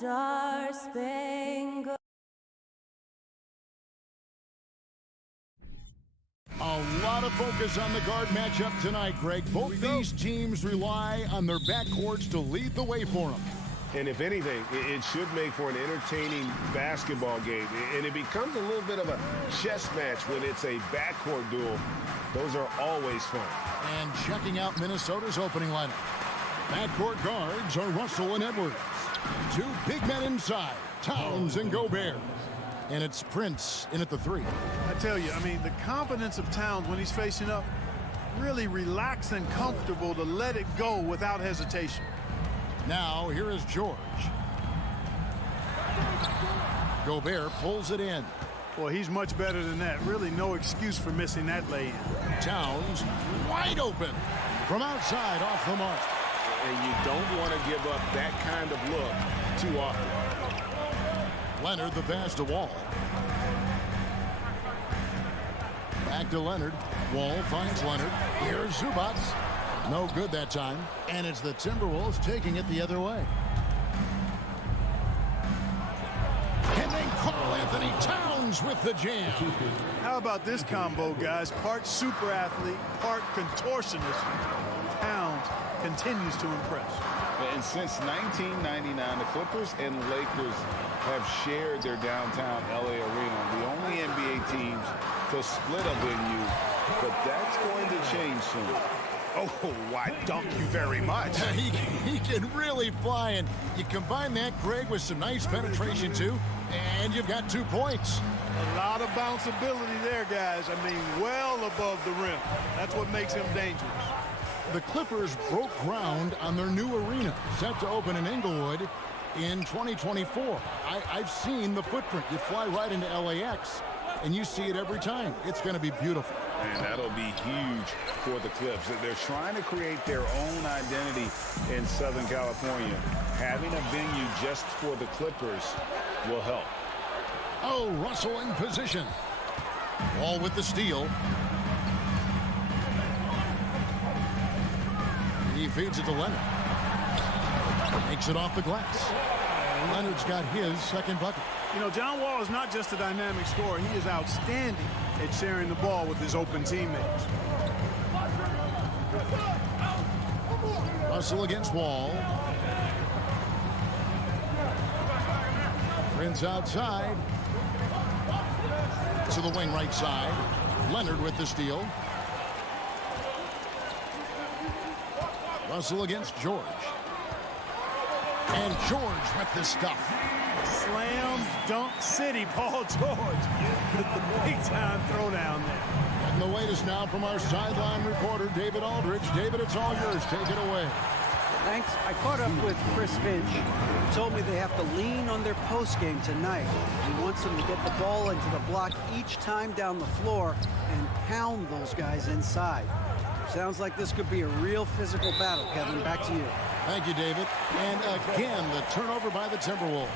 Star-Spangled. A lot of focus on the guard matchup tonight, Greg. Both these teams rely on their backcourts to lead the way for them. And if anything, it should make for an entertaining basketball game. And it becomes a little bit of a chess match when it's a backcourt duel. Those are always fun. And checking out Minnesota's opening lineup. Backcourt guards are Russell and Edwards. Two big men inside, Towns and Gobert. And it's Prince in at the three. I tell you, I mean, the confidence of Towns when he's facing up, really relaxed and comfortable to let it go without hesitation. Now, here is George. Gobert pulls it in. Well, he's much better than that. Really no excuse for missing that lay-in. Towns wide open from outside off the mark. And you don't want to give up that kind of look too often. Leonard the pass to Wall. Back to Leonard. Wall finds Leonard. Here's Zubac. No good that time. And it's the Timberwolves taking it the other way. And then Karl Anthony Towns with the jam. How about this combo, guys? Part super athlete, part contortionist. Towns continues to impress. And since 1999, the Clippers and Lakers have shared their downtown LA arena. The only NBA teams to split a venue, but that's going to change soon. Oh, why, thank you very much. He can really fly, and you combine that, Greg, with some nice penetration, too, and you've got 2 points. A lot of bounceability there, guys. I mean, well above the rim. That's what makes him dangerous. The Clippers broke ground on their new arena, set to open in Inglewood in 2024. I've seen the footprint. You fly right into LAX, and you see it every time. It's going to be beautiful. And that'll be huge for the Clips. They're trying to create their own identity in Southern California. Having a venue just for the Clippers will help. Oh, Russell in position. Wall with the steal. He feeds it to Leonard. Makes it off the glass. Leonard's got his second bucket. You know, John Wall is not just a dynamic scorer. He is outstanding at sharing the ball with his open teammates. Russell against Wall. Prince outside. To the wing right side. Leonard with the steal. Russell against George. And George with the stuff. Slam dunk city, Paul George. With the big-time throwdown there. And the latest now from our sideline reporter, David Aldridge. David, it's all yours. Take it away. Thanks. I caught up with Chris Finch. He told me they have to lean on their postgame tonight. He wants them to get the ball into the block each time down the floor and pound those guys inside. Sounds like this could be a real physical battle, Kevin. Back to you. Thank you, David. And again, the turnover by the Timberwolves.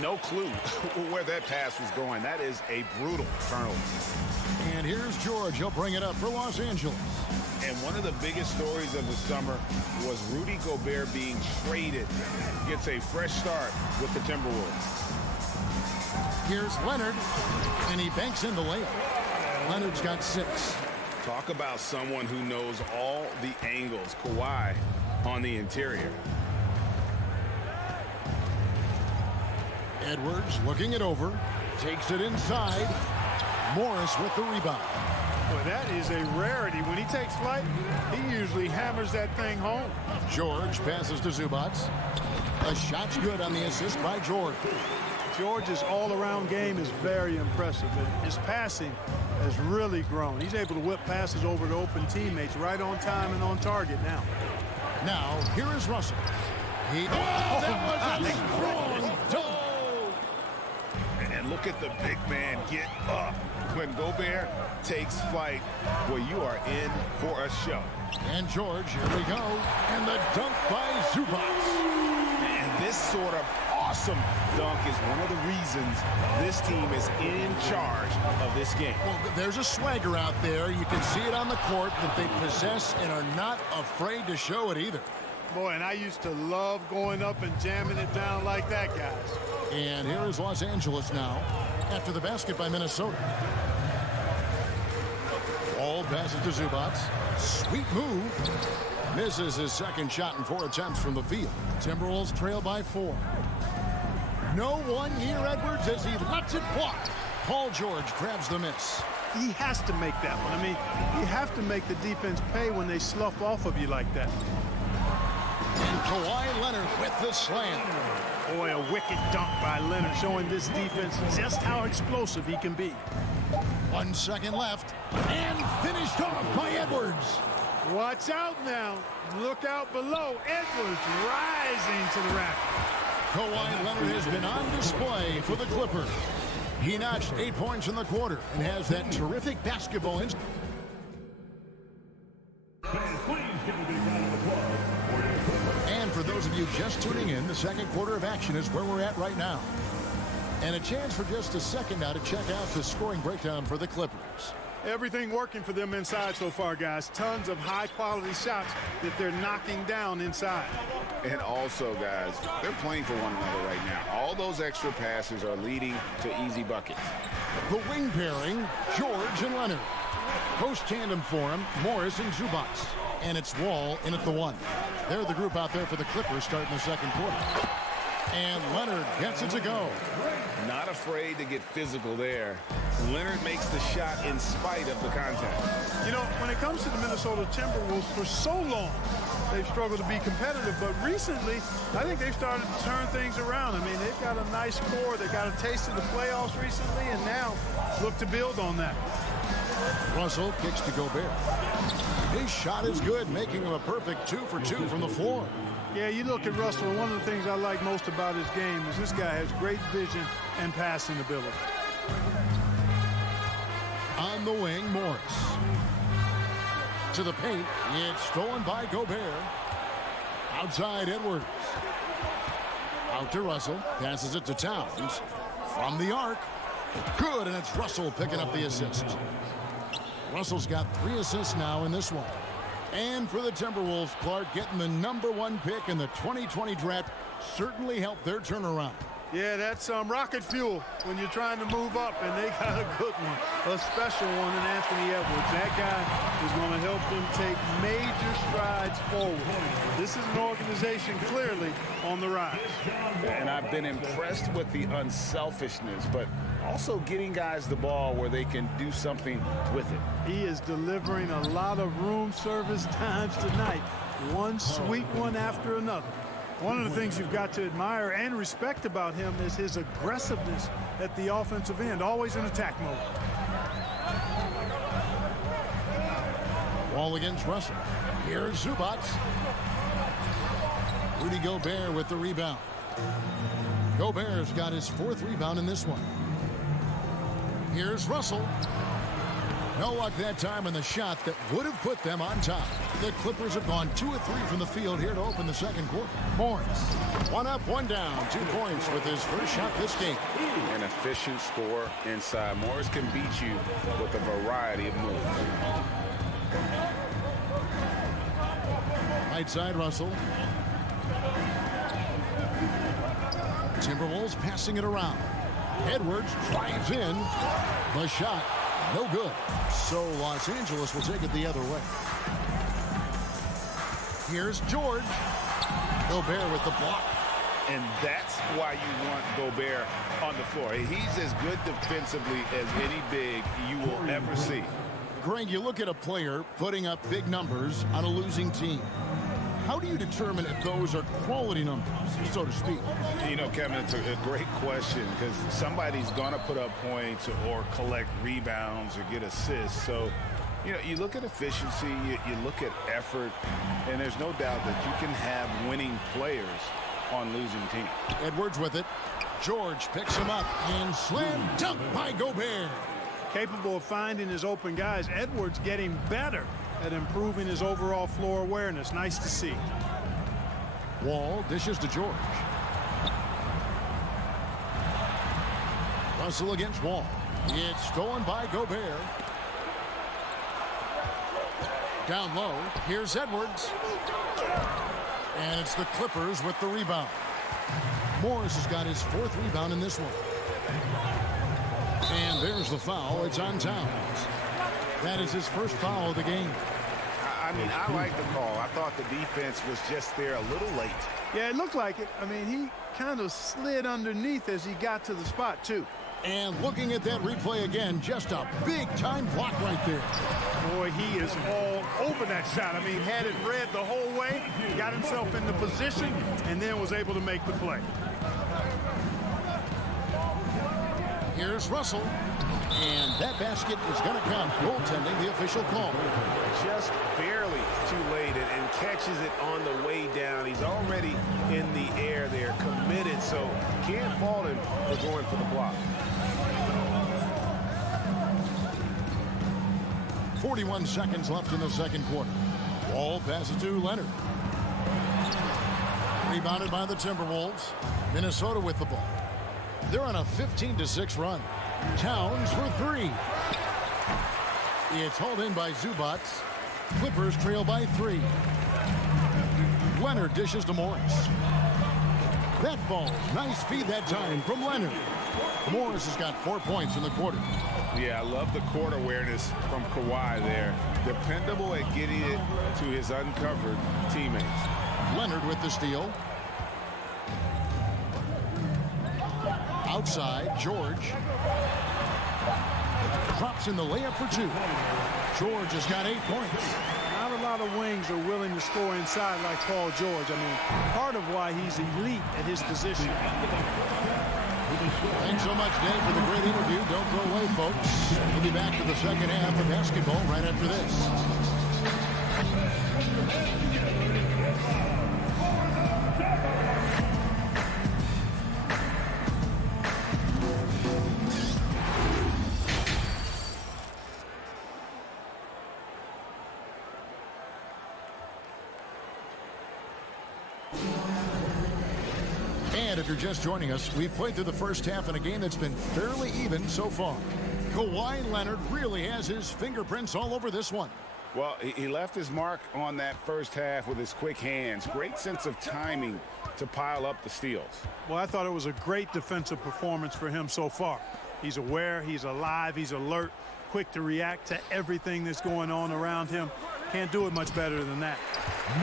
No clue where that pass was going. That is a brutal turnover. And here's George. He'll bring it up for Los Angeles. And one of the biggest stories of the summer was Rudy Gobert being traded. Gets a fresh start with the Timberwolves. Here's Leonard, and he banks in the layup. Leonard's got 6. Talk about someone who knows all the angles. Kawhi on the interior. Edwards looking it over. Takes it inside. Morris with the rebound. Boy, that is a rarity. When he takes flight, he usually hammers that thing home. George passes to Zubac. A shot's good on the assist by George. George's all-around game is very impressive. And his passing has really grown. He's able to whip passes over to open teammates right on time and on target now. Now, here is Russell. That was a strong dunk. And look at the big man get up. When Gobert takes flight, well, you are in for a show. And George, here we go. And the dunk by Zubac. And this sort of awesome dunk is one of the reasons this team is in charge of this game. Well, there's a swagger out there. You can see it on the court that they possess and are not afraid to show it either. Boy, and I used to love going up and jamming it down like that, guys. And here is Los Angeles now after the basket by Minnesota. Wall passes to Zubac. Sweet move. Misses his second shot in 4 attempts from the field. Timberwolves trail by 4. No one near Edwards as he lets it fly. Paul George grabs the miss. He has to make that one. I mean, you have to make the defense pay when they slough off of you like that. And Kawhi Leonard with the slam. Boy, a wicked dunk by Leonard, showing this defense just how explosive he can be. 1 second left. And finished off by Edwards. Watch out now. Look out below. Edwards rising to the rack. Kawhi Leonard has been on display for the Clippers. He notched 8 points in the quarter and has that terrific basketball instinct. And for those of you just tuning in, the second quarter of action is where we're at right now. And a chance for just a second now to check out the scoring breakdown for the Clippers. Everything working for them inside so far, guys. Tons of high-quality shots that they're knocking down inside. And also, guys, they're playing for one another right now. All those extra passes are leading to easy buckets. The wing pairing, George and Leonard. Post tandem for him, Morris and Zubac. And it's Wall in at the 1. They're the group out there for the Clippers starting the second quarter. And Leonard gets it to go. Not afraid to get physical there. Leonard makes the shot in spite of the contact. You know, when it comes to the Minnesota Timberwolves, for so long, they've struggled to be competitive. But recently, I think they've started to turn things around. I mean, they've got a nice core. They got a taste of the playoffs recently, and now look to build on that. Russell kicks to Gobert. His shot is good, making him a perfect 2 for 2 from the floor. Yeah, you look at Russell, and one of the things I like most about his game is this guy has great vision and passing ability. On the wing, Morris. To the paint. It's stolen by Gobert. Outside, Edwards. Out to Russell. Passes it to Towns. From the arc. Good, and it's Russell picking up the assist. Russell's got 3 assists now in this one. And for the Timberwolves, Clark getting the #1 pick in the 2020 draft certainly helped their turnaround. Yeah, that's rocket fuel when you're trying to move up, and they got a good one, a special one in Anthony Edwards. That guy is going to help them take major strides forward. This is an organization clearly on the rise. And I've been impressed with the unselfishness, but also getting guys the ball where they can do something with it. He is delivering a lot of room service times tonight. One sweet one after another. One of the things you've got to admire and respect about him is his aggressiveness at the offensive end, always in attack mode. Wall against Russell. Here's Zubac. Rudy Gobert with the rebound. Gobert's got his 4th rebound in this one. Here's Russell. No luck that time in the shot that would have put them on top. The Clippers have gone 2 of 3 from the field here to open the second quarter. Morris, 1 up, 1 down, 2 points with his first shot this game. An efficient score inside. Morris can beat you with a variety of moves. Right side, Russell. Timberwolves passing it around. Edwards drives in. The shot, no good. So Los Angeles will take it the other way. Here's George. Gobert with the block. And that's why you want Gobert on the floor. He's as good defensively as any big you will ever see. Greg, you look at a player putting up big numbers on a losing team. How do you determine if those are quality numbers, so to speak? You know, Kevin, it's a great question because somebody's going to put up points or collect rebounds or get assists. So, you know, you look at efficiency, you look at effort, and there's no doubt that you can have winning players on losing teams. Edwards with it. George picks him up and slam dunk by Gobert. Capable of finding his open guys. Edwards getting better at improving his overall floor awareness. Nice to see. Wall dishes to George. Russell against Wall. It's stolen by Gobert. Down low, here's Edwards. And it's the Clippers with the rebound. Morris has got his 4th rebound in this one. And there's the foul. It's on Towns. That is his first foul of the game. I mean, I like the call. I thought the defense was just there a little late. Yeah, it looked like it. I mean, he kind of slid underneath as he got to the spot, too. And looking at that replay again, just a big-time block right there. Boy, he is all over that shot. I mean, had it read the whole way, got himself in the position, and then was able to make the play. Here's Russell. And that basket is going to count. Goaltending, the official call. Just barely too late and catches it on the way down. He's already in the air there, committed, so can't fault him for going for the block. 41 seconds left in the second quarter. Wall passes to Leonard. Rebounded by the Timberwolves. Minnesota with the ball. They're on a 15-6 run. Towns for 3. It's hauled in by Zubats. Clippers trail by 3. Leonard dishes to Morris. That falls. Nice feed that time from Leonard. Morris has got 4 points in the quarter. Yeah, I love the court awareness from Kawhi there. Dependable at getting it to his uncovered teammates. Leonard with the steal. Outside, George. Drops in the layup for 2. George has got 8 points. Not a lot of wings are willing to score inside like Paul George. I mean, part of why he's elite at his position. Thanks so much, Dave, for the great interview. Don't go away, folks. We'll be back to the second half of basketball right after this. And if you're just joining us, we've played through the first half in a game that's been fairly even so far. Kawhi Leonard really has his fingerprints all over this one. Well, he left his mark on that first half with his quick hands. Great sense of timing to pile up the steals. Well, I thought it was a great defensive performance for him so far. He's aware, he's alive, he's alert, quick to react to everything that's going on around him. Can't do it much better than that.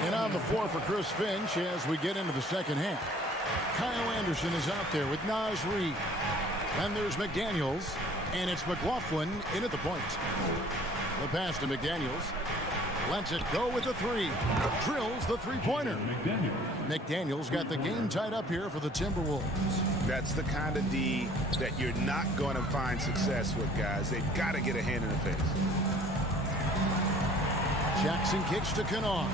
And on the floor for Chris Finch as we get into the second half. Kyle Anderson is out there with Naz Reid. Then there's McDaniels, and it's McLaughlin in at the point. The pass to McDaniels. Lets it go with the 3. Drills the three-pointer. McDaniels got the game tied up here for the Timberwolves. That's the kind of D that you're not going to find success with, guys. They've got to get a hand in the face. Jackson kicks to Kennard.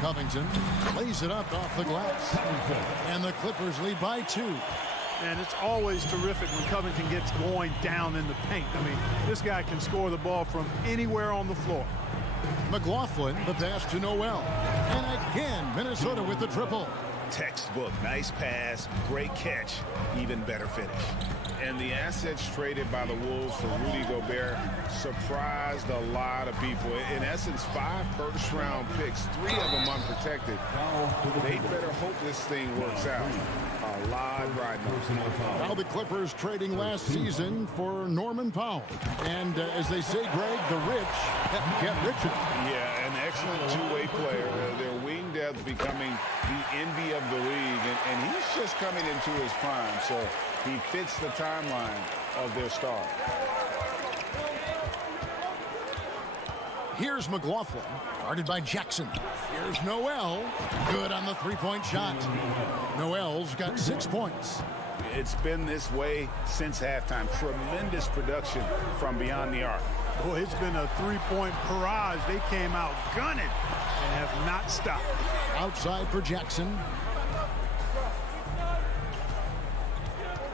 Covington lays it up off the glass. And the Clippers lead by 2. And it's always terrific when Covington gets going down in the paint. I mean, this guy can score the ball from anywhere on the floor. McLaughlin, the pass to Noel. And again, Minnesota with the triple. Textbook, nice pass, great catch, even better finish. And the assets traded by the Wolves for Rudy Gobert surprised a lot of people. In essence, 5 first-round picks, 3 of them unprotected. They better hope this thing works out. A lot riding on. Now the Clippers trading last season for Norman Powell. And as they say, Greg, the rich get richer. Yeah, an excellent two-way player. Their wing depth becoming the envy of the league. And he's just coming into his prime. So he fits the timeline of their star. Here's McLaughlin, guarded by Jackson. Here's Noel, good on the three-point shot. Noel's got 6 points. It's been this way since halftime. Tremendous production from beyond the arc. Boy, it's been a three-point barrage. They came out gunning and have not stopped. Outside for Jackson.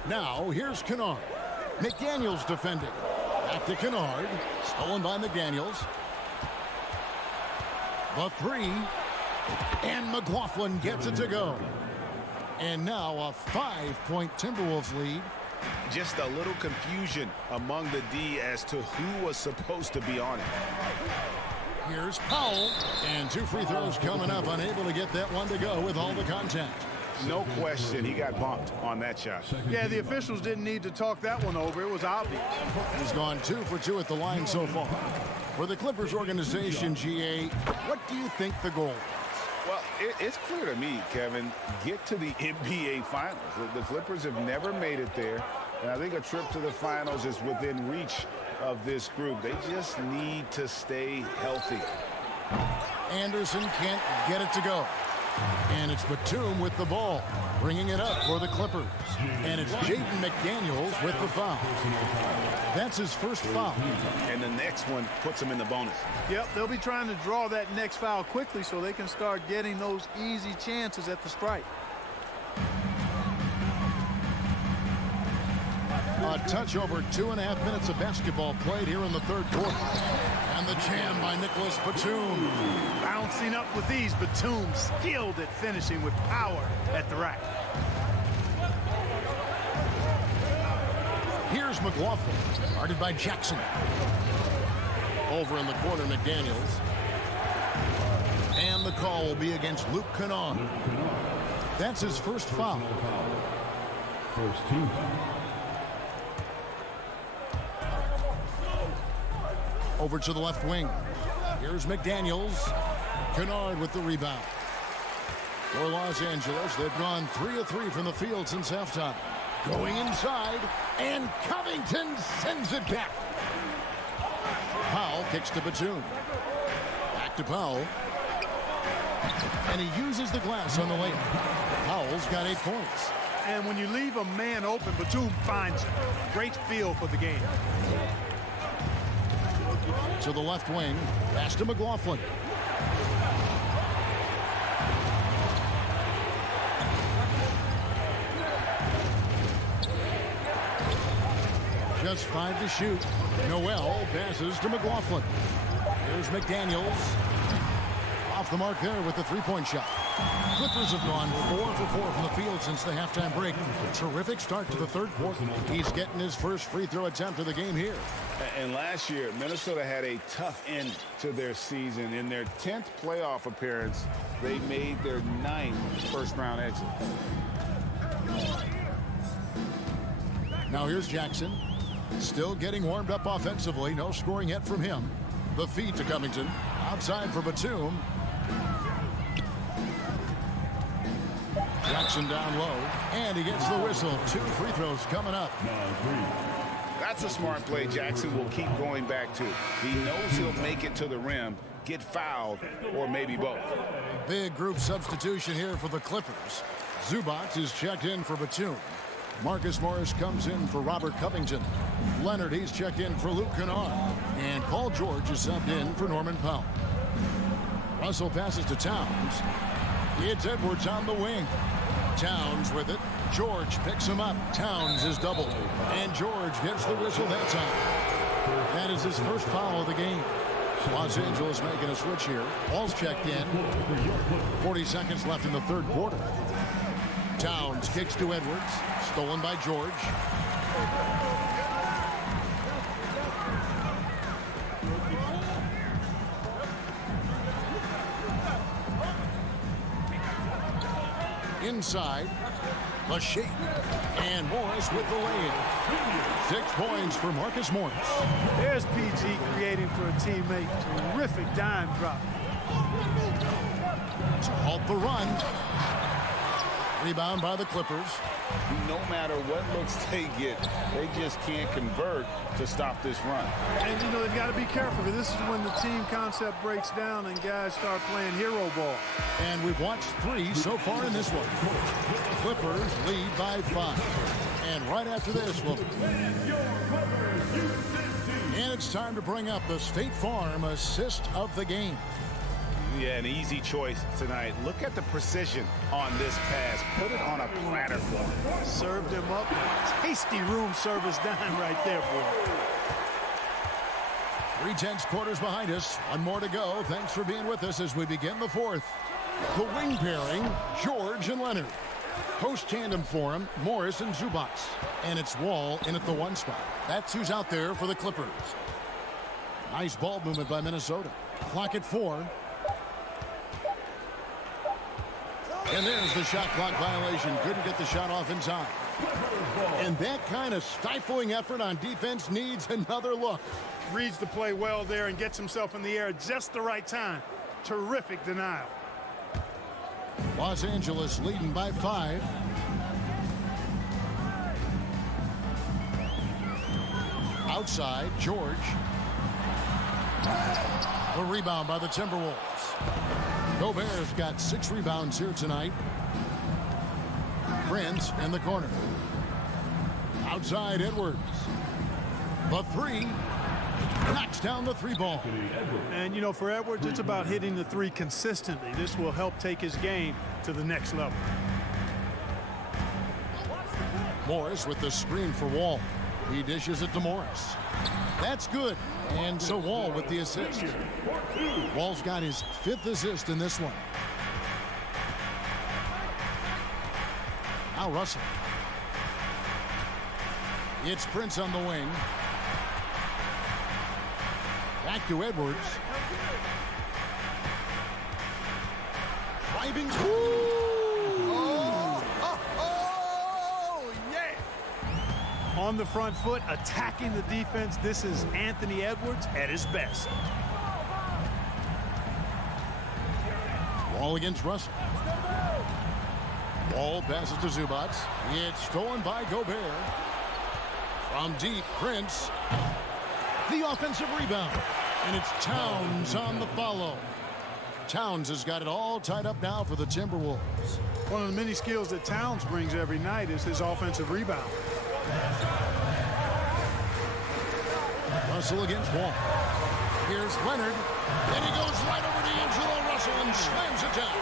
Now, here's Kennard. McDaniels defending. Back to Kennard. Stolen by McDaniels. The 3. And McLaughlin gets it to go. And now a 5-point Timberwolves lead. Just a little confusion among the D as to who was supposed to be on it. Here's Powell. And 2 free throws coming up. Unable to get that one to go with all the contact. No question, he got bumped on that shot. Yeah, the officials didn't need to talk that one over. It was obvious. He's gone 2 for 2 at the line so far. For the Clippers organization, GA, what do you think the goal is? Well, it's clear to me, Kevin, get to the NBA Finals. The Clippers have never made it there, and I think a trip to the Finals is within reach of this group. They just need to stay healthy. Anderson can't get it to go. And it's Batum with the ball, bringing it up for the Clippers. And it's Jaden McDaniels with the foul. That's his first foul. And the next one puts him in the bonus. Yep, they'll be trying to draw that next foul quickly so they can start getting those easy chances at the strike. A touch over 2.5 minutes of basketball played here in the third quarter. And the jam by Nicholas Batum. Bouncing up with ease, Batum skilled at finishing with power at the rack. Here's McLaughlin, guarded by Jackson. Over in the corner, McDaniels. And the call will be against Luke Kennard. That's his first foul. First team foul. Over to the left wing. Here's McDaniels. Kennard with the rebound. For Los Angeles, they've gone 3 of 3 from the field since halftime. Going inside, and Covington sends it back. Powell kicks to Batum. Back to Powell. And he uses the glass on the layup. Powell's got 8 points. And when you leave a man open, Batum finds him. Great feel for the game. To the left wing, pass to McLaughlin. Just 5 to shoot. Noel passes to McLaughlin. Here's McDaniels. Off the mark there with the three-point shot. Clippers have gone 4 for 4 from the field since the halftime break. Terrific start to the third quarter. He's getting his first free throw attempt of the game here. And last year, Minnesota had a tough end to their season. In their 10th playoff appearance, they made their 9th first-round exit. Now here's Jackson. Still getting warmed up offensively. No scoring yet from him. The feed to Covington. Outside for Batum. Jackson down low. And he gets the whistle. 2 free throws coming up. That's a smart play Jackson will keep going back to. He knows he'll make it to the rim, get fouled, or maybe both. Big group substitution here for the Clippers. Zubac is checked in for Batum. Marcus Morris comes in for Robert Covington. Leonard, he's checked in for Luke Kennard. And Paul George is subbed in for Norman Powell. Russell passes to Towns. It's Edwards on the wing. Towns with it. George picks him up. Towns is doubled. And George gets the whistle that time. That is his first foul of the game. Los Angeles making a switch here. Ball's checked in. 40 seconds left in the third quarter. Towns kicks to Edwards. Stolen by George. Inside. The shake. And Morris with the lay-in. 6 points for Marcus Morris. There's PG creating for a teammate. Terrific dime drop. To halt the run. Rebound by the Clippers. No matter what looks they get, they just can't convert to stop this run. And, you know, they've got to be careful because this is when the team concept breaks down and guys start playing hero ball. And we've watched 3 so far in this one. Clippers lead by 5. And right after this, we'll... And it's time to bring up the State Farm assist of the game. Yeah, an easy choice tonight. Look at the precision on this pass. Put it on a platter for him. Served him up. Tasty room service dime right there, boy. 3 tenths quarters behind us. 1 more to go. Thanks for being with us as we begin the fourth. The wing pairing, George and Leonard. Post tandem for him, Morris and Zubac. And it's Wall in at the 1 spot. That's who's out there for the Clippers. Nice ball movement by Minnesota. Clock at 4. And there's the shot clock violation. Couldn't get the shot off in time. And that kind of stifling effort on defense needs another look. Reads the play well there and gets himself in the air at just the right time. Terrific denial. Los Angeles leading by 5. Outside, George. The rebound by the Timberwolves. Gobert's got 6 rebounds here tonight. Prince in the corner. Outside, Edwards. The 3. Knocks down the 3 ball. And, you know, for Edwards, it's about hitting the 3 consistently. This will help take his game to the next level. Morris with the screen for Wall. He dishes it to Morris. That's good. And so Wall with the assist. Wall's got his 5th assist in this one. Now Russell. It's Prince on the wing. Back to Edwards. Driving. Yeah! On the front foot, attacking the defense. This is Anthony Edwards at his best. Wall against Russell. Wall passes to Zubac. It's stolen by Gobert. From deep, Prince. The offensive rebound. And it's Towns on the follow. Towns has got it all tied up now for the Timberwolves. One of the many skills that Towns brings every night is his offensive rebound. Russell against Wall. Here's Leonard. And he goes right over to Angelo Russell and slams it down.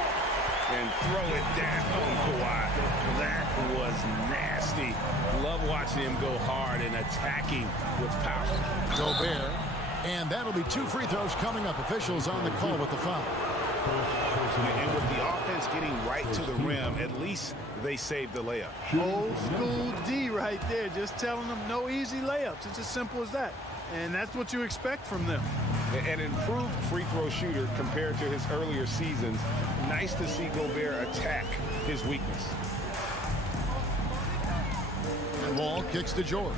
And throw it down, Kawhi. That was nasty. Love watching him go hard and attacking with power. Gobert. And that'll be 2 free throws coming up. Officials on the call with the foul. And with the offense getting right to the rim, at least they saved the layup. Old school D right there, just telling them no easy layups. It's as simple as that. And that's what you expect from them. An improved free throw shooter compared to his earlier seasons. Nice to see Gobert attack his weakness. And Wall kicks to George.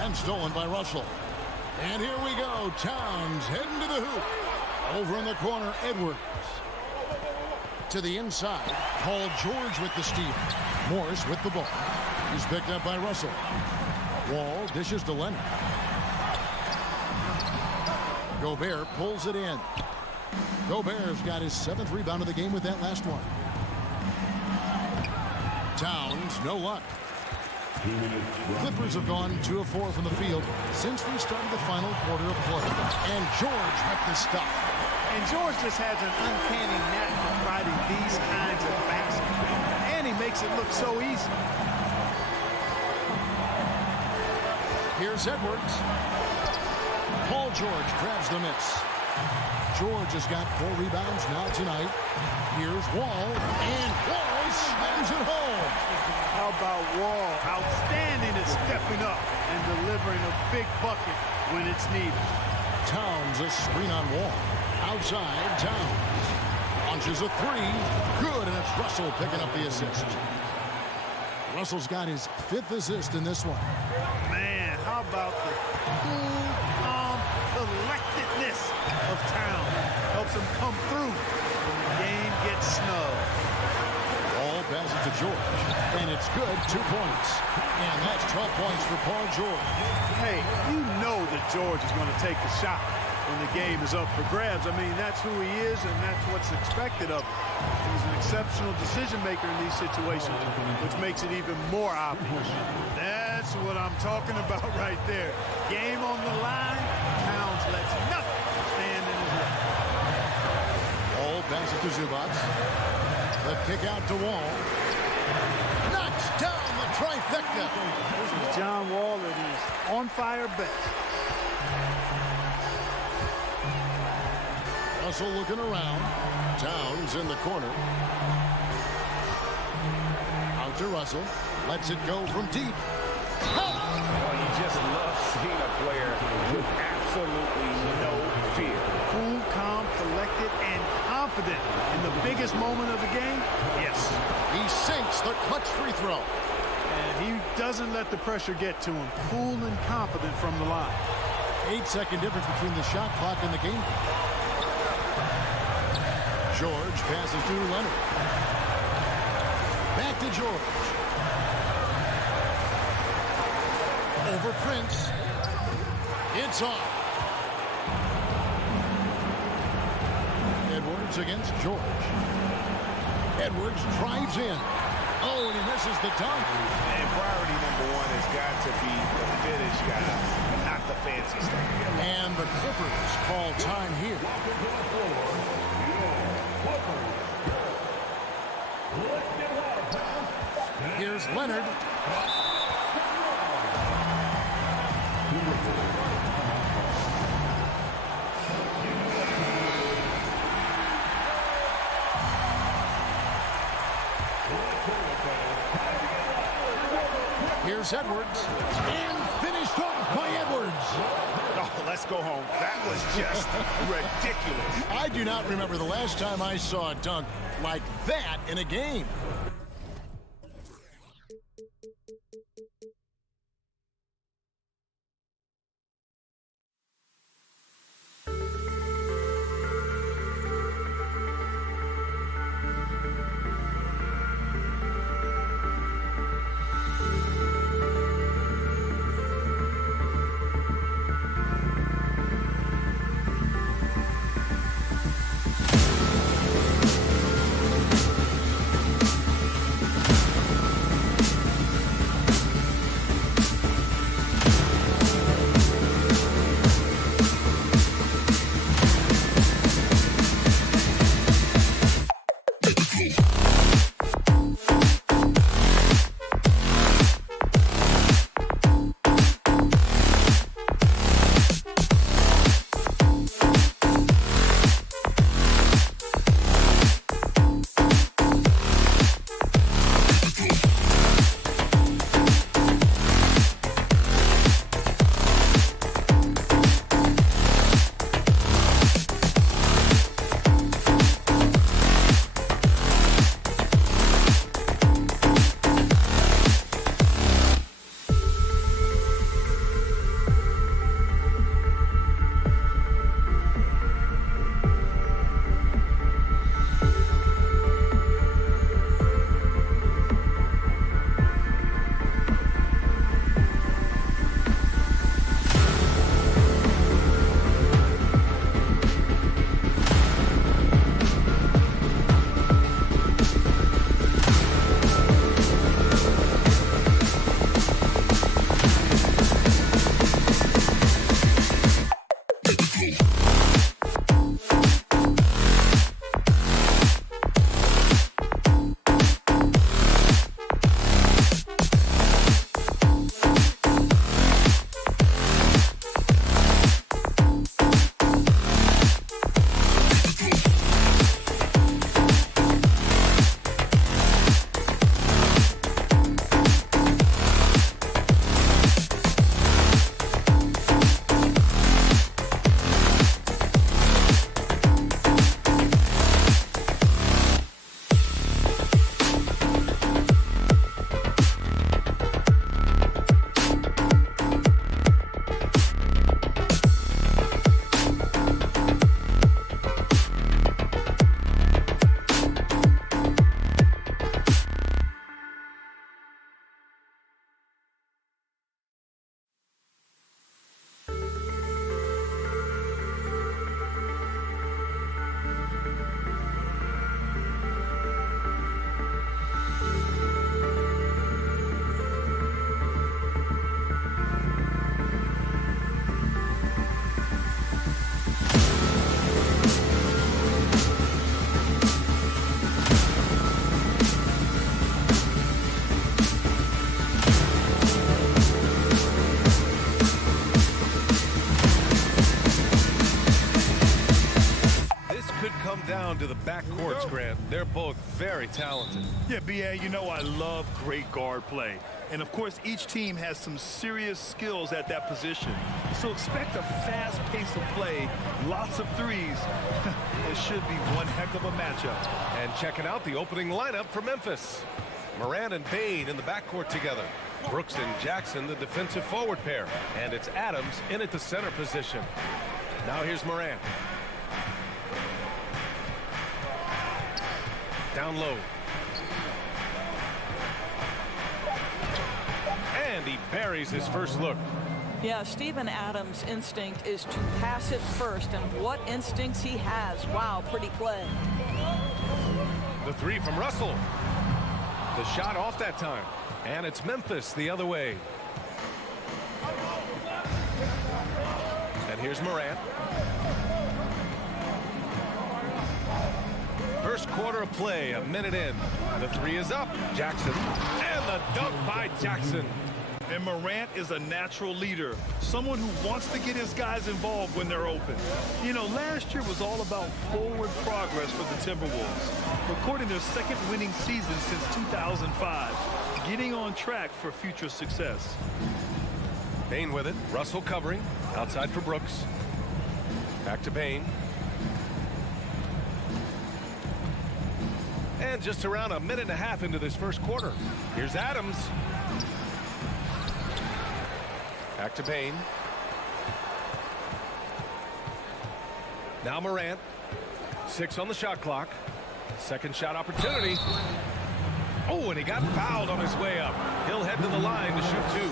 And stolen by Russell. And here we go. Towns heading to the hoop. Over in the corner, Edwards. To the inside. Paul George with the steal. Morris with the ball. He's picked up by Russell. Wall dishes to Leonard. Gobert pulls it in. Gobert's got his 7th rebound of the game with that last one. Towns, no luck. Clippers have gone 2 of 4 from the field since we started the final quarter of play. And George with the stuff. And George just has an uncanny knack for fighting these kinds of baskets. And he makes it look so easy. Here's Edwards. Paul George grabs the miss. George has got 4 rebounds now tonight. Here's Wall. And Wall slams it home. How about Wall? Outstanding at stepping up and delivering a big bucket when it's needed. Towns a screen on Wall. Outside, Towns. Launches a 3. Good, and it's Russell picking up the assist. Russell's got his 5th assist in this one. Man, how about the cool, calm collectedness of Towns? Helps him come through when the game gets snug. Ball passes to George, and it's good, 2 points. And that's 12 points for Paul George. Hey, you know that George is going to take the shot when the game is up for grabs. I mean, that's who he is, and that's what's expected of him. He's an exceptional decision maker in these situations, which makes it even more obvious. That's what I'm talking about right there. Game on the line, Towns lets nothing stand in his way. Ball passes to Zubac. The kick out to Wall. Knocks down the trifecta. This is John Wall at his on-fire best. Russell looking around. Towns in the corner. Out to Russell. Lets it go from deep. Oh, you just love seeing a player with absolutely no fear. Cool, calm, collected, and confident in the biggest moment of the game. Yes. He sinks the clutch free throw. And he doesn't let the pressure get to him. Cool and confident from the line. 8-second difference between the shot clock and the game. George passes to Leonard. Back to George. Over Prince. It's off. Edwards against George. Edwards drives in. Oh, and he misses the dunk. And priority number one has got to be the finish guy, not the fancy stuff. And the Clippers call time here. Here's Leonard. Here's Edwards. And finished off by Edwards. Oh, let's go home. That was just ridiculous. I do not remember the last time I saw a dunk like that in a game. down to the backcourts, Grant. They're both very talented. Yeah, B.A., you know I love great guard play. And, of course, each team has some serious skills at that position. So expect a fast pace of play, lots of threes. It should be one heck of a matchup. And checking out the opening lineup for Memphis. Morant and Payne in the backcourt together. Brooks and Jackson, the defensive forward pair. And it's Adams in at the center position. Now here's Morant. Down low. And he buries his first look. Yeah, Steven Adams' instinct is to pass it first, and what instincts he has. Wow, pretty play. The three from Russell. The shot off that time. And it's Memphis the other way. And here's Morant. First quarter of play, a minute in. The three is up. Jackson. And the dunk by Jackson. And Morant is a natural leader, someone who wants to get his guys involved when they're open. You know, last year was all about forward progress for the Timberwolves, recording their second winning season since 2005, getting on track for future success. Payne with it. Russell covering. Outside for Brooks. Back to Payne. And just around a minute and a half into this first quarter. Here's Adams. Back to Payne. Now Morant. 6 on the shot clock. Second shot opportunity. Oh, and he got fouled on his way up. He'll head to the line to shoot 2.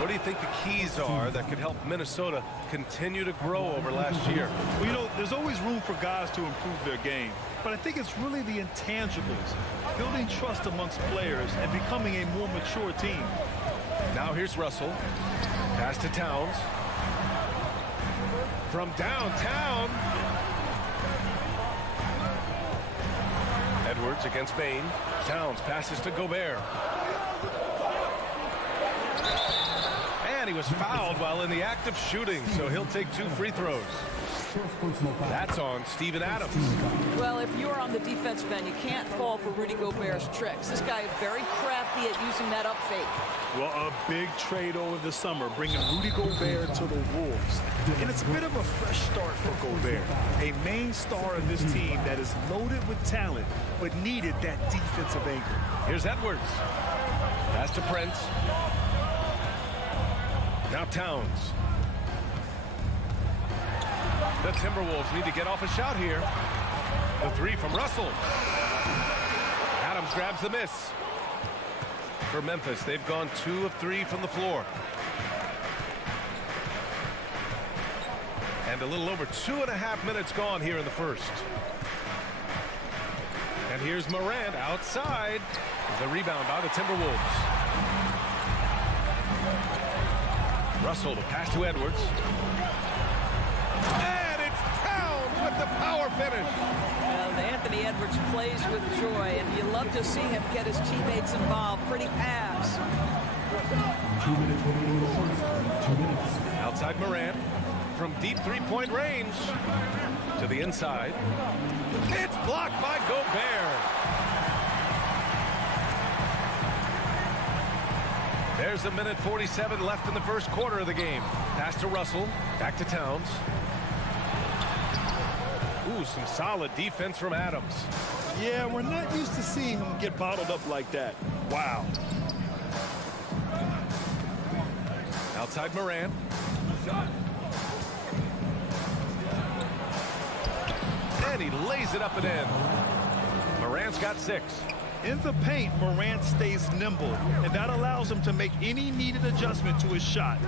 What do you think the keys are that could help Minnesota continue to grow over last year? Well, you know, there's always room for guys to improve their game. But I think it's really the intangibles, building trust amongst players and becoming a more mature team. Now here's Russell. Pass to Towns. From downtown. Edwards against Payne. Towns passes to Gobert. And he was fouled while in the act of shooting, so he'll take 2 free throws. That's on Steven Adams. Well, if you're on the defensive end, you can't fall for Rudy Gobert's tricks. This guy is very crafty at using that up fake. Well, a big trade over the summer, bringing Rudy Gobert to the Wolves. And it's a bit of a fresh start for Gobert, a main star of this team that is loaded with talent, but needed that defensive anchor. Here's Edwards. Pass to Prince. Now Towns. The Timberwolves need to get off a shot here. The three from Russell. Adams grabs the miss. For Memphis, they've gone 2 of 3 from the floor. And a little over 2.5 minutes gone here in the first. And here's Morant outside. The rebound by the Timberwolves. Russell, the pass to Edwards. And it's Towns with the power finish. Well, Anthony Edwards plays with joy, and you love to see him get his teammates involved. Pretty pass. 2 minutes remaining in the first. 2 minutes. Outside Morant from deep three-point range to the inside. It's blocked by Gobert. There's a minute 47 left in the first quarter of the game. Pass to Russell. Back to Towns. Ooh, some solid defense from Adams. Yeah, we're not used to seeing him get bottled up like that. Wow. Outside Morant. And he lays it up and in. Morant's got 6. In the paint, Morant stays nimble, and that allows him to make any needed adjustment to his shot.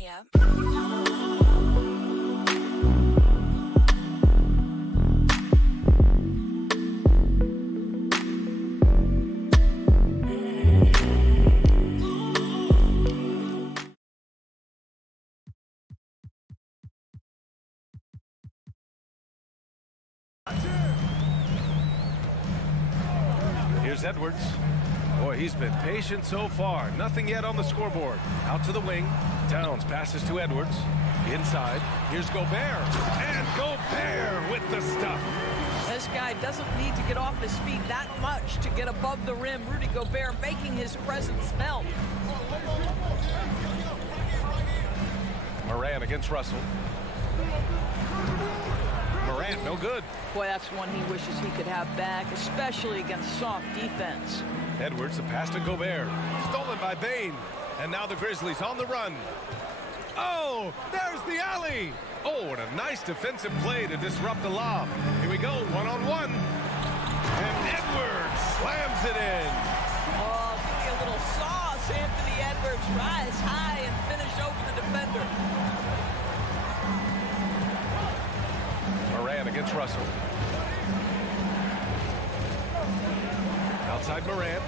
Yeah. Here's Edwards. Boy, he's been patient so far. Nothing yet on the scoreboard. Out to the wing. Towns passes to Edwards. Inside. Here's Gobert. And Gobert with the stuff. This guy doesn't need to get off his feet that much to get above the rim. Rudy Gobert making his presence felt. Morant against Russell. Morant, no good. Boy, that's one he wishes he could have back, especially against soft defense. Edwards, the pass to Gobert. Stolen by Bane. And now the Grizzlies on the run. Oh, there's the alley. Oh, and a nice defensive play to disrupt the lob. Here we go, one-on-one. And Edwards slams it in. Oh, give me a little sauce, Anthony Edwards. Rise high and finish over the defender. Morant against Russell. Outside Morant.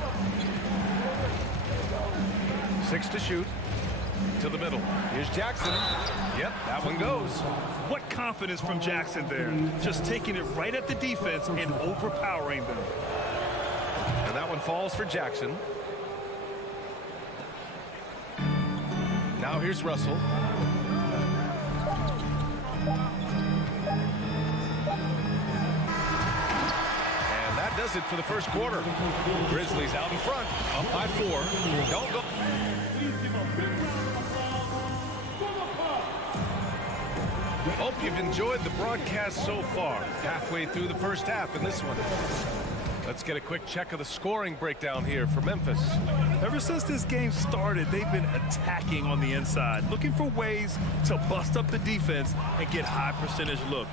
6 to shoot. To the middle. Here's Jackson. Yep, that one goes. What confidence from Jackson there. Just taking it right at the defense and overpowering them. And that one falls for Jackson. Now here's Russell. And that does it for the first quarter. Grizzlies out in front, up by 4. Don't go. Hope you've enjoyed the broadcast so far. Halfway through the first half in this one. Let's get a quick check of the scoring breakdown here for Memphis. Ever since this game started, they've been attacking on the inside, looking for ways to bust up the defense and get high percentage looks.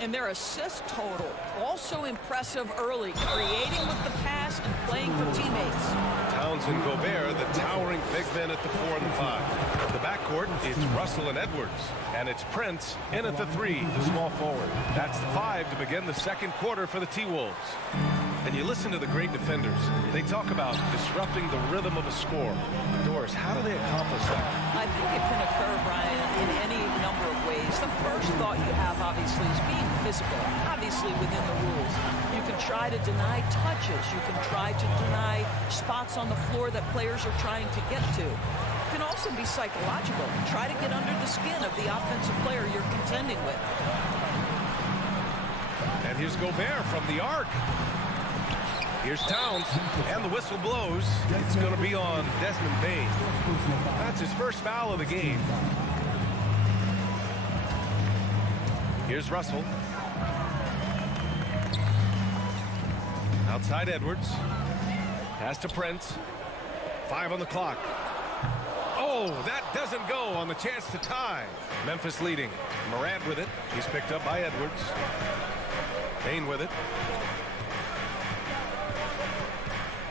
And their assist total, also impressive early, creating with the pass and playing for teammates. Towns and Gobert, the towering big men at the 4 and the 5. The backcourt, it's Russell and Edwards. And it's Prince in at the 3, the small forward. That's the 5 to begin the second quarter for the T-Wolves. And you listen to the great defenders. They talk about disrupting the rhythm of a score. Doris, how do they accomplish that? I think it can occur, Brian, in any number of ways. The first thought you have, obviously, is being physical, obviously within the rules. You can try to deny touches. You can try to deny spots on the floor that players are trying to get to. It can also be psychological. Try to get under the skin of the offensive player you're contending with. And here's Gobert from the arc. Here's Towns, and the whistle blows. It's going to be on Desmond Bane. That's his first foul of the game. Here's Russell. Outside Edwards. Pass to Prince. 5 on the clock. Oh, that doesn't go on the chance to tie. Memphis leading. Morant with it. He's picked up by Edwards. Bane with it.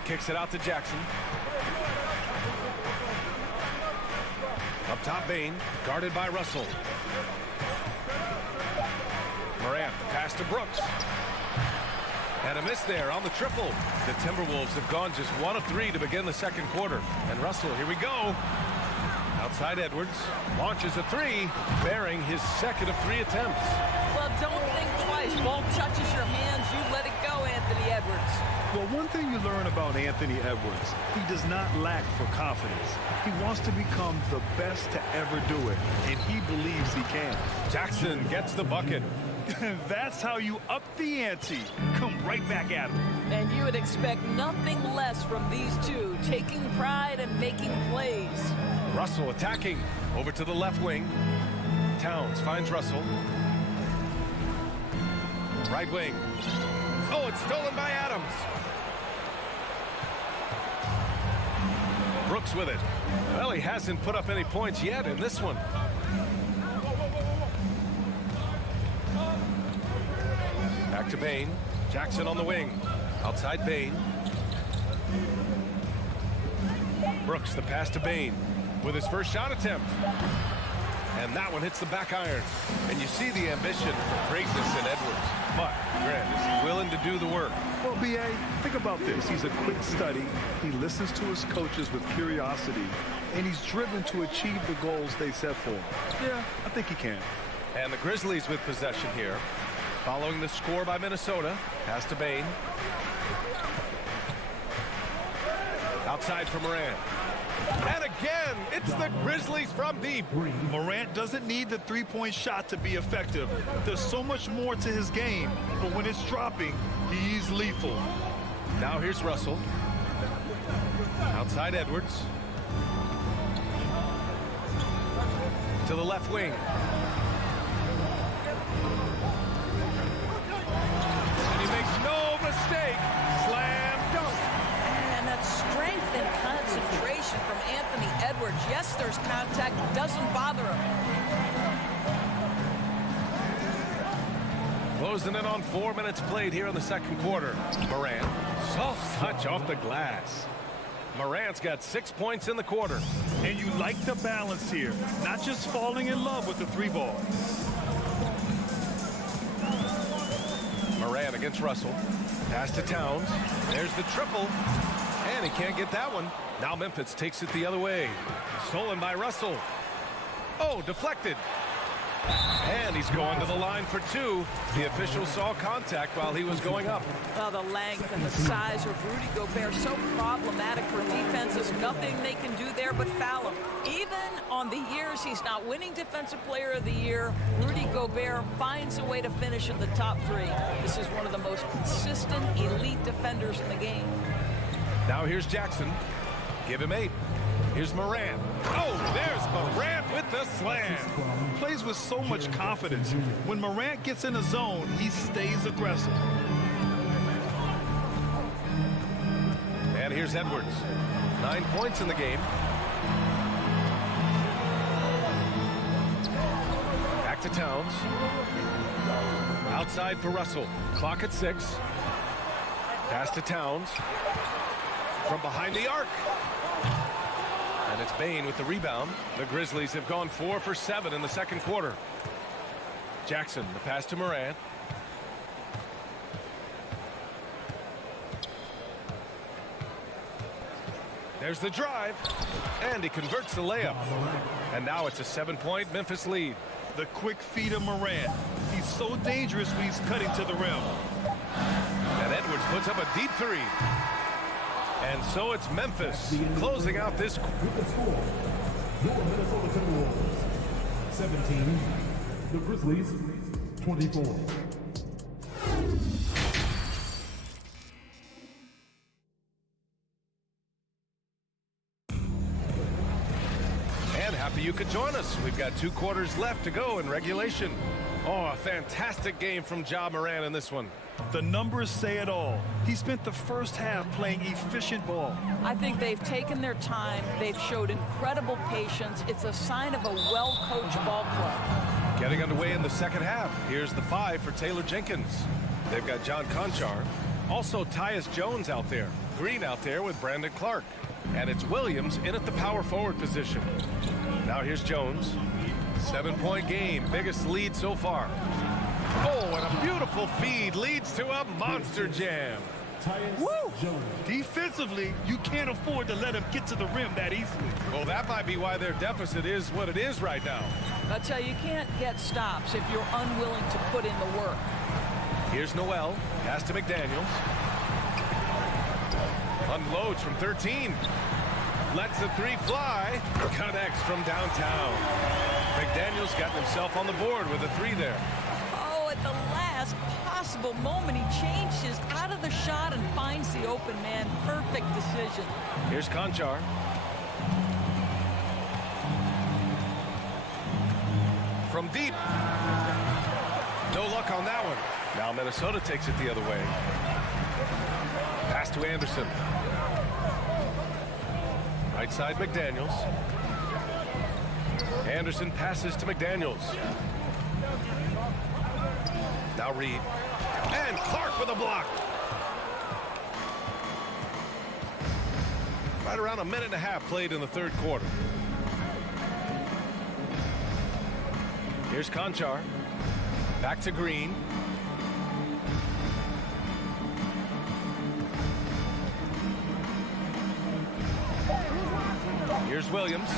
Kicks it out to Jackson. Up top, Bane, guarded by Russell. Morant, pass to Brooks. And a miss there on the triple. The Timberwolves have gone just 1 of 3 to begin the second quarter. And Russell, here we go. Outside Edwards, launches a 3, bearing his second of 3 attempts. Well, don't think twice. Ball touches your hands, you let it go, Anthony Edwards. Well, one thing you learn about Anthony Edwards, he does not lack for confidence. He wants to become the best to ever do it, and he believes he can. Jackson gets the bucket. That's how you up the ante. Come right back at him. And you would expect nothing less from these two, taking pride and making plays. Russell attacking over to the left wing. Towns finds Russell. Right wing. Oh, it's stolen by Adams. Brooks with it. Well, he hasn't put up any points yet in this one. Back to Bane. Jackson on the wing. Outside Bane. Brooks, the pass to Bane with his first shot attempt. And that one hits the back iron. And you see the ambition for greatness in Edwards. But, Grant, is he willing to do the work? Well, B.A., think about this. He's a quick study. He listens to his coaches with curiosity, and he's driven to achieve the goals they set for him. Yeah, I think he can. And the Grizzlies with possession here. Following the score by Minnesota. Pass to Bane. Outside for Morant. And again, it's the Grizzlies from deep. Morant doesn't need the three-point shot to be effective. There's so much more to his game, but when it's dropping, he's lethal. Now here's Russell. Outside Edwards. To the left wing. And he makes no mistake. Slam dunk. And that strength and concentration from Anthony Edwards. Yes, there's contact. Doesn't bother him. Closing in on 4 minutes played here in the second quarter. Morant. Soft touch off the glass. Morant's got 6 points in the quarter. And you like the balance here. Not just falling in love with the three ball. Morant against Russell. Pass to Towns. There's the triple. And he can't get that one. Now Memphis takes it the other way. Stolen by Russell. Oh, deflected. And he's going to the line for two. The official saw contact while he was going up. Well, the length and the size of Rudy Gobert so problematic for defenses. Nothing they can do there but foul him. Even on the years he's not winning Defensive Player of the Year, Rudy Gobert finds a way to finish in the top three. This is one of the most consistent, elite defenders in the game. Now here's Jackson. Give him 8. Here's Morant. Oh, there's Morant with the slam. Plays with so much confidence. When Morant gets in a zone, he stays aggressive. And here's Edwards. 9 points in the game. Back to Towns. Outside for Russell. Clock at 6. Pass to Towns. From behind the arc. And it's Bane with the rebound. The Grizzlies have gone 4 for 7 in the second quarter. Jackson, the pass to Morant. There's the drive. And he converts the layup. And now it's a 7-point Memphis lead. The quick feed of Morant. He's so dangerous when he's cutting to the rim. And Edwards puts up a deep three. And so it's Memphis closing out this. With the score, your Minnesota Timberwolves 17, the Grizzlies 24. And happy you could join us. We've got 2 quarters left to go in regulation. Oh, a fantastic game from Ja Morant in this one. The numbers say it all. He spent the first half playing efficient ball. I think they've taken their time. They've showed incredible patience. It's a sign of a well-coached ball club. Getting underway in the second half. Here's the 5 for Taylor Jenkins. They've got John Conchar. Also Tyus Jones out there. Green out there with Brandon Clark. And it's Williams in at the power forward position. Now here's Jones. 7-point game. Biggest lead so far. Oh, and a beautiful feed leads to a monster jam. Woo! Defensively, you can't afford to let him get to the rim that easily. Well, that might be why their deficit is what it is right now. I tell you, you can't get stops if you're unwilling to put in the work. Here's Noel. Pass to McDaniels. Unloads from 13. Lets the 3 fly. Connects from downtown. McDaniels got himself on the board with a 3 there. At the last possible moment, he changes out of the shot and finds the open man. Perfect decision. Here's Conchar. From deep. No luck on that one. Now Minnesota takes it the other way. Pass to Anderson. Right side McDaniels. Anderson passes to McDaniels. Now Reed. And Clark with a block. Right around a minute and a half played in the third quarter. Here's Conchar. Back to Green. Here's Williams.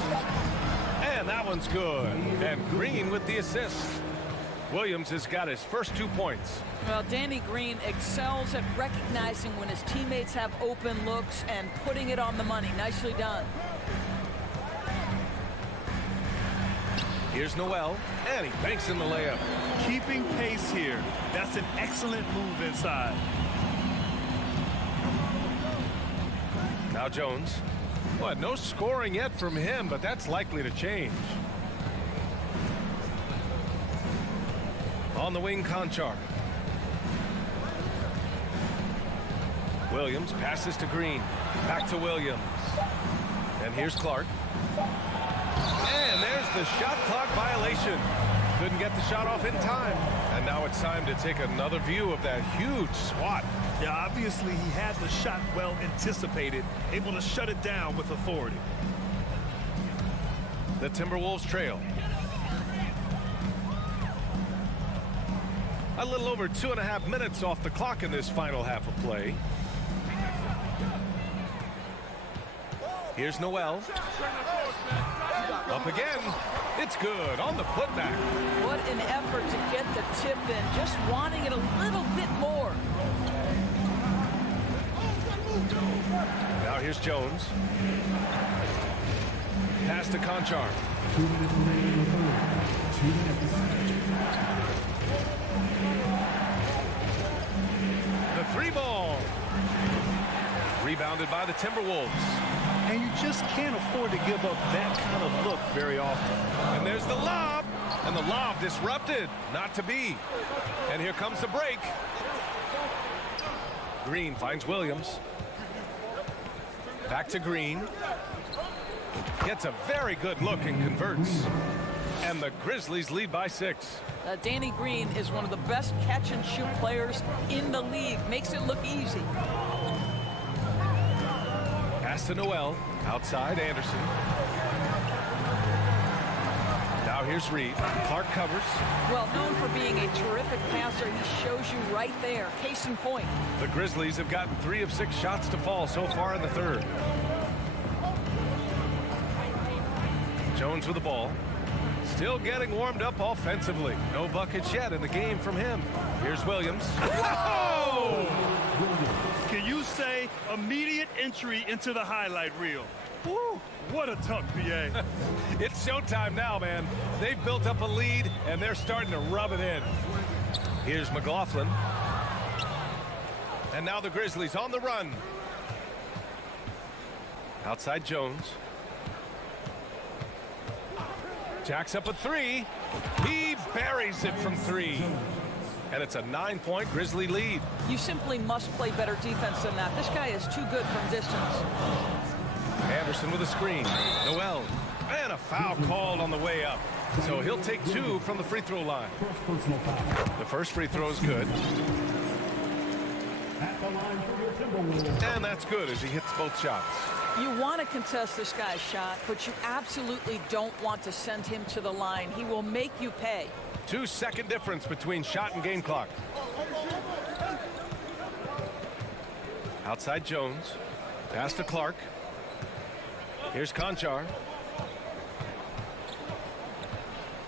And that one's good. And Green with the assist. Williams has got his first 2 points. Well, Danny Green excels at recognizing when his teammates have open looks and putting it on the money. Nicely done. Here's Noel, and he banks in the layup. Keeping pace here. That's an excellent move inside. Now Jones. Well, no scoring yet from him, but that's likely to change. On the wing, Conchar. Williams passes to Green. Back to Williams. And here's Clark. And there's the shot clock violation. Couldn't get the shot off in time. And now it's time to take another view of that huge swat. Yeah, obviously he had the shot well anticipated, able to shut it down with authority. The Timberwolves trail. A little over 2.5 minutes off the clock in this final half of play. Here's Noel. Up again. It's good on the putback. What an effort to get the tip in, just wanting it a little bit more. Now here's Jones. Pass to Conchar. 2 minutes remaining in the third. 2 minutes. The 3-ball. Rebounded by the Timberwolves. And you just can't afford to give up that kind of look very often. And there's the lob. And the lob disrupted. Not to be. And here comes the break. Green finds Williams. Back to Green. Gets a very good look and converts. And the Grizzlies lead by 6. Danny Green is one of the best catch-and-shoot players in the league. Makes it look easy. Pass to Noel. Outside, Anderson. Now here's Reed. Clark covers. Well, known for being a terrific passer, he shows you right there. Case in point. The Grizzlies have gotten 3 of 6 shots to fall so far in the third. Jones with the ball. Still getting warmed up offensively. No buckets yet in the game from him. Here's Williams. Whoa! Can you say immediate entry into the highlight reel? Woo, what a tuck, BA. It's showtime now, man. They've built up a lead, and they're starting to rub it in. Here's McLaughlin. And now the Grizzlies on the run. Outside Jones. Jacks up a 3. He buries it from 3. And it's a 9-point Grizzly lead. You simply must play better defense than that. This guy is too good from distance. Anderson with a screen. Noel. And a foul called on the way up. So he'll take 2 from the free throw line. The first free throw is good. At the line for your Timberwolves. And that's good as he hits both shots. You want to contest this guy's shot, but you absolutely don't want to send him to the line. He will make you pay. 2-second difference between shot and game clock. Outside Jones. Pass to Clark. Here's Conchar.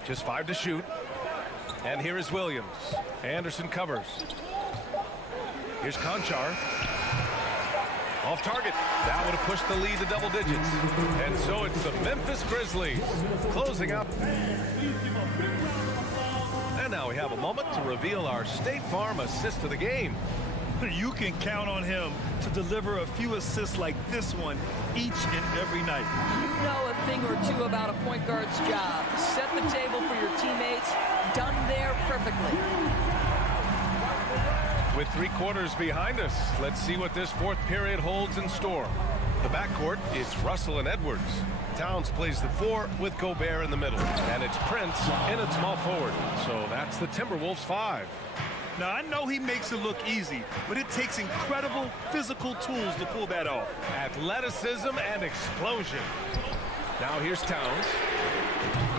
Just 5 to shoot. And here is Williams. Anderson covers. Here's Conchar. Off target. That would have pushed the lead to double digits. And so it's the Memphis Grizzlies closing up. And now we have a moment to reveal our State Farm assist of the game. You can count on him to deliver a few assists like this one each and every night. You know a thing or two about a point guard's job. Set the table for your teammates. Done there perfectly. With 3 quarters behind us, let's see what this 4th period holds in store. The backcourt, it's Russell and Edwards. Towns plays the 4 with Gobert in the middle. And it's Prince in at small forward. So that's the Timberwolves 5. Now, I know he makes it look easy, but it takes incredible physical tools to pull that off. Athleticism and explosion. Now here's Towns.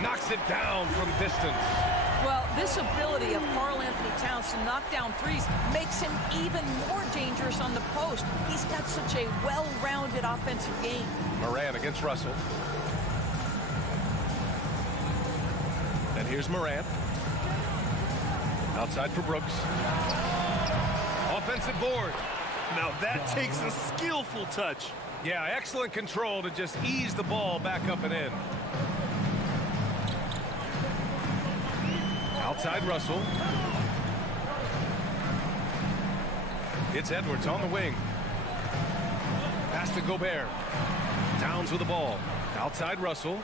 Knocks it down from distance. Well, this ability of Karl-Anthony Towns to knock down threes makes him even more dangerous on the post. He's got such a well-rounded offensive game. Morant against Russell. And here's Morant. Outside for Brooks. Offensive board. Now that takes a skillful touch. Yeah, excellent control to just ease the ball back up and in. Outside Russell. It's Edwards on the wing. Pass to Gobert. Towns with the ball. Outside Russell.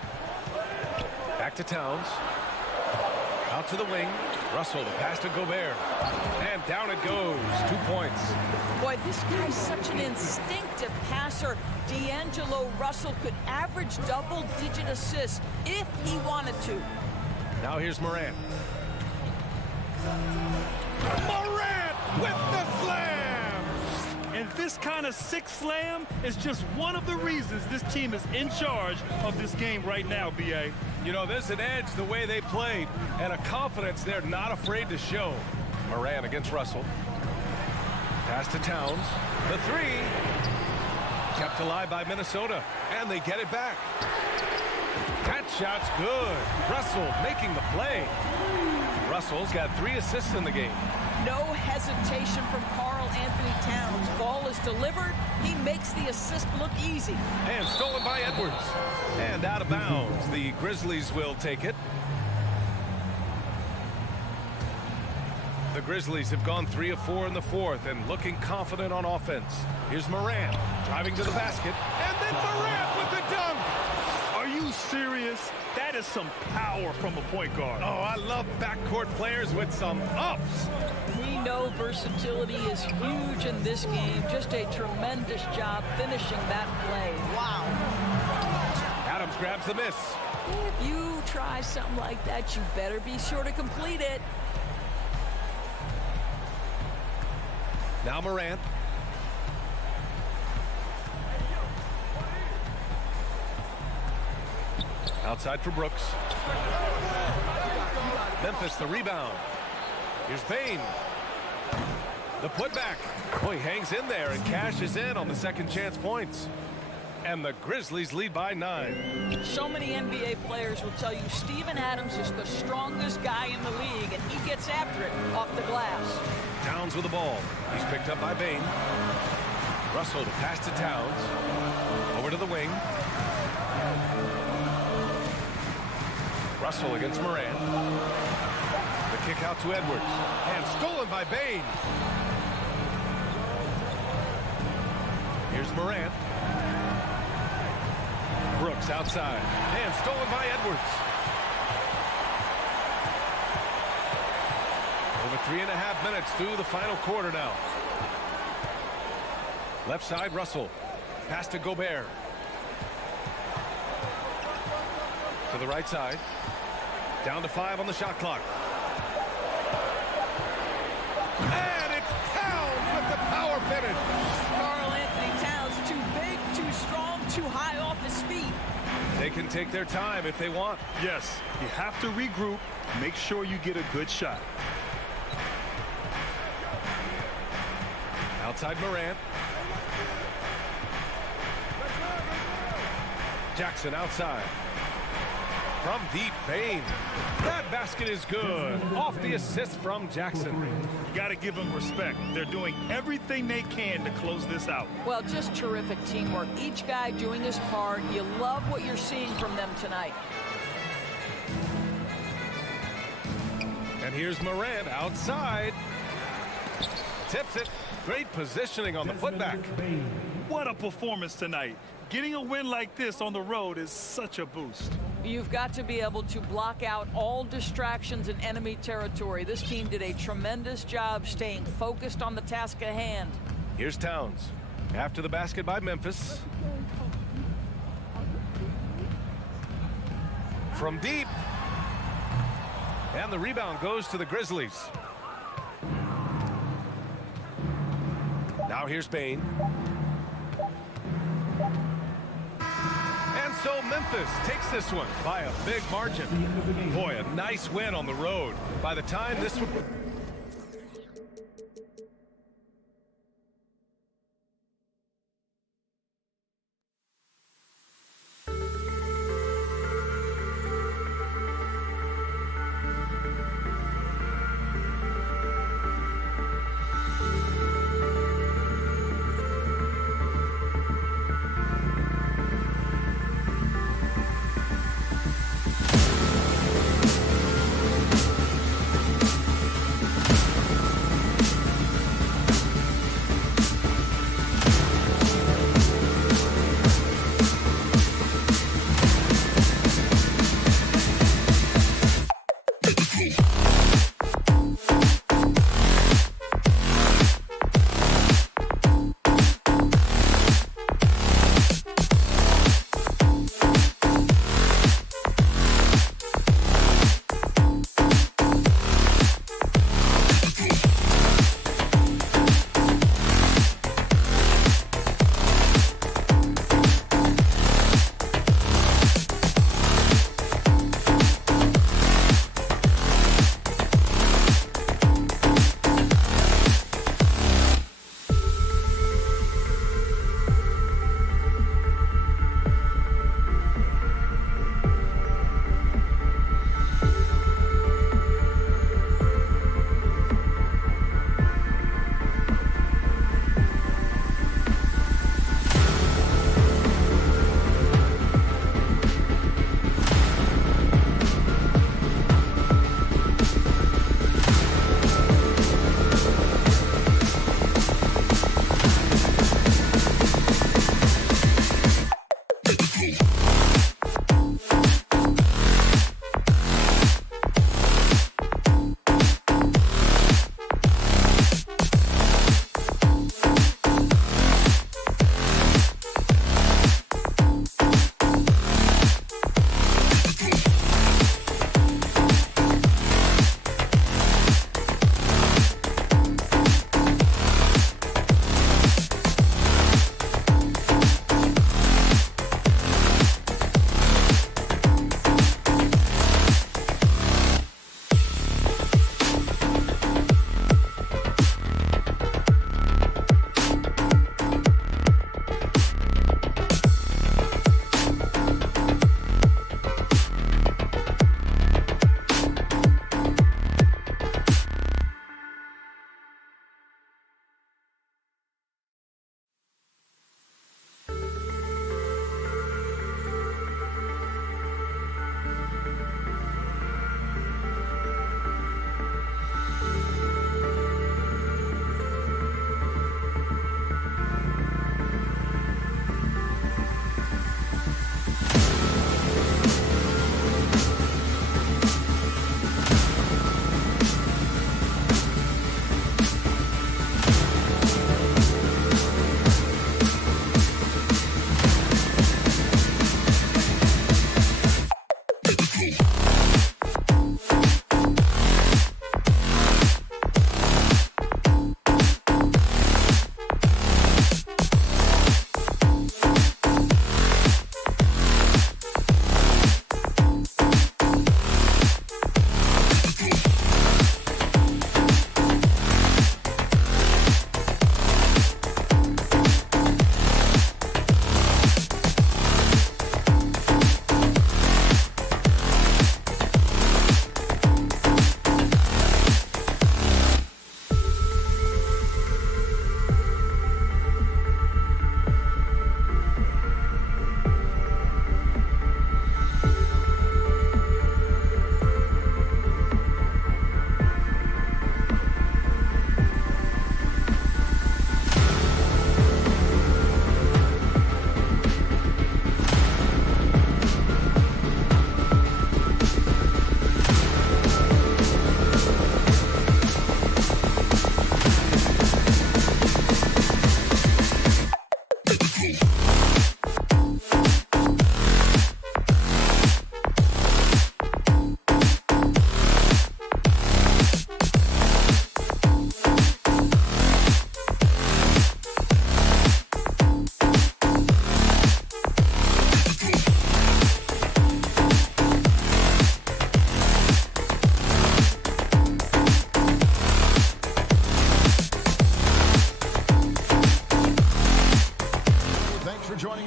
Back to Towns. Out to the wing. Russell to pass to Gobert. And down it goes. 2 points. Boy, this guy's such an instinctive passer. D'Angelo Russell could average double-digit assists if he wanted to. Now here's Morant. Morant with the slam! And this kind of sick slam is just one of the reasons this team is in charge of this game right now, B.A. You know, there's an edge the way they played and a confidence they're not afraid to show. Morant against Russell. Pass to Towns. The three. Kept alive by Minnesota. And they get it back. That shot's good. Russell making the play. Russell's got 3 assists in the game. No hesitation from Karl Anthony Towns. Ball is delivered. He makes the assist look easy. And stolen by Edwards. And out of bounds. The Grizzlies will take it. The Grizzlies have gone 3 of 4 in the fourth and looking confident on offense. Here's Morant driving to the basket. And then Morant with the dunk. Are you serious? That is some power from a point guard. Oh, I love backcourt players with some ups. We know versatility is huge in this game. Just a tremendous job finishing that play. Wow. Adams grabs the miss. If you try something like that, you better be sure to complete it. Now Morant. Outside for Brooks. Memphis the rebound. Here's Bane. The putback. Oh, he hangs in there and cashes in on the second chance points. And the Grizzlies lead by 9. So many NBA players will tell you Steven Adams is the strongest guy in the league, and he gets after it off the glass. Towns with the ball. He's picked up by Bane. Russell to pass to Towns. Over to the wing. Russell against Morant. The kick out to Edwards. And stolen by Bane. Here's Morant. Brooks outside. And stolen by Edwards. Over 3.5 minutes through the final quarter now. Left side, Russell. Pass to Gobert. To the right side. Down to 5 on the shot clock. And it's Towns with the power finish. Karl Anthony Towns, too big, too strong, too high off his feet. They can take their time if they want. Yes, you have to regroup. Make sure you get a good shot. Outside Morant. Jackson outside. From deep, Bane. That basket is good. Off the assist from Jackson. You got to give them respect. They're doing everything they can to close this out. Well, just terrific teamwork. Each guy doing his part. You love what you're seeing from them tonight. And here's Morant outside. Tips it. Great positioning on the putback. What a performance tonight. Getting a win like this on the road is such a boost. You've got to be able to block out all distractions in enemy territory. This team did a tremendous job staying focused on the task at hand. Here's Towns. After the basket by Memphis. From deep. And the rebound goes to the Grizzlies. Now here's Bane. And so Memphis takes this one by a big margin. Boy, a nice win on the road. By the time this one...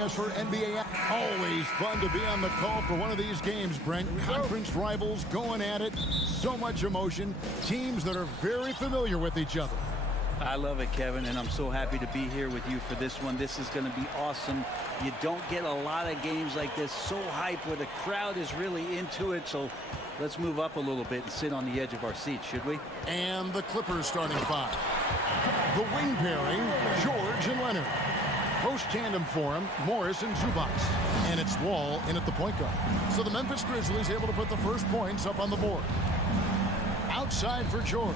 us for NBA. Always fun to be on the call for one of these games, Brent. Conference rivals going at it. So much emotion. Teams that are very familiar with each other. I love it, Kevin, and I'm so happy to be here with you for this one. This is going to be awesome. You don't get a lot of games like this so hype where the crowd is really into it. So let's move up a little bit and sit on the edge of our seats, should we? And the Clippers starting five. The wing pairing, George and Leonard. Post tandem for him, Morris and Zubac. And it's Wall in at the point guard. So the Memphis Grizzlies able to put the first points up on the board. Outside for George.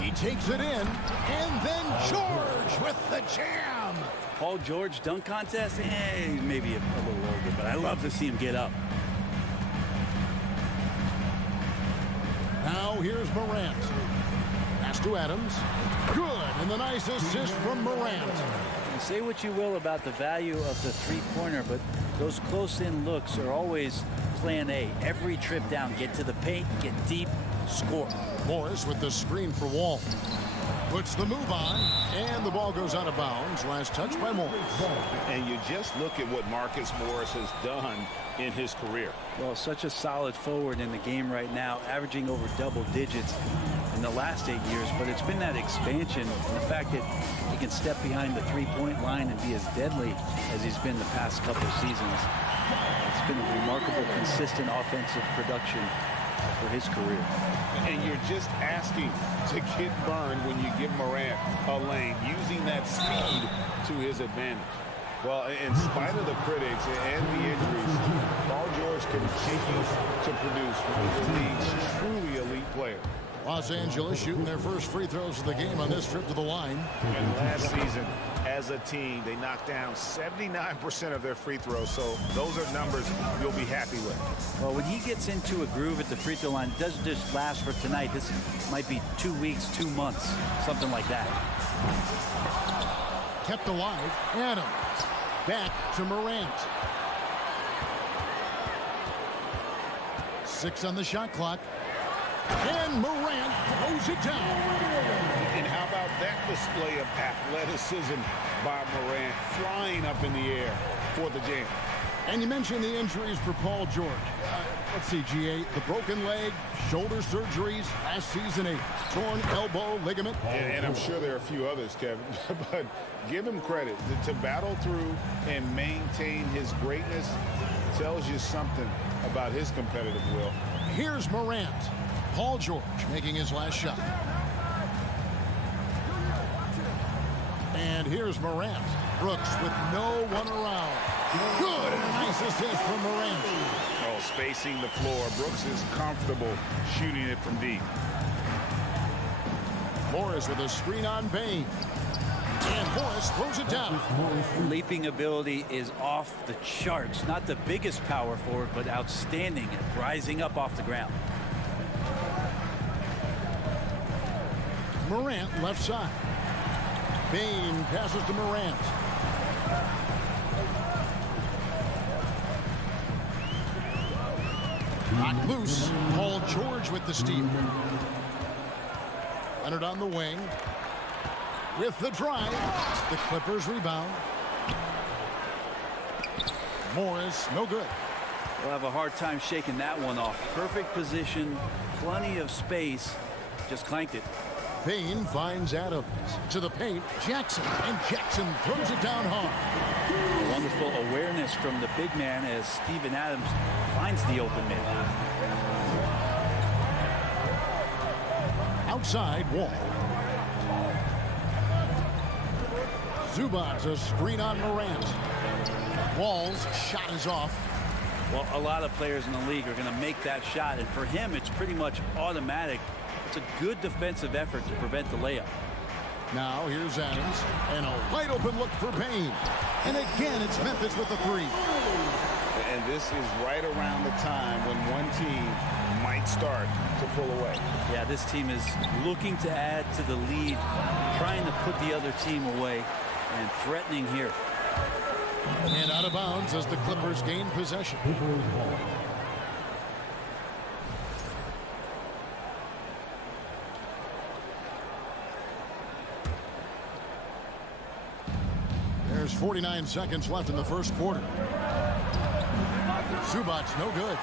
He takes it in, and then George with the jam. Paul George dunk contest? Maybe a little older, but I love to see him get up. Now here's Morant. Pass to Adams. Good, and the nice assist from Morant. And say what you will about the value of the three-pointer, but those close-in looks are always plan A. Every trip down, get to the paint, get deep, score. Morris with the screen for Wall. Puts the move on, and the ball goes out of bounds. Last touch by Morris. And you just look at what Marcus Morris has done in his career. Well, such a solid forward in the game right now, averaging over double digits in the last 8 years, but it's been that expansion and the fact that he can step behind the three-point line and be as deadly as he's been the past couple of seasons. It's been a remarkable, consistent offensive production for his career. And you're just asking to get burned when you give Morant a lane, using that speed to his advantage. Well, in spite of the critics and the injuries, Paul George continues to produce one of the league's truly elite players. Los Angeles shooting their first free throws of the game on this trip to the line. And last season, as a team, they knocked down 79% of their free throws, so those are numbers you'll be happy with. Well, when he gets into a groove at the free throw line, it doesn't just last for tonight. This might be 2 weeks, 2 months, something like that. Kept alive, Adams. Back to Morant. 6 on the shot clock. And Morant throws it down. And how about that display of athleticism by Morant, flying up in the air for the jam. And you mentioned the injuries for Paul George. Let's see, GA, the broken leg, shoulder surgeries, last season a torn elbow ligament. And I'm sure there are a few others, Kevin, but give him credit. To battle through and maintain his greatness tells you something about his competitive will. Here's Morant. Paul George making his last shot. And here's Morant. Brooks with no one around. Good, and a nice assist from Morant. Oh, spacing the floor. Brooks is comfortable shooting it from deep. Morris with a screen on Bain. And Morris throws it down. Leaping ability is off the charts. Not the biggest power forward, but outstanding at rising up off the ground. Morant left side. Bain passes to Morant. Knocked loose. Paul George with the steal. Leonard on the wing. With the drive. The Clippers rebound. Morris, no good. We'll have a hard time shaking that one off. Perfect position, plenty of space. Just clanked it. Bain finds Adams to the paint. Jackson, and Jackson throws it down hard. Wonderful awareness from the big man as Steven Adams finds the open man. Outside, Wall. Zubac, a screen on Morant. Wall's shot is off. Well, a lot of players in the league are going to make that shot, and for him, it's pretty much automatic. It's a good defensive effort to prevent the layup. Now here's Adams, and a wide open look for Bain. And again, it's Memphis with the three. And this is right around the time when one team might start to pull away. Yeah, this team is looking to add to the lead, trying to put the other team away, and threatening here. And out of bounds as the Clippers gain possession. There's 49 seconds left in the first quarter. Zubac's no good.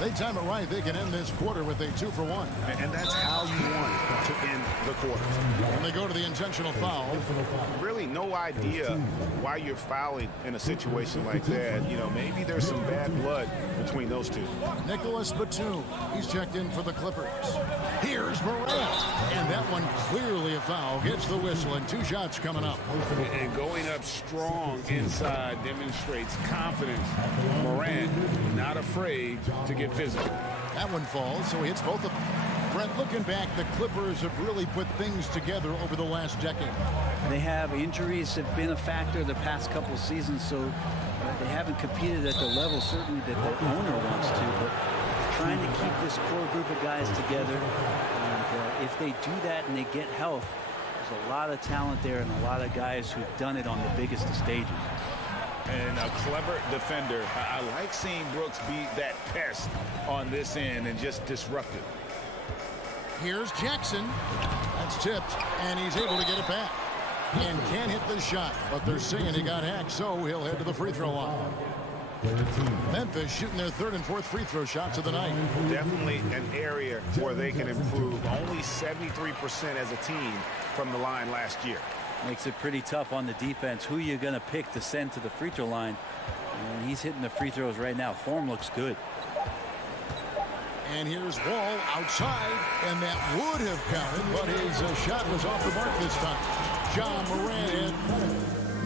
They time it right. They can end this quarter with a 2-for-1. And that's how you want to end the quarter. And they go to the intentional foul. Really no idea why you're fouling in a situation like that. You know, maybe there's some bad blood between those two. Nicholas Batum. He's checked in for the Clippers. Here's Morant. And that one clearly a foul. Gets the whistle and 2 shots coming up. And going up strong inside demonstrates confidence. Morant not afraid to get physical. That one falls, so he hits both of them. Brent, looking back, the Clippers have really put things together over the last decade. They have injuries have been a factor the past couple seasons, so they haven't competed at the level certainly that the owner wants to, but trying to keep this core group of guys together. And if they do that and they get health, there's a lot of talent there and a lot of guys who've done it on the biggest of stages. And a clever defender. I like seeing Brooks be that pest on this end and just disrupt it. Here's Jackson. That's tipped, and he's able to get it back. And can't hit the shot, but they're saying he got hacked, so he'll head to the free throw line. Memphis shooting their 3rd and 4th free throw shots of the night. Definitely an area where they can improve. Only 73% as a team from the line last year. Makes it pretty tough on the defense. Who you're going to pick to send to the free throw line. And he's hitting the free throws right now. Form looks good. And here's Wall outside, and that would have counted, but his shot was off the mark this time. John Moran.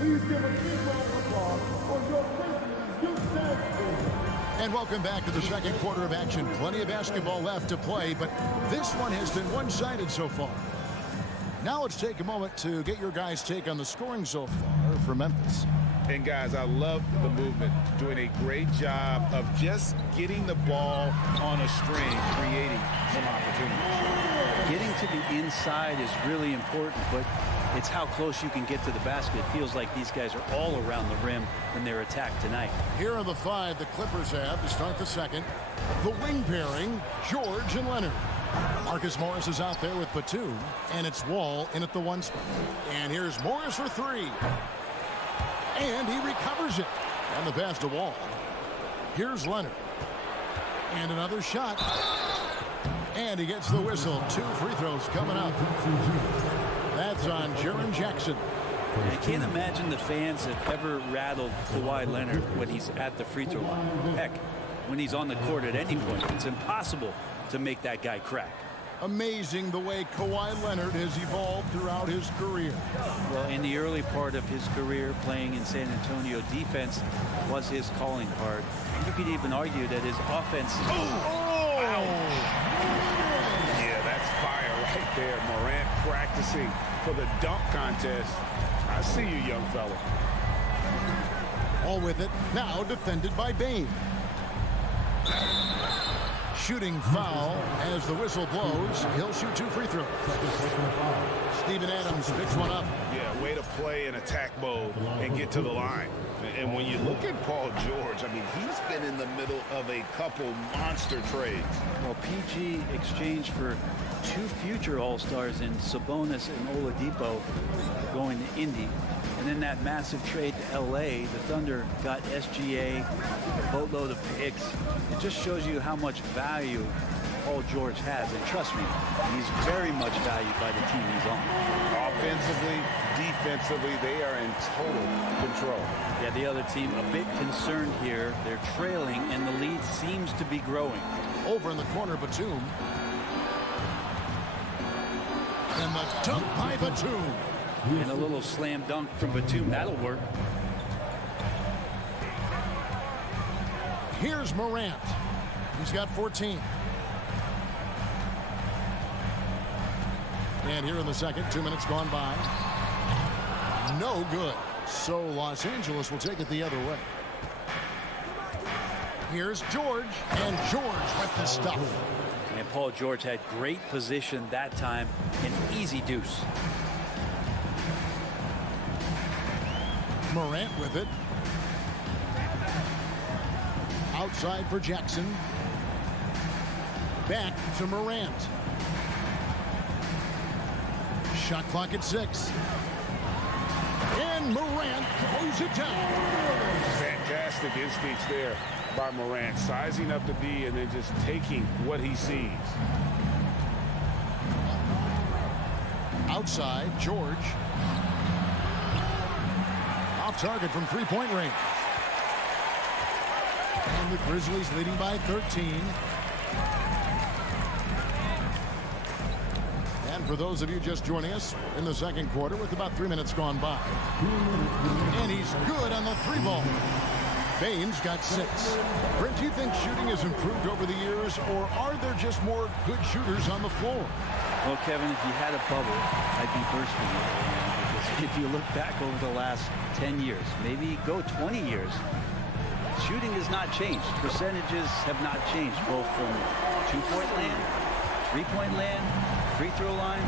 Please give a big round of applause for your Grizzlies youth dance team. And welcome back to the second quarter of action. Plenty of basketball left to play, but this one has been one-sided so far. Now let's take a moment to get your guys' take on the scoring so far for Memphis. And guys, I love the movement. Doing a great job of just getting the ball on a string, creating some opportunities. Getting to the inside is really important, but it's how close you can get to the basket. It feels like these guys are all around the rim when they're attacked tonight. Here are the 5 the Clippers have to start the second. The wing pairing, George and Leonard. Marcus Morris is out there with Batum, and it's Wall in at the 1 spot. And here's Morris for 3. And he recovers it. And the pass to Wall. Here's Leonard. And another shot. And he gets the whistle. 2 free throws coming up. That's on Jaren Jackson. I can't imagine the fans have ever rattled Kawhi Leonard when he's at the free throw line. Heck, when he's on the court at any point, it's impossible to make that guy crack. Amazing the way Kawhi Leonard has evolved throughout his career. Well, in the early part of his career playing in San Antonio, defense was his calling card. You could even argue that his offense... Yeah, that's fire right there. Morant practicing for the dunk contest. I see you, young fella. All with it, now defended by Bain. Shooting foul as the whistle blows. He'll shoot 2 free throws. Steven Adams picks one up. Yeah, way to play in attack mode and get to the line. And when you look at Paul George, I mean, he's been in the middle of a couple monster trades. Well, PG exchanged for 2 future All-Stars in Sabonis and Oladipo going to Indy. And then that massive trade to L.A., the Thunder got SGA, a boatload of picks. It just shows you how much value Paul George has. And trust me, he's very much valued by the team he's on. Offensively, defensively, they are in total control. Yeah, the other team a bit concerned here. They're trailing, and the lead seems to be growing. Over in the corner, Batum. And the dunk by Batum. And a little slam dunk from Batum. That'll work. Here's Morant. He's got 14. And here in the second, 2 minutes gone by. No good. So Los Angeles will take it the other way. Here's George. And George with the stuff. And Paul George had great position that time. An easy deuce. Morant with it. Outside for Jackson. Back to Morant. Shot clock at 6. And Morant throws it down. Fantastic instincts there by Morant, sizing up the D and then just taking what he sees. Outside, George. Off target from three-point range. And the Grizzlies leading by 13. And for those of you just joining us in the second quarter with about 3 minutes gone by. And he's good on the three ball. Baines got 6. Brent, do you think shooting has improved over the years, or are there just more good shooters on the floor? Well, Kevin, if you had a bubble, I'd be bursting it right now, because if you look back over the last 10 years, maybe go 20 years, shooting has not changed. Percentages have not changed, both from two-point land, three-point land, free throw line.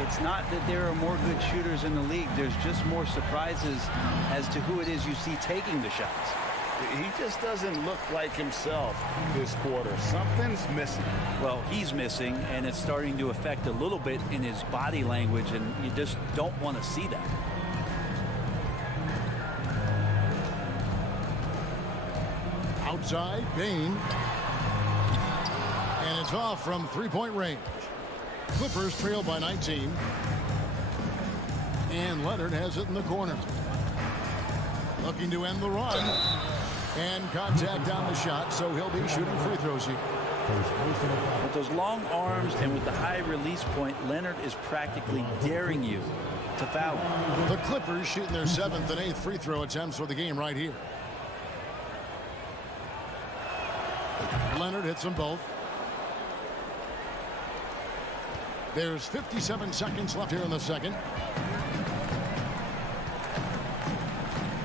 It's not that there are more good shooters in the league. There's just more surprises as to who it is you see taking the shots. He just doesn't look like himself this quarter. Something's missing. Well, he's missing, and it's starting to affect a little bit in his body language, and you just don't want to see that. Outside, Bain. And it's off from three-point range. Clippers trail by 19. And Leonard has it in the corner. Looking to end the run. And contact on the shot, so he'll be shooting free throws here. With those long arms and with the high release point, Leonard is practically daring you to foul him. The Clippers shooting their 7th and 8th free throw attempts for the game right here. Leonard hits them both. There's 57 seconds left here in the second.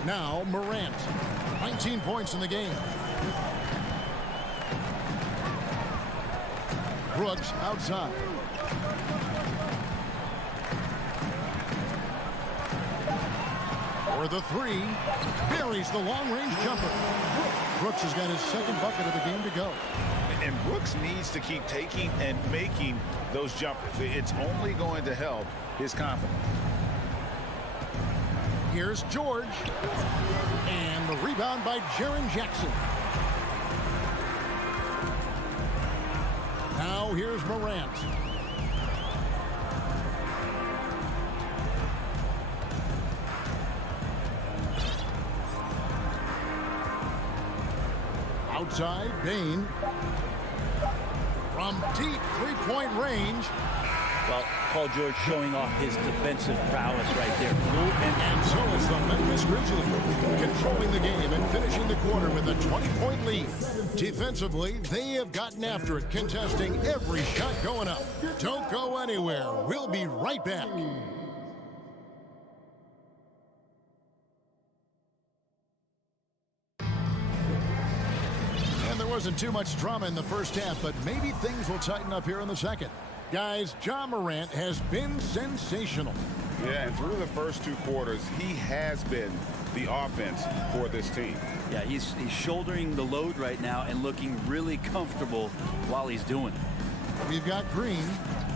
Now Morant. 19 points in the game. Brooks outside. For the three. Buries the long-range jumper. Brooks has got his second bucket of the game to go. And Brooks needs to keep taking and making those jumpers. It's only going to help his confidence. Here's George. And the rebound by Jaren Jackson. Now here's Morant. Outside, Bain. From deep three-point range. Well, Paul George showing off his defensive prowess right there. And so is the Memphis Grizzlies, controlling the game and finishing the quarter with a 20-point lead. Defensively, they have gotten after it, contesting every shot going up. Don't go anywhere. We'll be right back. And there wasn't too much drama in the first half, but maybe things will tighten up here in the second. Guys, Ja Morant has been sensational. Yeah, and through the first two quarters, he has been the offense for this team. Yeah, he's shouldering the load right now and looking really comfortable while he's doing it. We've got Green.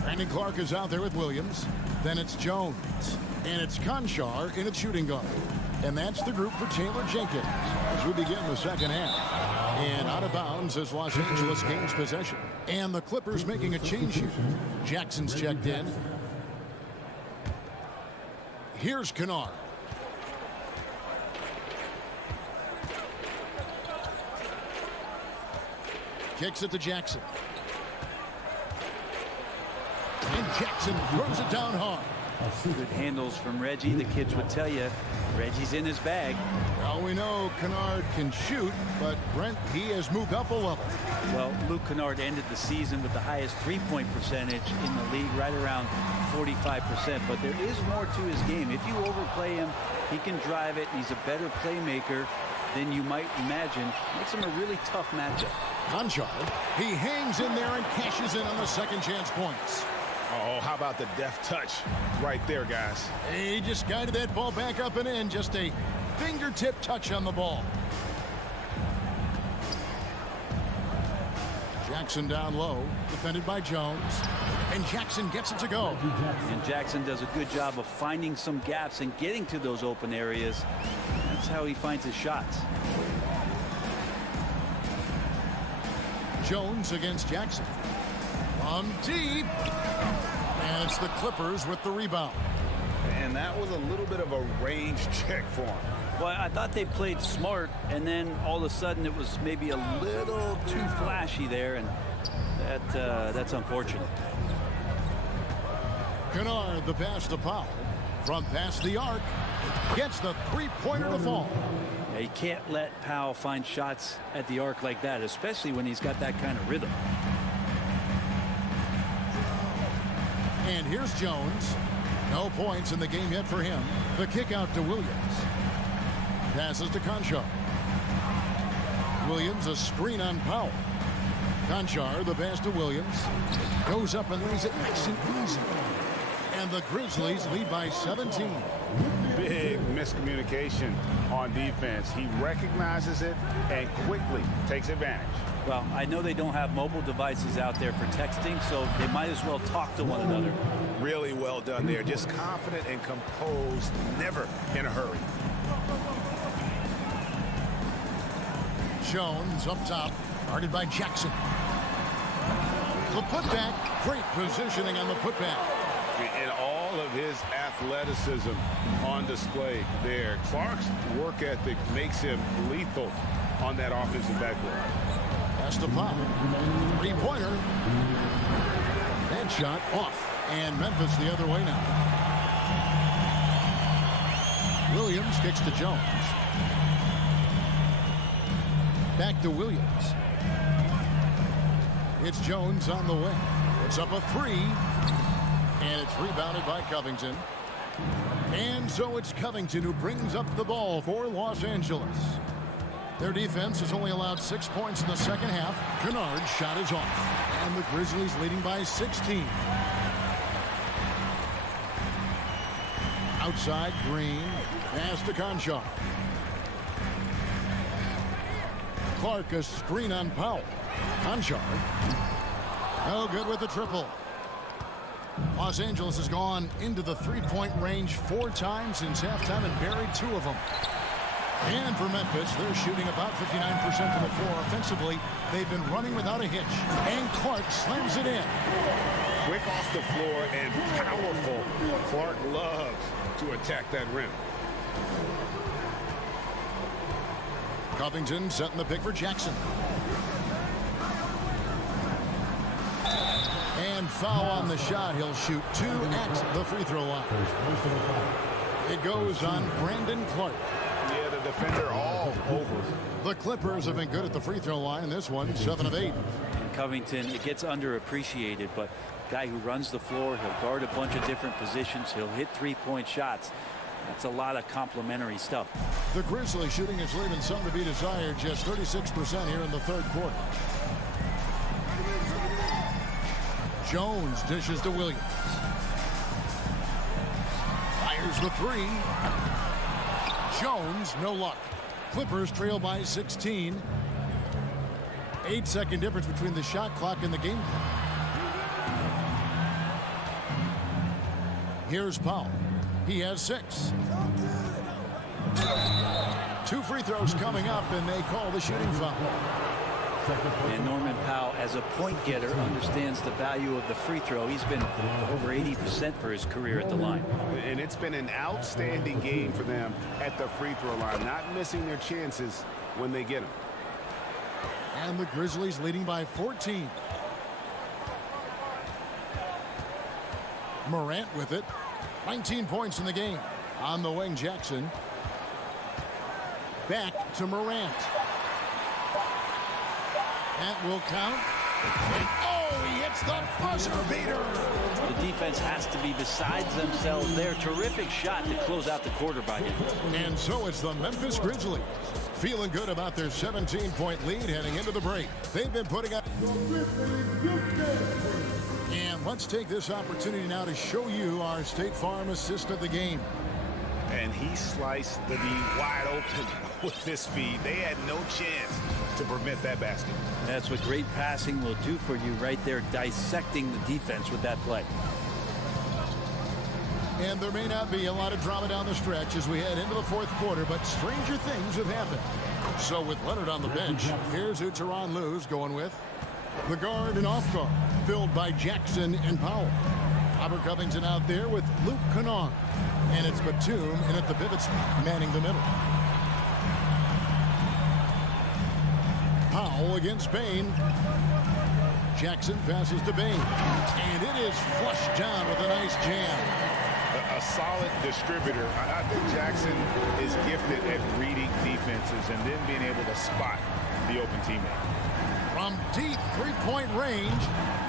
Brandon Clark is out there with Williams. Then it's Jones. And it's Conchar in a shooting guard. And that's the group for Taylor Jenkins as we begin the second half. And out of bounds as Los Angeles gains possession. And the Clippers making a change here. Jackson's checked in. Here's Kennard. Kicks it to Jackson. And Jackson throws it down hard. Good handles from Reggie. The kids would tell you Reggie's in his bag. Well, we know Kennard can shoot, but Brent, he has moved up a level. Well, Luke Kennard ended the season with the highest three-point percentage in the league, right around 45%. But there is more to his game. If you overplay him, he can drive it. He's a better playmaker than you might imagine. Makes him a really tough matchup. Conchar, he hangs in there and cashes in on the second chance points. Oh, how about the deft touch right there, guys? He just guided that ball back up and in. Just a fingertip touch on the ball. Jackson down low, defended by Jones. And Jackson gets it to go. And Jackson does a good job of finding some gaps and getting to those open areas. That's how he finds his shots. Jones against Jackson. From deep. And it's the Clippers with the rebound. And that was a little bit of a range check for him. Well, I thought they played smart, and then all of a sudden it was maybe a little too flashy there, and that's unfortunate. Kennard, the pass to Powell. From past the arc, gets the three-pointer to fall. Yeah, you can't let Powell find shots at the arc like that, especially when he's got that kind of rhythm. And here's Jones. No points in the game yet for him. The kick out to Williams. Passes to Conchar. Williams, a screen on Powell. Conchar, the pass to Williams. Goes up and lays it nice and easy. And the Grizzlies lead by 17. Big miscommunication on defense. He recognizes it and quickly takes advantage. Well, I know they don't have mobile devices out there for texting, so they might as well talk to one another. Really well done there. Just confident and composed, never in a hurry. Jones up top, guarded by Jackson. The putback, great positioning on the putback. And all of his athleticism on display there. Clark's work ethic makes him lethal on that offensive backboard. Pass to Pop. Three-pointer. That shot off. And Memphis the other way now. Williams kicks to Jones. Back to Williams. It's Jones on the wing. It's up a three. And it's rebounded by Covington. And so it's Covington who brings up the ball for Los Angeles. Their defense has only allowed 6 points in the second half. Kennard's shot is off. And the Grizzlies leading by 16. Outside, Green. Pass to Conchar. Clark, a screen on Powell. Conchar. No good with the triple. Los Angeles has gone into the three-point range 4 times since halftime and buried 2 of them. And for Memphis, they're shooting about 59% from the floor. Offensively, they've been running without a hitch. And Clark slams it in. Quick off the floor and powerful. Clark loves to attack that rim. Covington setting the pick for Jackson. And foul on the shot. He'll shoot 2 at the free throw line. It goes on Brandon Clark. Yeah, the defender all over. The Clippers have been good at the free throw line in this one, 7 of 8. And Covington, it gets underappreciated, but guy who runs the floor, he'll guard a bunch of different positions, he'll hit three-point shots. That's a lot of complimentary stuff. The Grizzlies shooting is leaving some to be desired, just 36% here in the third quarter. Jones dishes to Williams. Fires the three. Jones, no luck. Clippers trail by 16. 8-second difference between the shot clock and the game clock. Here's Powell. He has 6. 2 free throws coming up, and they call the shooting foul. And Norman Powell, as a point getter, understands the value of the free throw. He's been over 80% for his career at the line. And it's been an outstanding game for them at the free throw line, not missing their chances when they get them. And the Grizzlies leading by 14. Morant with it. 19 points in the game. On the wing, Jackson. Back to Morant. That will count. And oh, he hits the buzzer beater. The defense has to be besides themselves there. Terrific shot to close out the quarter by him. And so it's the Memphis Grizzlies. Feeling good about their 17-point lead heading into the break. They've been putting up. And let's take this opportunity now to show you our State Farm assist of the game. and he sliced the D wide open with his speed. They had no chance to prevent that basket. That's what great passing will do for you right there, dissecting the defense with that play. And there may not be a lot of drama down the stretch as we head into the fourth quarter, but stranger things have happened. So with Leonard on the bench, here's who Tyronn Lue's going with. The guard and off guard, filled by Jackson and Powell. Robert Covington out there with Luke Kennard. And it's Batum in at the pivot spot, manning the middle. Powell against Bain. Jackson passes to Bain. And it is flushed down with a nice jam. A solid distributor. I think Jackson is gifted at reading defenses and then being able to spot the open teammate. From deep three-point range,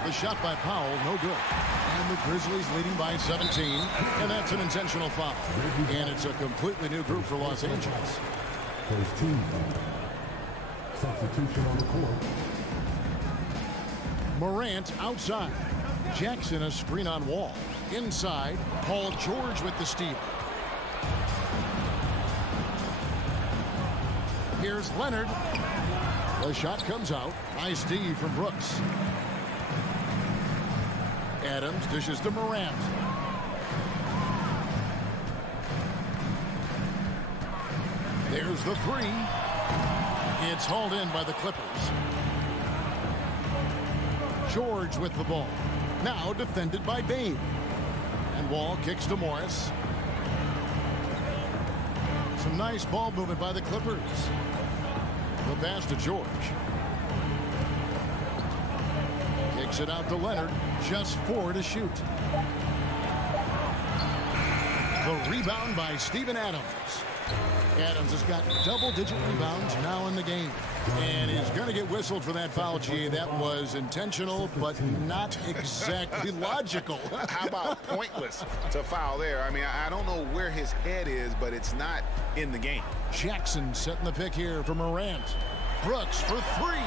the shot by Powell, no good. And the Grizzlies leading by 17, and that's an intentional foul. And it's a completely new group for Los Angeles. First team foul. Substitution on the court. Morant outside. Jackson a screen on Wall. Inside, Paul George with the steal. Here's Leonard. The shot comes out. Nice D from Brooks. Adams dishes to Morant. There's the three. It's hauled in by the Clippers. George with the ball. Now defended by Bain. And Wall kicks to Morris. Some nice ball movement by the Clippers. The pass to George. Kicks it out to Leonard. Just 4 to shoot. The rebound by Steven Adams. Adams has got double-digit rebounds now in the game. And he's going to get whistled for that foul, G. That was intentional, but not exactly logical. How about pointless to foul there? I mean, I don't know where his head is, but it's not in the game. Jackson setting the pick here for Morant. Brooks for 3.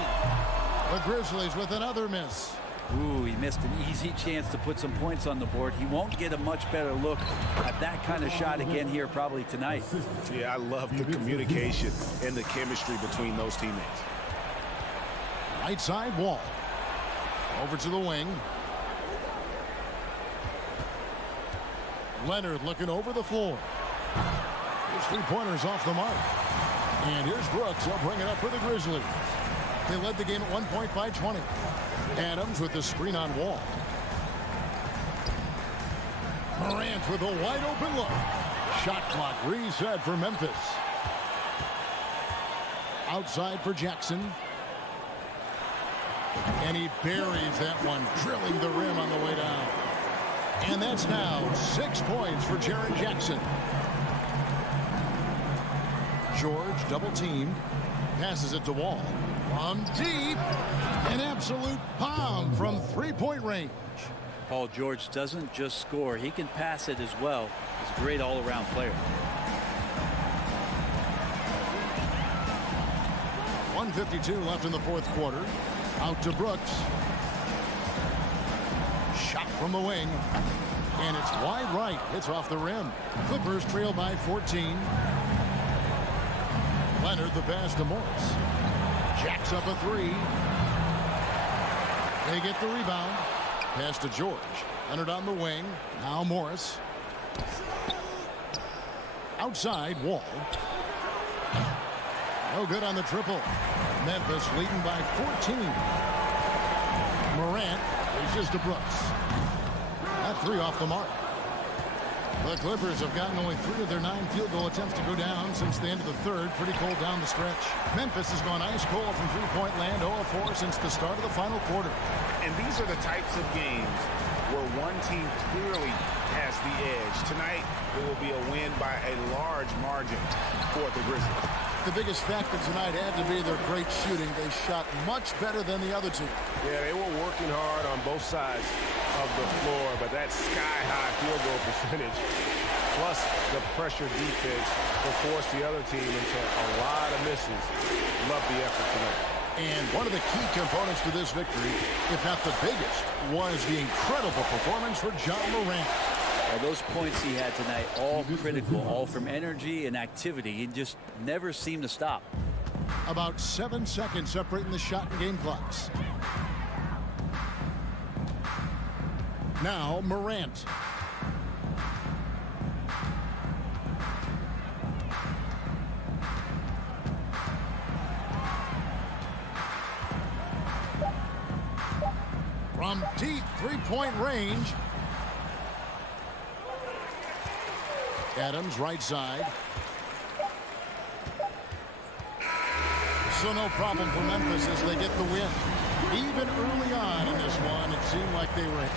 The Grizzlies with another miss. Ooh, he missed an easy chance to put some points on the board. He won't get a much better look at that kind of shot again here probably tonight. Yeah, I love the communication and the chemistry between those teammates. Right side Wall. Over to the wing. Leonard looking over the floor. His three-pointers off the mark. And here's Brooks. He'll bring it up for the Grizzlies. They led the game at 1 point by 20. Adams with the screen on Wall. Morant with a wide open look. Shot clock reset for Memphis. Outside for Jackson. And he buries that one, drilling the rim on the way down. And that's now 6 points for Jaren Jackson. George double teamed. Passes it to Wall. From deep. An absolute bomb from three-point range. Paul George doesn't just score. He can pass it as well. He's a great all-around player. 1:52 left in the fourth quarter. Out to Brooks. Shot from the wing. And it's wide right. It's off the rim. Clippers trail by 14. Leonard the pass to Morris. Jacks up a 3. They get the rebound. Pass to George. Leonard on the wing. Now Morris. Outside Wall. No good on the triple. Memphis leading by 14. Morant reaches to Brooks. That 3 off the mark. The Clippers have gotten only 3 of their 9 field goal attempts to go down since the end of the third. Pretty cold down the stretch. Memphis has gone ice cold from three-point land, 0 of 4 since the start of the final quarter. And these are the types of games where one team clearly has the edge. Tonight, it will be a win by a large margin for the Grizzlies. The biggest factor tonight had to be their great shooting. They shot much better than the other team. Yeah, they were working hard on both sides of the floor, but that sky-high field goal percentage plus the pressure defense will force the other team into a lot of misses. Love the effort tonight. And one of the key components to this victory, if not the biggest, was the incredible performance for John Morant. Those points he had tonight, all critical, all from energy and activity. He just never seemed to stop. About 7 seconds separating the shot and game clocks. Now Morant. From deep three-point range. Adams right side. So no problem for Memphis as they get the win. Even early on in this one, it seemed like they were...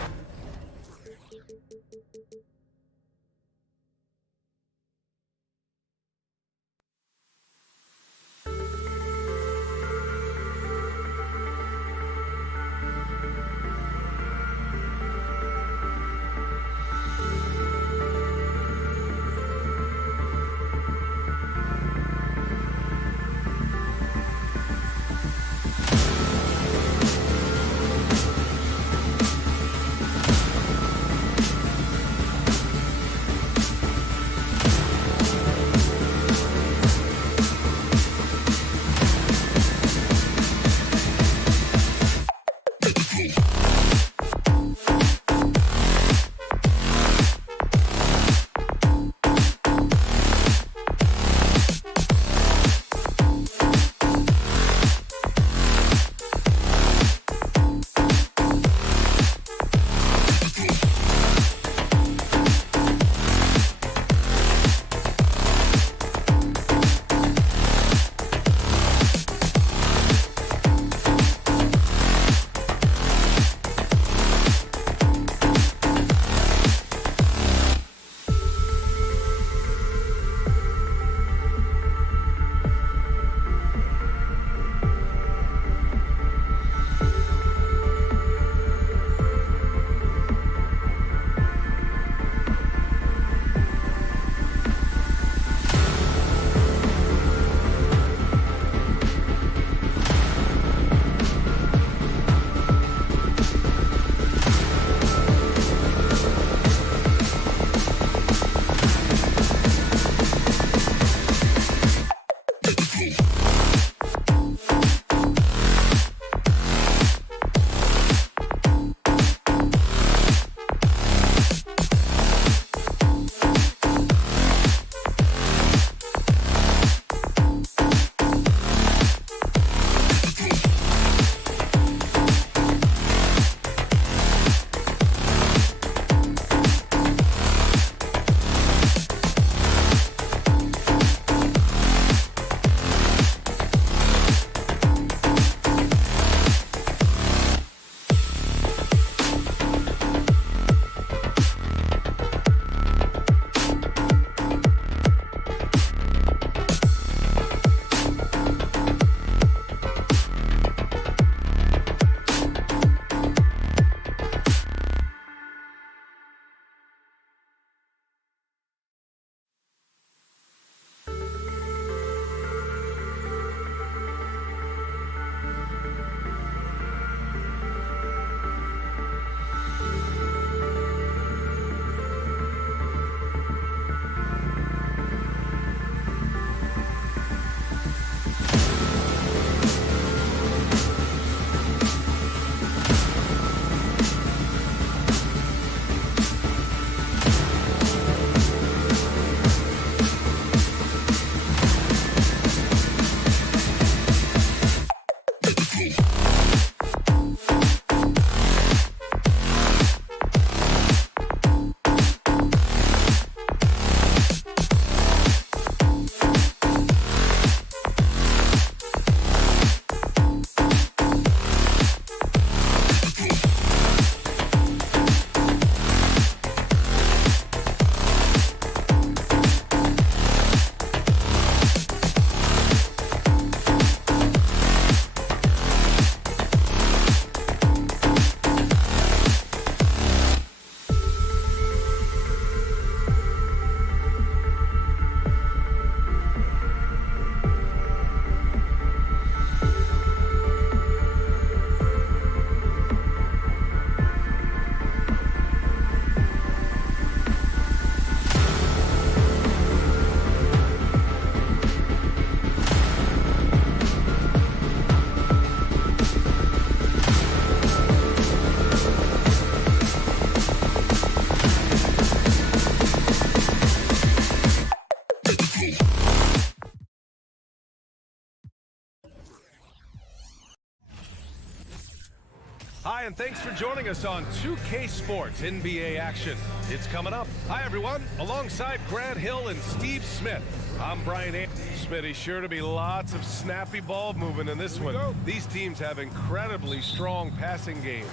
Brian, thanks for joining us on 2K Sports NBA action. It's coming up. Hi, everyone. Alongside Grant Hill and Steve Smith, I'm Brian Smitty. Sure to be lots of snappy ball movement in this one. These teams have incredibly strong passing games.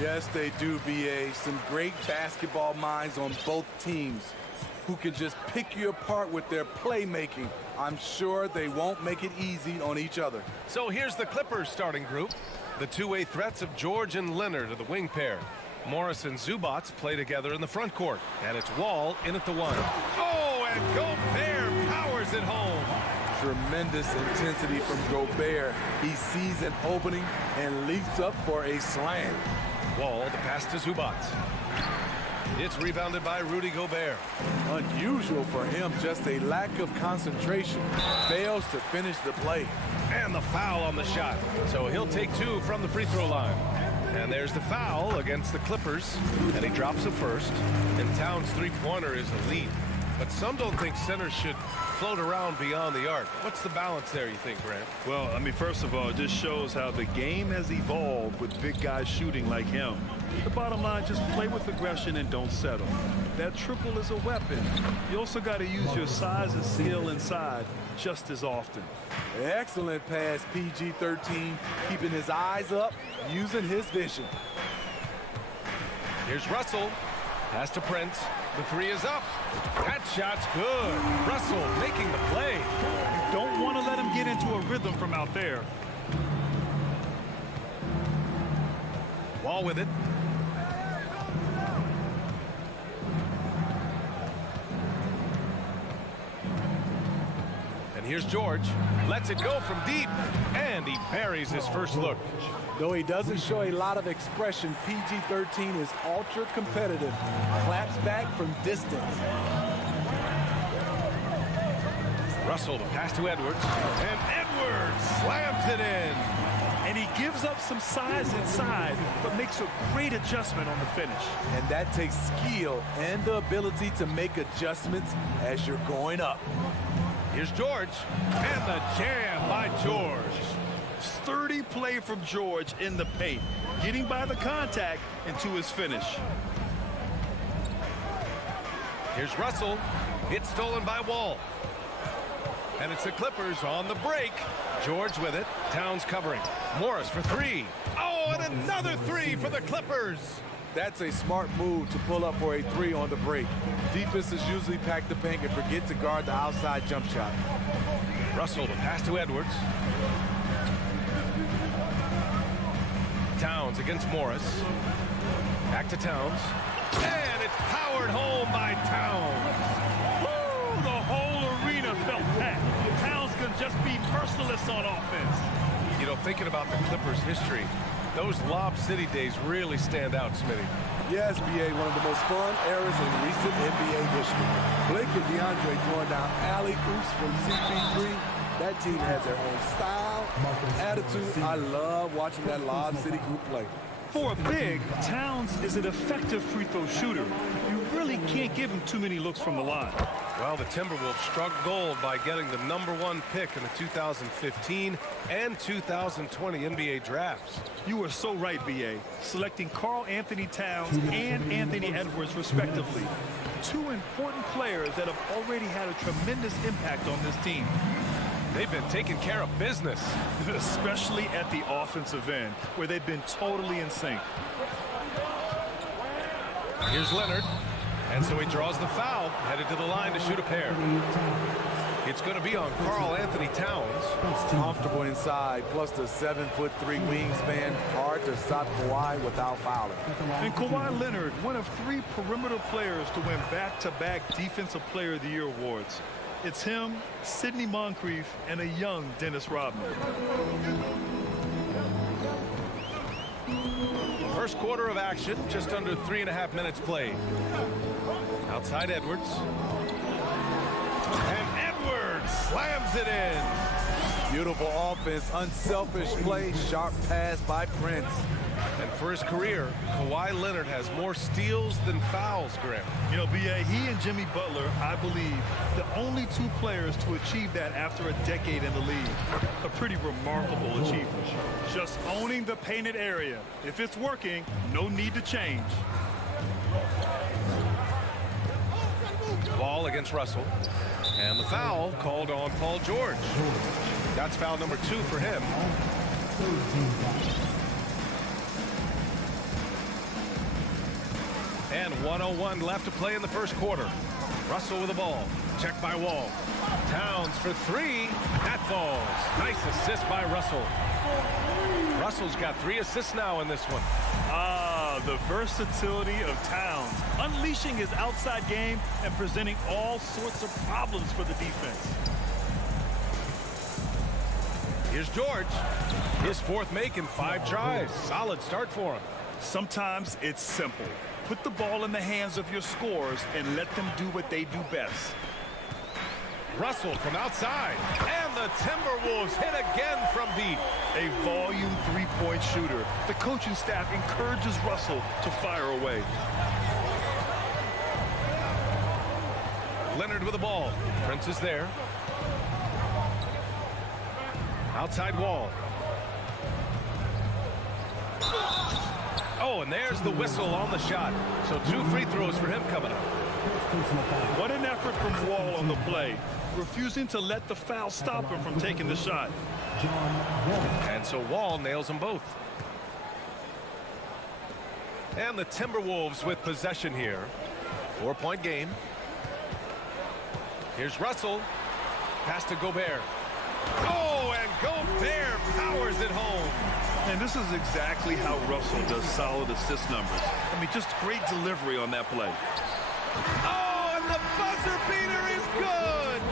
Yes, they do, BA. Some great basketball minds on both teams who can just pick you apart with their playmaking. I'm sure they won't make it easy on each other. So here's the Clippers starting group. The two-way threats of George and Leonard are the wing pair. Morris and Zubac play together in the front court. And it's Wall in at the 1. Oh, and Gobert powers it home. Tremendous intensity from Gobert. He sees an opening and leaps up for a slam. Wall, the pass to Zubac. It's rebounded by Rudy Gobert. Unusual for him, just a lack of concentration. Fails to finish the play. And the foul on the shot. So he'll take 2 from the free throw line. And there's the foul against the Clippers. And he drops the first. And Towns' three-pointer is elite. But some don't think centers should float around beyond the arc. What's the balance there, you think, Grant? Well, I mean, first of all, it just shows how the game has evolved with big guys shooting like him. The bottom line, just play with aggression and don't settle. That triple is a weapon. You also got to use your size and skill inside just as often. Excellent pass, PG-13, keeping his eyes up, using his vision. Here's Russell. Pass to Prince. The 3 is up. That shot's good. Russell making the play. You don't want to let him get into a rhythm from out there. Wall with it. And here's George. Lets it go from deep. And he buries his first look. Though he doesn't show a lot of expression, PG-13 is ultra competitive. Claps back from distance. Russell, the pass to Edwards. And Edwards slams it in. And he gives up some size inside, but makes a great adjustment on the finish. And that takes skill and the ability to make adjustments as you're going up. Here's George. And the jam by George. Sturdy play from George in the paint, getting by the contact and to his finish. Here's Russell. It's stolen by Wall. And it's the Clippers on the break. George with it. Towns covering. Morris for 3. Oh, and another 3 for the Clippers. That's a smart move to pull up for a 3 on the break. Defenses usually pack the paint and forget to guard the outside jump shot. Russell, the pass to Edwards. Towns against Morris. Back to Towns. And it's powered home by Towns. Woo! The whole arena felt that. Towns can just be merciless on offense. You know, thinking about the Clippers' history, those Lob City days really stand out, Smitty. Yes, BA, one of the most fun eras in recent NBA history. Blake and DeAndre throwing down alley-oops from CP3. That team has their own style, attitude. I love watching that Lob City group play. For a big, Towns is an effective free throw shooter. You really can't give him too many looks from the line. Well, the Timberwolves struck gold by getting the #1 pick in the 2015 and 2020 NBA drafts. You were so right, B.A. Selecting Karl Anthony Towns and Anthony Edwards, respectively. 2 important players that have already had a tremendous impact on this team. They've been taking care of business. Especially at the offensive end, where they've been totally in sync. Here's Leonard. And so he draws the foul, headed to the line to shoot a pair. It's going to be on Karl Anthony Towns. Comfortable inside, plus the 7'3" wingspan. Hard to stop Kawhi without fouling. And Kawhi Leonard, one of 3 perimeter players to win back-to-back Defensive Player of the Year awards. It's him, Sidney Moncrief, and a young Dennis Rodman. First quarter of action, just under 3.5 minutes played. Outside Edwards. And Edwards slams it in. Beautiful offense, unselfish play, sharp pass by Prince. And for his career, Kawhi Leonard has more steals than fouls, Graham. You know, B.A., he and Jimmy Butler, I believe, the only two players to achieve that after a decade in the league. A pretty remarkable achievement. Just owning the painted area. If it's working, no need to change. Ball against Russell. And the foul called on Paul George. That's foul number 2 for him. And 1:01 left to play in the first quarter. Russell with the ball. Checked by Wall. Towns for 3. That falls. Nice assist by Russell. Russell's got 3 assists now in this one. The versatility of Towns, unleashing his outside game and presenting all sorts of problems for the defense. Here's George. His 4th make in 5 tries. Solid start for him. Sometimes it's simple. Put the ball in the hands of your scorers and let them do what they do best. Russell from outside. And the Timberwolves hit again from deep. A volume 3-point shooter. The coaching staff encourages Russell to fire away. Leonard with the ball. Prince is there. Outside Wall. Oh, and there's the whistle on the shot. So 2 free throws for him coming up. What an effort from Wall on the play. Refusing to let the foul stop him from taking the shot. And so Wall nails them both. And the Timberwolves with possession here. 4-point game. Here's Russell. Pass to Gobert. Oh, and Gobert powers it home. And this is exactly how Russell does solid assist numbers. I mean, just great delivery on that play. Oh, and the buzzer beater is good.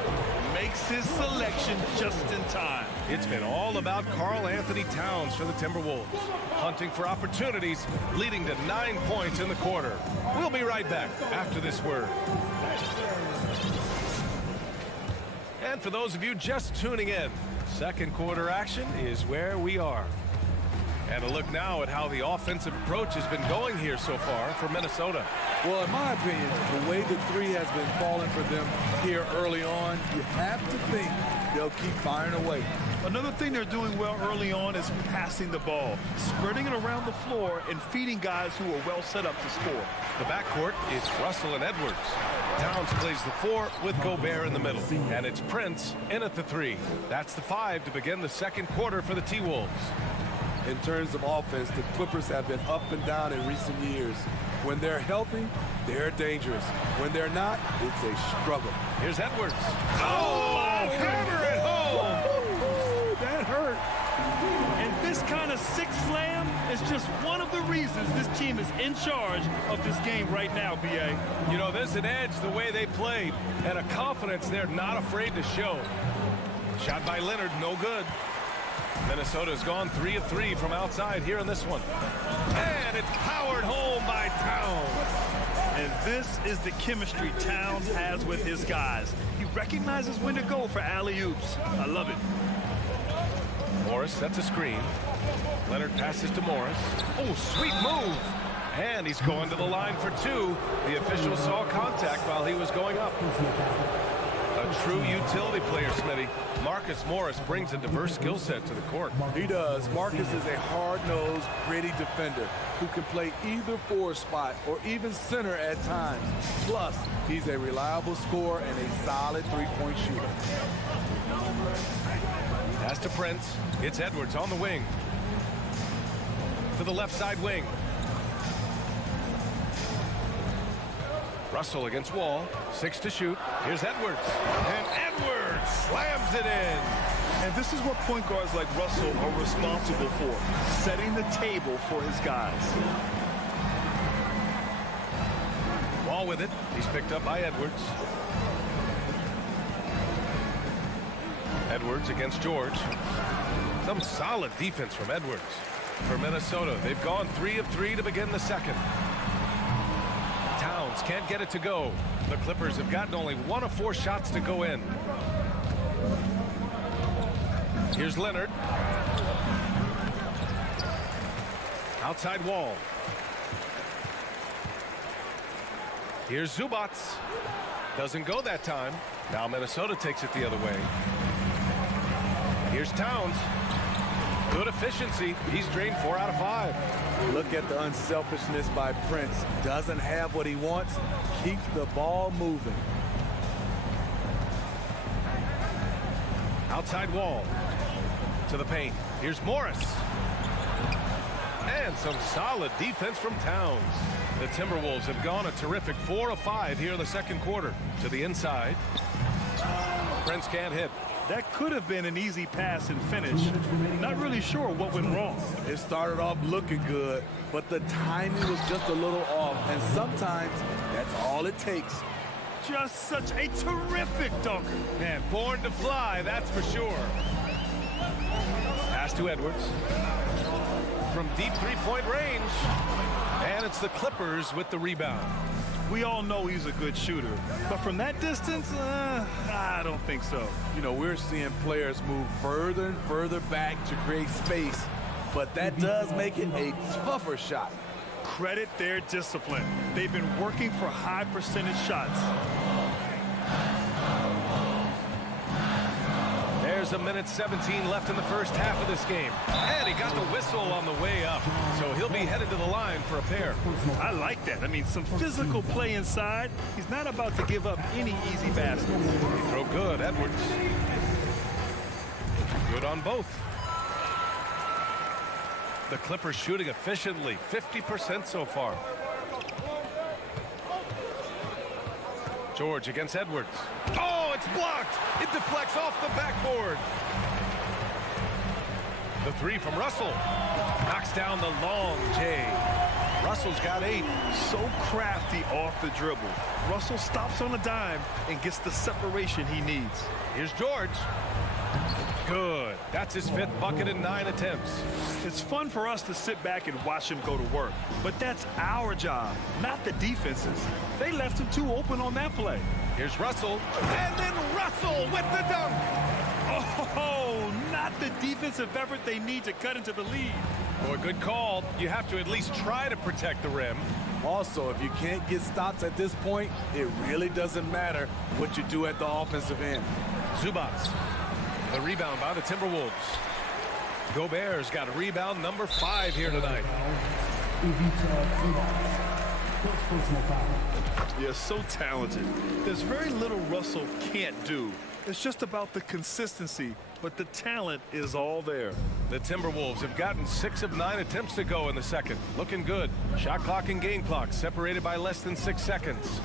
Makes his selection just in time. It's been all about Karl Anthony Towns for the Timberwolves. Hunting for opportunities, leading to 9 points in the quarter. We'll be right back after this word. And for those of you just tuning in, second quarter action is where we are. And a look now at how the offensive approach has been going here so far for Minnesota. Well, in my opinion, the way the 3 has been falling for them here early on, you have to think they'll keep firing away. Another thing they're doing well early on is passing the ball, spreading it around the floor and feeding guys who are well set up to score. The backcourt, it's Russell and Edwards. Towns plays the 4 with Gobert in the middle. And it's Prince in at the 3. That's the 5 to begin the second quarter for the T-Wolves. In terms of offense, the Clippers have been up and down in recent years. When they're healthy, they're dangerous. When they're not, it's a struggle. Here's Edwards. Oh, hammer it home. That hurt. And this kind of sick slam is just one of the reasons this team is in charge of this game right now, B.A. You know, there's an edge the way they played and a confidence they're not afraid to show. Shot by Leonard, no good. Minnesota's gone 3 of 3 from outside here in this one. And it's powered home by Towns. And this is the chemistry Towns has with his guys. He recognizes when to go for alley-oops. I love it. Morris sets a screen. Leonard passes to Morris. Oh, sweet move. And he's going to the line for 2. The official saw contact while he was going up. A true utility player, Smitty. Marcus Morris brings a diverse skill set to the court. He does. Marcus is a hard-nosed, gritty defender who can play either forward spot or even center at times. Plus, he's a reliable scorer and a solid 3-point shooter. Pass to Prince. It's Edwards on the wing. To the left side wing. Russell against Wall. 6 to shoot. Here's Edwards. And Edwards slams it in. And this is what point guards like Russell are responsible for, setting the table for his guys. Wall with it. He's picked up by Edwards. Edwards against George. Some solid defense from Edwards. For Minnesota, they've gone 3 of 3 to begin the second. Towns can't get it to go. The Clippers have gotten only 1 of 4 shots to go in. Here's Leonard. Outside Wall. Here's Zubats. Doesn't go that time. Now Minnesota takes it the other way. Here's Towns. Good efficiency. He's drained 4 out of 5. Look at the unselfishness by Prince. Doesn't have what he wants. Keeps the ball moving. Outside Wall. To the paint. Here's Morris. And some solid defense from Towns. The Timberwolves have gone a terrific 4 of 5 here in the second quarter. To the inside. Prince can't hit. That could have been an easy pass and finish. Not really sure what went wrong. It started off looking good, but the timing was just a little off, and sometimes that's all it takes. Just such a terrific dunker. Man, born to fly, that's for sure. Pass to Edwards. From deep three-point range. And it's the Clippers with the rebound. We all know he's a good shooter, but from that distance, I don't think so. You know, we're seeing players move further and further back to create space, but that does make it a tougher shot. Credit their discipline. They've been working for high percentage shots. There's a minute 17 left in the first half of this game. And he got the whistle on the way up. So he'll be headed to the line for a pair. I like that. I mean, some physical play inside. He's not about to give up any easy baskets. They throw good, Edwards. Good on both. The Clippers shooting efficiently, 50% so far. George against Edwards. Oh, it's blocked. It deflects off the backboard. The three from Russell. Knocks down the long J. Russell's got 8. So crafty off the dribble. Russell stops on a dime and gets the separation he needs. Here's George. Good. That's his 5th bucket in 9 attempts. It's fun for us to sit back and watch him go to work, but that's our job, not the defense's. They left him too open on that play. Here's Russell, and then Russell with the dunk. Oh, not the defensive effort they need to cut into the lead. Boy, good call. You have to at least try to protect the rim. Also, if you can't get stops at this point, it really doesn't matter what you do at the offensive end. Zubats. The rebound by the Timberwolves. Gobert's got rebound number 5 here tonight. Yeah, so talented. There's very little Russell can't do. It's just about the consistency, but the talent is all there. The Timberwolves have gotten 6 of 9 attempts to go in the second. Looking good. Shot clock and game clock separated by less than 6 seconds.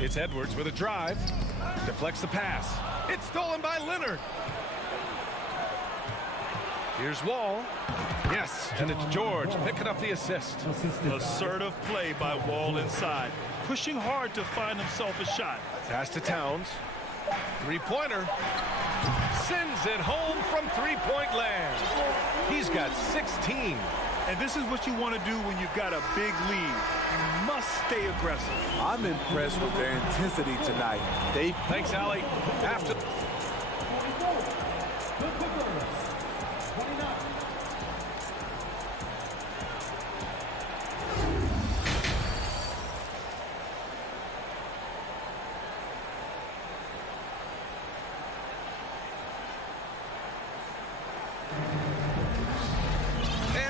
It's Edwards with a drive. Deflects the pass. It's stolen by Leonard. Here's Wall. Yes, and it's George picking up the assist. Assertive play by Wall inside. Pushing hard to find himself a shot. Pass to Towns. Three-pointer. Sends it home from three-point land. He's got 16. And this is what you want to do when you've got a big lead. You must stay aggressive. I'm impressed with their intensity tonight. Thanks, Allie. After.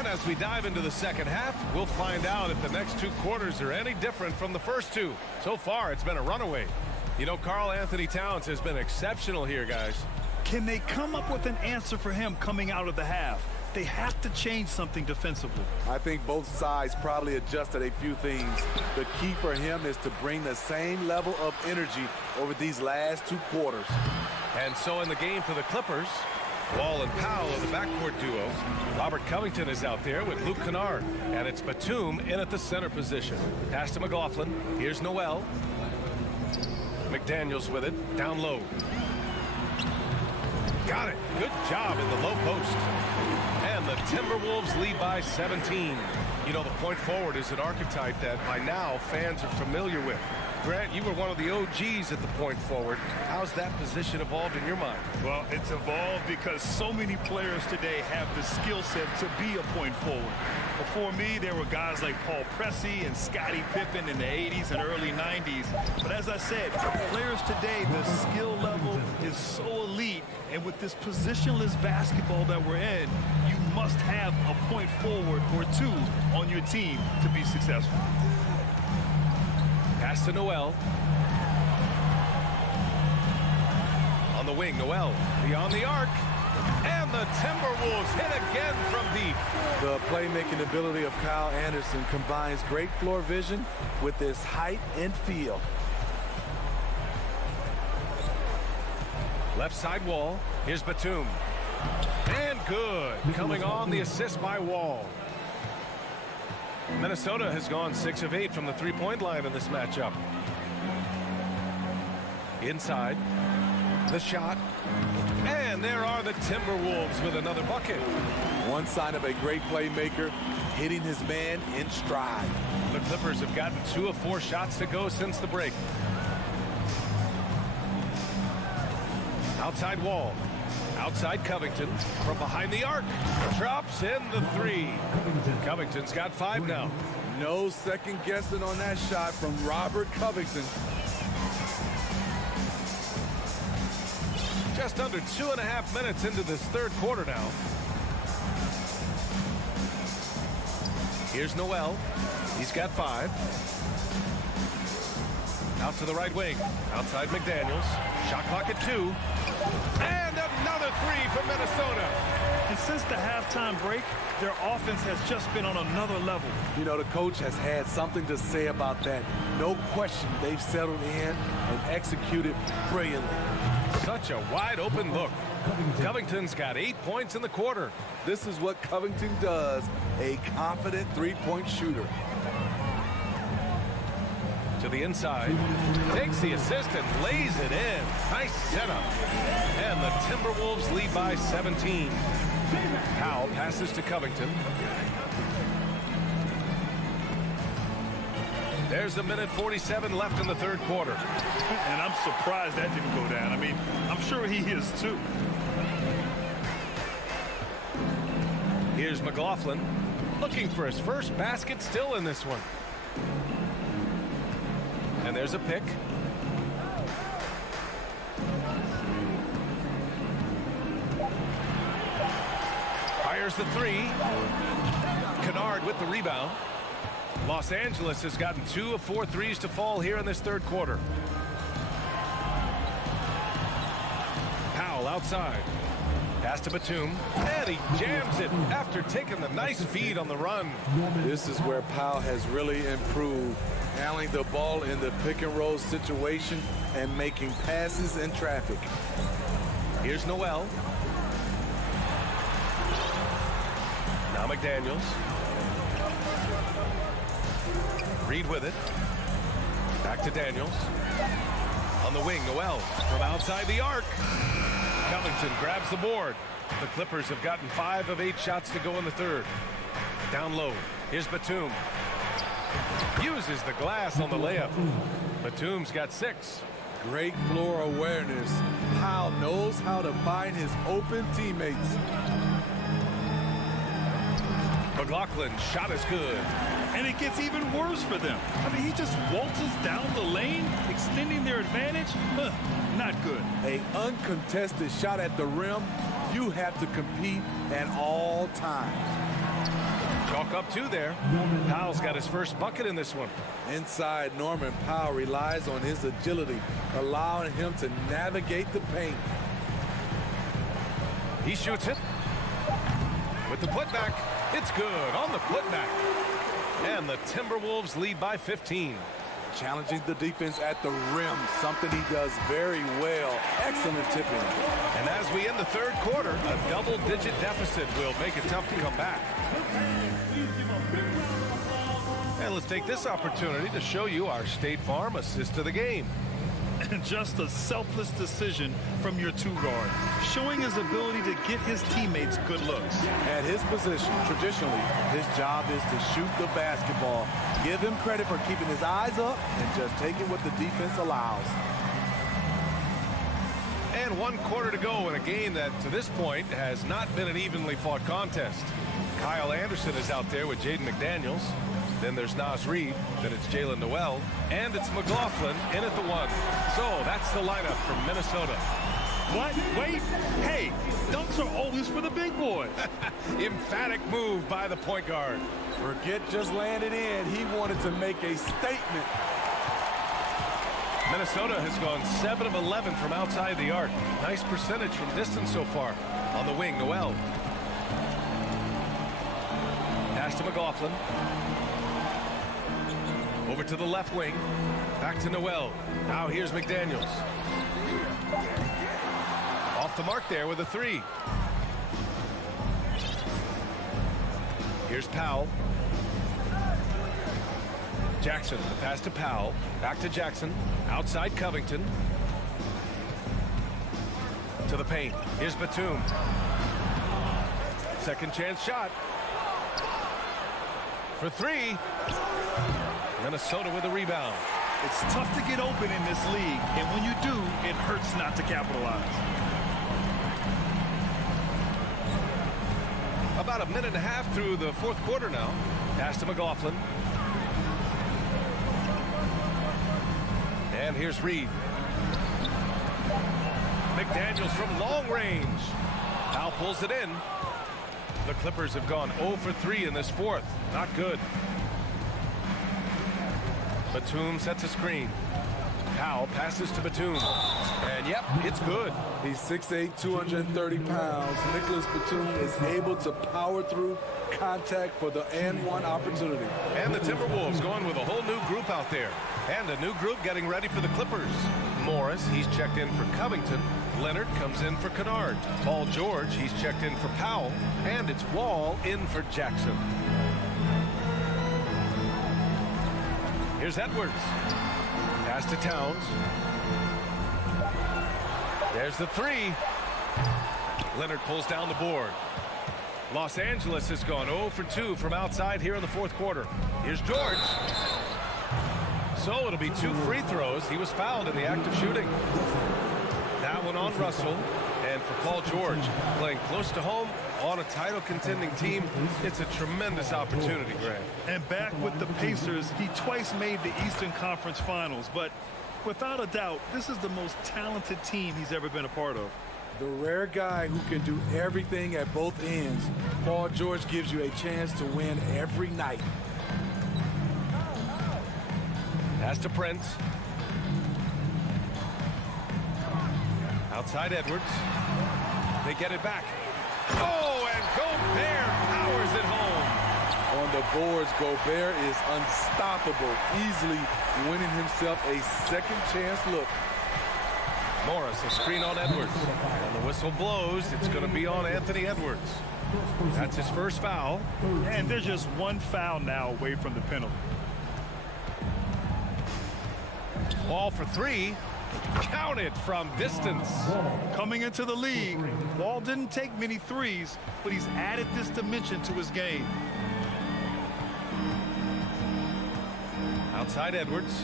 As we dive into the second half, we'll find out if the next 2 quarters are any different from the first 2. So far, it's been a runaway. You know, Karl Anthony Towns has been exceptional here, guys. Can they come up with an answer for him coming out of the half? They have to change something defensively. I think both sides probably adjusted a few things. The key for him is to bring the same level of energy over these last 2 quarters. And so in the game for the Clippers, Wall and Powell are the backcourt duo. Robert Covington is out there with Luke Kennard. And it's Batum in at the center position. Pass to McLaughlin. Here's Noel. McDaniels with it. Down low. Got it. Good job in the low post. And the Timberwolves lead by 17. You know, the point forward is an archetype that by now fans are familiar with. Grant, you were one of the OGs at the point forward. How's that position evolved in your mind? Well, it's evolved because so many players today have the skill set to be a point forward. Before me, there were guys like Paul Pressey and Scottie Pippen in the 80s and early 90s. But as I said, players today, the skill level is so elite. And with this positionless basketball that we're in, you must have a point forward or two on your team to be successful. Pass to Noel. On the wing, Noel beyond the arc. And the Timberwolves hit again from deep. The playmaking ability of Kyle Anderson combines great floor vision with his height and feel. Left side Wall. Here's Batum. And good. Coming on the assist by Wall. Minnesota has gone 6 of 8 from the three-point line in this matchup. Inside. The shot. And there are the Timberwolves with another bucket. One sign of a great playmaker, hitting his man in stride. The Clippers have gotten 2 of 4 shots to go since the break. Outside Wall. Outside Covington. From behind the arc. Drops in the 3. Covington's got 5 now. No second guessing on that shot from Robert Covington. Just under 2.5 minutes into this third quarter now. Here's Noel. He's got 5. Out to the right wing. Outside McDaniels. Shot clock at 2. And another 3 for Minnesota. And since the halftime break, their offense has just been on another level. You know, the coach has had something to say about that. No question, they've settled in and executed brilliantly. Such a wide open look. Covington's got 8 points in the quarter. This is what Covington does, a confident three-point shooter. To the inside. Takes the assist and lays it in. Nice setup. And the Timberwolves lead by 17. Powell passes to Covington. There's 1:47 left in the third quarter. And I'm surprised that didn't go down. I mean, I'm sure he is too. Here's McLaughlin looking for his first basket still in this one. And there's a pick. Fires the 3. Kennard with the rebound. Los Angeles has gotten 2 of 4 threes to fall here in this third quarter. Powell outside. Pass to Batum. And he jams it after taking the nice feed on the run. This is where Powell has really improved, handling the ball in the pick and roll situation and making passes in traffic. Here's Noel. Now McDaniels. Reed with it. Back to Daniels. On the wing, Noel from outside the arc. Covington grabs the board. The Clippers have gotten 5 of 8 shots to go in the third. Down low. Here's Batum. Uses the glass on the layup. Batum's got 6. Great floor awareness. Powell knows how to find his open teammates. McLaughlin shot is good. And it gets even worse for them. I mean, he just waltzes down the lane, extending their advantage. Not good. An uncontested shot at the rim. You have to compete at all times. Chalk up 2 there. Powell's got his first bucket in this one. Inside, Norman Powell relies on his agility, allowing him to navigate the paint. He shoots it. With the putback, it's good on the putback. And the Timberwolves lead by 15. Challenging the defense at the rim, something he does very well. Excellent tipping. And as we end the third quarter, a double-digit deficit will make it tough to come back. And let's take this opportunity to show you our State Farm assist of the game. Just a selfless decision from your two guards, showing his ability to get his teammates good looks. At his position, traditionally, his job is to shoot the basketball. Give him credit for keeping his eyes up and just taking what the defense allows. And 1 quarter to go in a game that, to this point, has not been an evenly fought contest. Kyle Anderson is out there with Jaden McDaniels. Then there's Naz Reid. Then it's Jalen Noel. And it's McLaughlin in at the 1. So that's the lineup from Minnesota. What? Wait. Hey, dunks are always for the big boy. Emphatic move by the point guard. Forget just landed in. He wanted to make a statement. Minnesota has gone 7 of 11 from outside the arc. Nice percentage from distance so far. On the wing, Noel. Pass to McLaughlin. Over to the left wing. Back to Noel. Now here's McDaniels. Off the mark there with a 3. Here's Powell. Jackson, the pass to Powell. Back to Jackson. Outside Covington. To the paint. Here's Batum. Second chance shot. For 3. Minnesota with a rebound. It's tough to get open in this league, and when you do, it hurts not to capitalize. About a minute and a half through the 4th quarter now. Pass to McLaughlin. And here's Reid. McDaniels from long range. Powell pulls it in. The Clippers have gone 0 for 3 in this 4th. Not good. Batum sets a screen. Powell passes to Batum. And yep, it's good. He's 6'8", 230 pounds. Nicholas Batum is able to power through contact for the and-one opportunity. And the Timberwolves going with a whole new group out there. And a new group getting ready for the Clippers. Morris, he's checked in for Covington. Leonard comes in for Kennard. Paul George, he's checked in for Powell. And it's Wall in for Jackson. Here's Edwards. Pass to Towns. There's the 3. Leonard pulls down the board. Los Angeles has gone 0 for 2 from outside here in the 4th quarter. Here's George. So it'll be 2 free throws. He was fouled in the act of shooting. That one on Russell. And for Paul George, playing close to home on a title contending team, it's a tremendous opportunity, Grant. And back with the Pacers, he twice made the Eastern Conference Finals, but without a doubt, this is the most talented team he's ever been a part of. The rare guy who can do everything at both ends. Paul George gives you a chance to win every night. Pass to Prince. Outside Edwards. They get it back. Oh, and Gobert powers it home. On the boards, Gobert is unstoppable, easily winning himself a second chance look. Morris, a screen on Edwards. And the whistle blows. It's going to be on Anthony Edwards. That's his first foul. And there's just one foul now away from the penalty. Ball for 3. Counted from distance. Coming into the league, Wall didn't take many threes, but he's added this dimension to his game. Outside Edwards.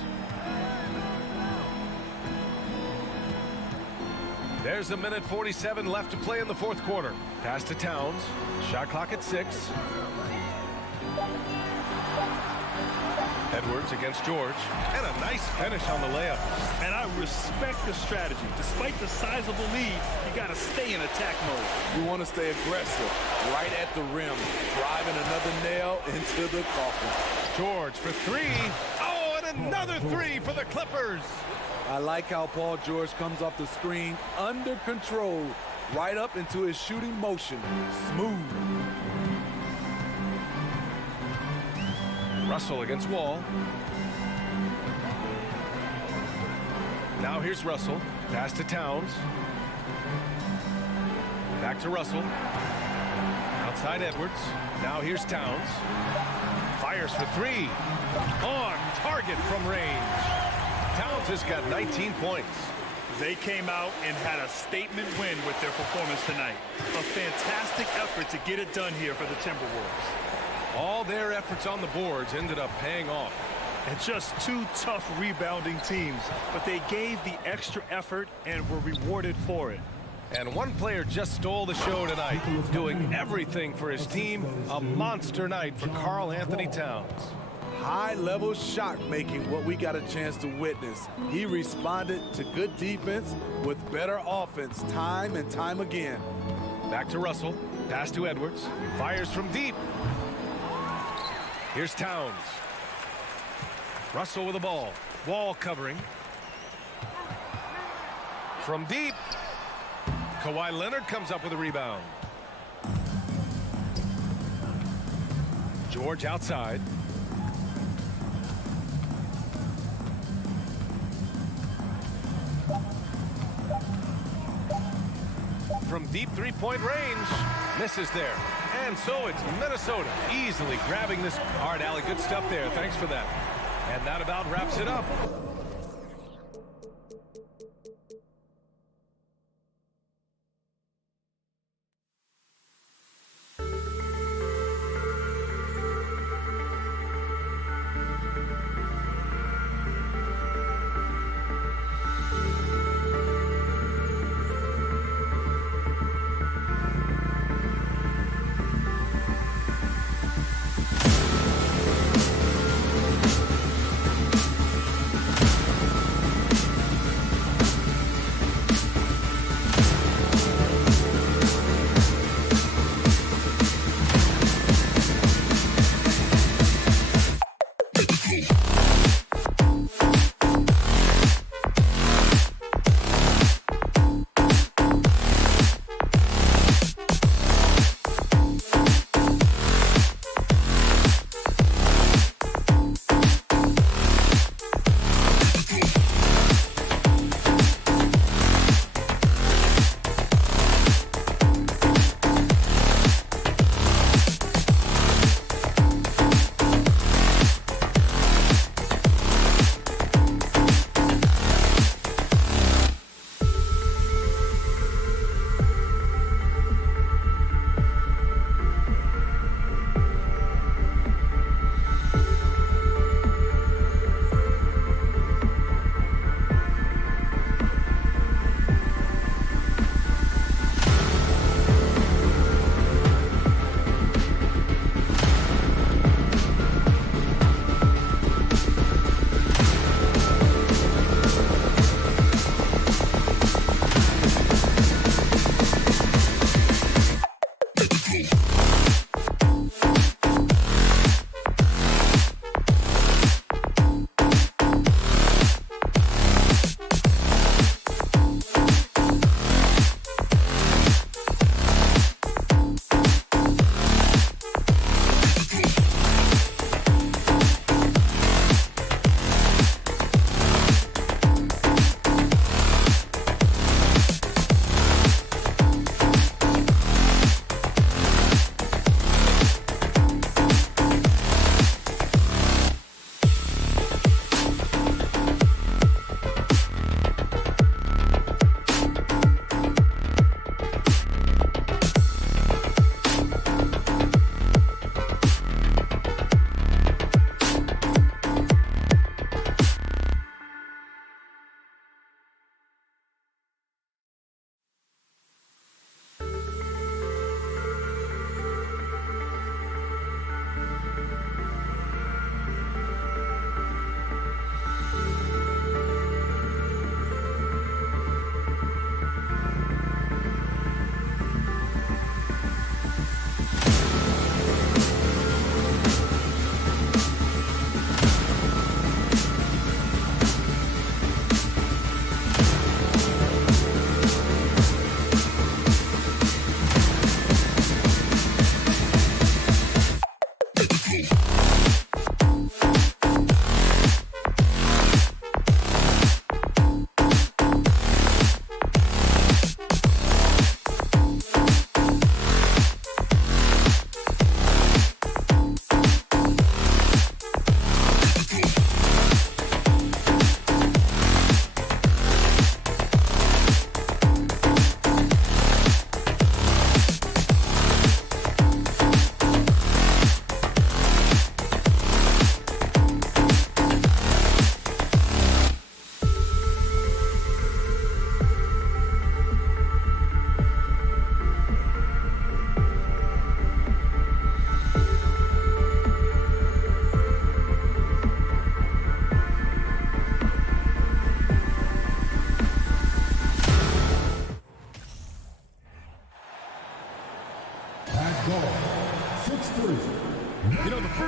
There's a minute 47 left to play in the 4th quarter. Pass to Towns. Shot clock at 6. Edwards against George. And a nice finish on the layup. And I respect the strategy. Despite the sizable lead, you got to stay in attack mode. You want to stay aggressive, right at the rim, driving another nail into the coffin. George for 3. Oh, and another 3 for the Clippers. I like how Paul George comes off the screen under control, right up into his shooting motion. Smooth. Russell against Wall. Now here's Russell. Pass to Towns. Back to Russell. Outside Edwards. Now here's Towns. Fires for 3. On target from range. Towns just got 19 points. They came out and had a statement win with their performance tonight. A fantastic effort to get it done here for the Timberwolves. All their efforts on the boards ended up paying off. And just two tough rebounding teams, but they gave the extra effort and were rewarded for it. And one player just stole the show tonight, doing everything for his team. A monster night for Karl Anthony Towns. High-level shot making, what we got a chance to witness. He responded to good defense with better offense time and time again. Back to Russell. Pass to Edwards. Fires from deep. Here's Towns. Russell with the ball. Wall covering. From deep. Kawhi Leonard comes up with a rebound. George outside. From deep three-point range. Misses there. And so it's Minnesota easily grabbing this. All right, Allie, good stuff there. Thanks for that. And that about wraps it up.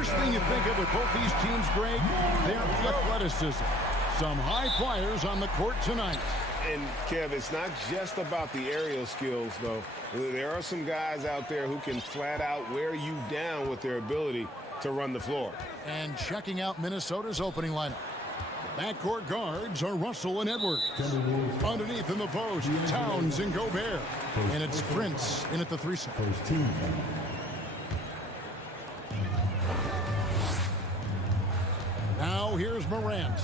First thing you think of with both these teams, Greg, their athleticism. Some high flyers on the court tonight. And, Kev, it's not just about the aerial skills, though. There are some guys out there who can flat out wear you down with their ability to run the floor. And checking out Minnesota's opening lineup. Backcourt guards are Russell and Edwards. Underneath in the post, Towns and Gobert. And it's Prince in at the threesome. Now here's Morant.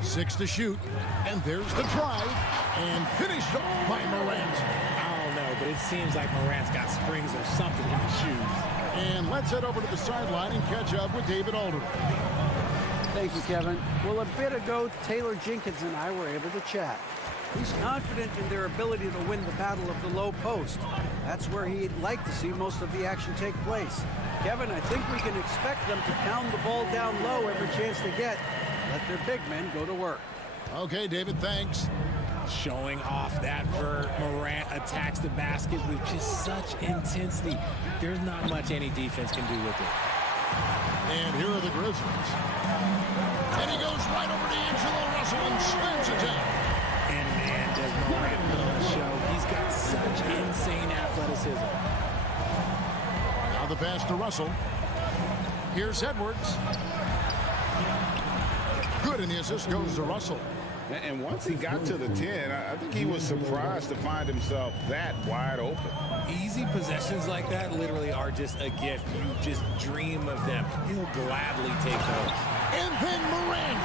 6 to shoot. And there's the drive. And finished off by Morant. I don't know, but it seems like Morant's got springs or something in his shoes. And let's head over to the sideline and catch up with David Alder. Thank you, Kevin. Well, a bit ago, Taylor Jenkins and I were able to chat. He's confident in their ability to win the battle of the low post. That's where he'd like to see most of the action take place. Kevin, I think we can expect them to pound the ball down low every chance they get. Let their big men go to work. Okay, David, thanks. Showing off that vert. Morant attacks the basket with just such intensity. There's not much any defense can do with it. And here are the Grizzlies. And he goes right over to Angelo Russell and slams it down. And man, does Morant put on a show. He's got such insane athleticism. Now the pass to Russell. Here's Edwards. Good, and the assist goes to Russell. And once he got to the 10, I think he was surprised to find himself that wide open. Easy possessions like that literally are just a gift. You just dream of them. He'll gladly take those. And then Morant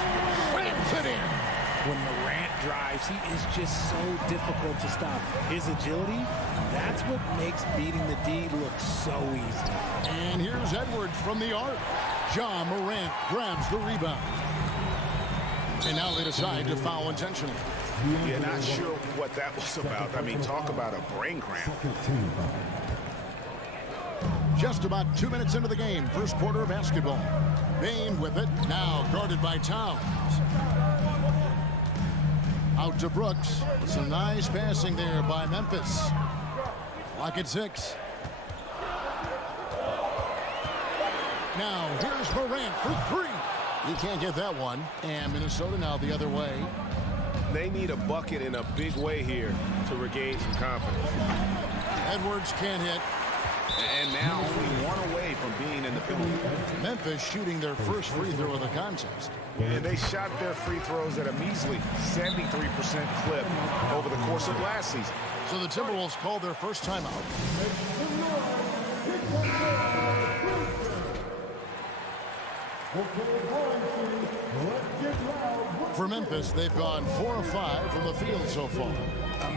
slams it in. When Morant drives, he is just so difficult to stop. His agility, that's what makes beating the D look so easy. And here's Edwards from the arc. Ja Morant grabs the rebound. And now they decide to foul intentionally. Yeah, not sure what that was about. I mean, talk about a brain cramp. Just about 2 minutes into the game, first quarter of basketball. Bane with it, now guarded by Towns. Out to Brooks. Some nice passing there by Memphis. Lock at 6. Now here's Morant for 3. He can't get that one. And Minnesota now the other way. They need a bucket in a big way here to regain some confidence. Edwards can't hit. And now only one away from being in the penalty. Memphis shooting their first free throw of the contest. And they shot their free throws at a measly 73% clip over the course of last season. So the Timberwolves called their first timeout. For Memphis, they've gone 4 of 5 from the field so far.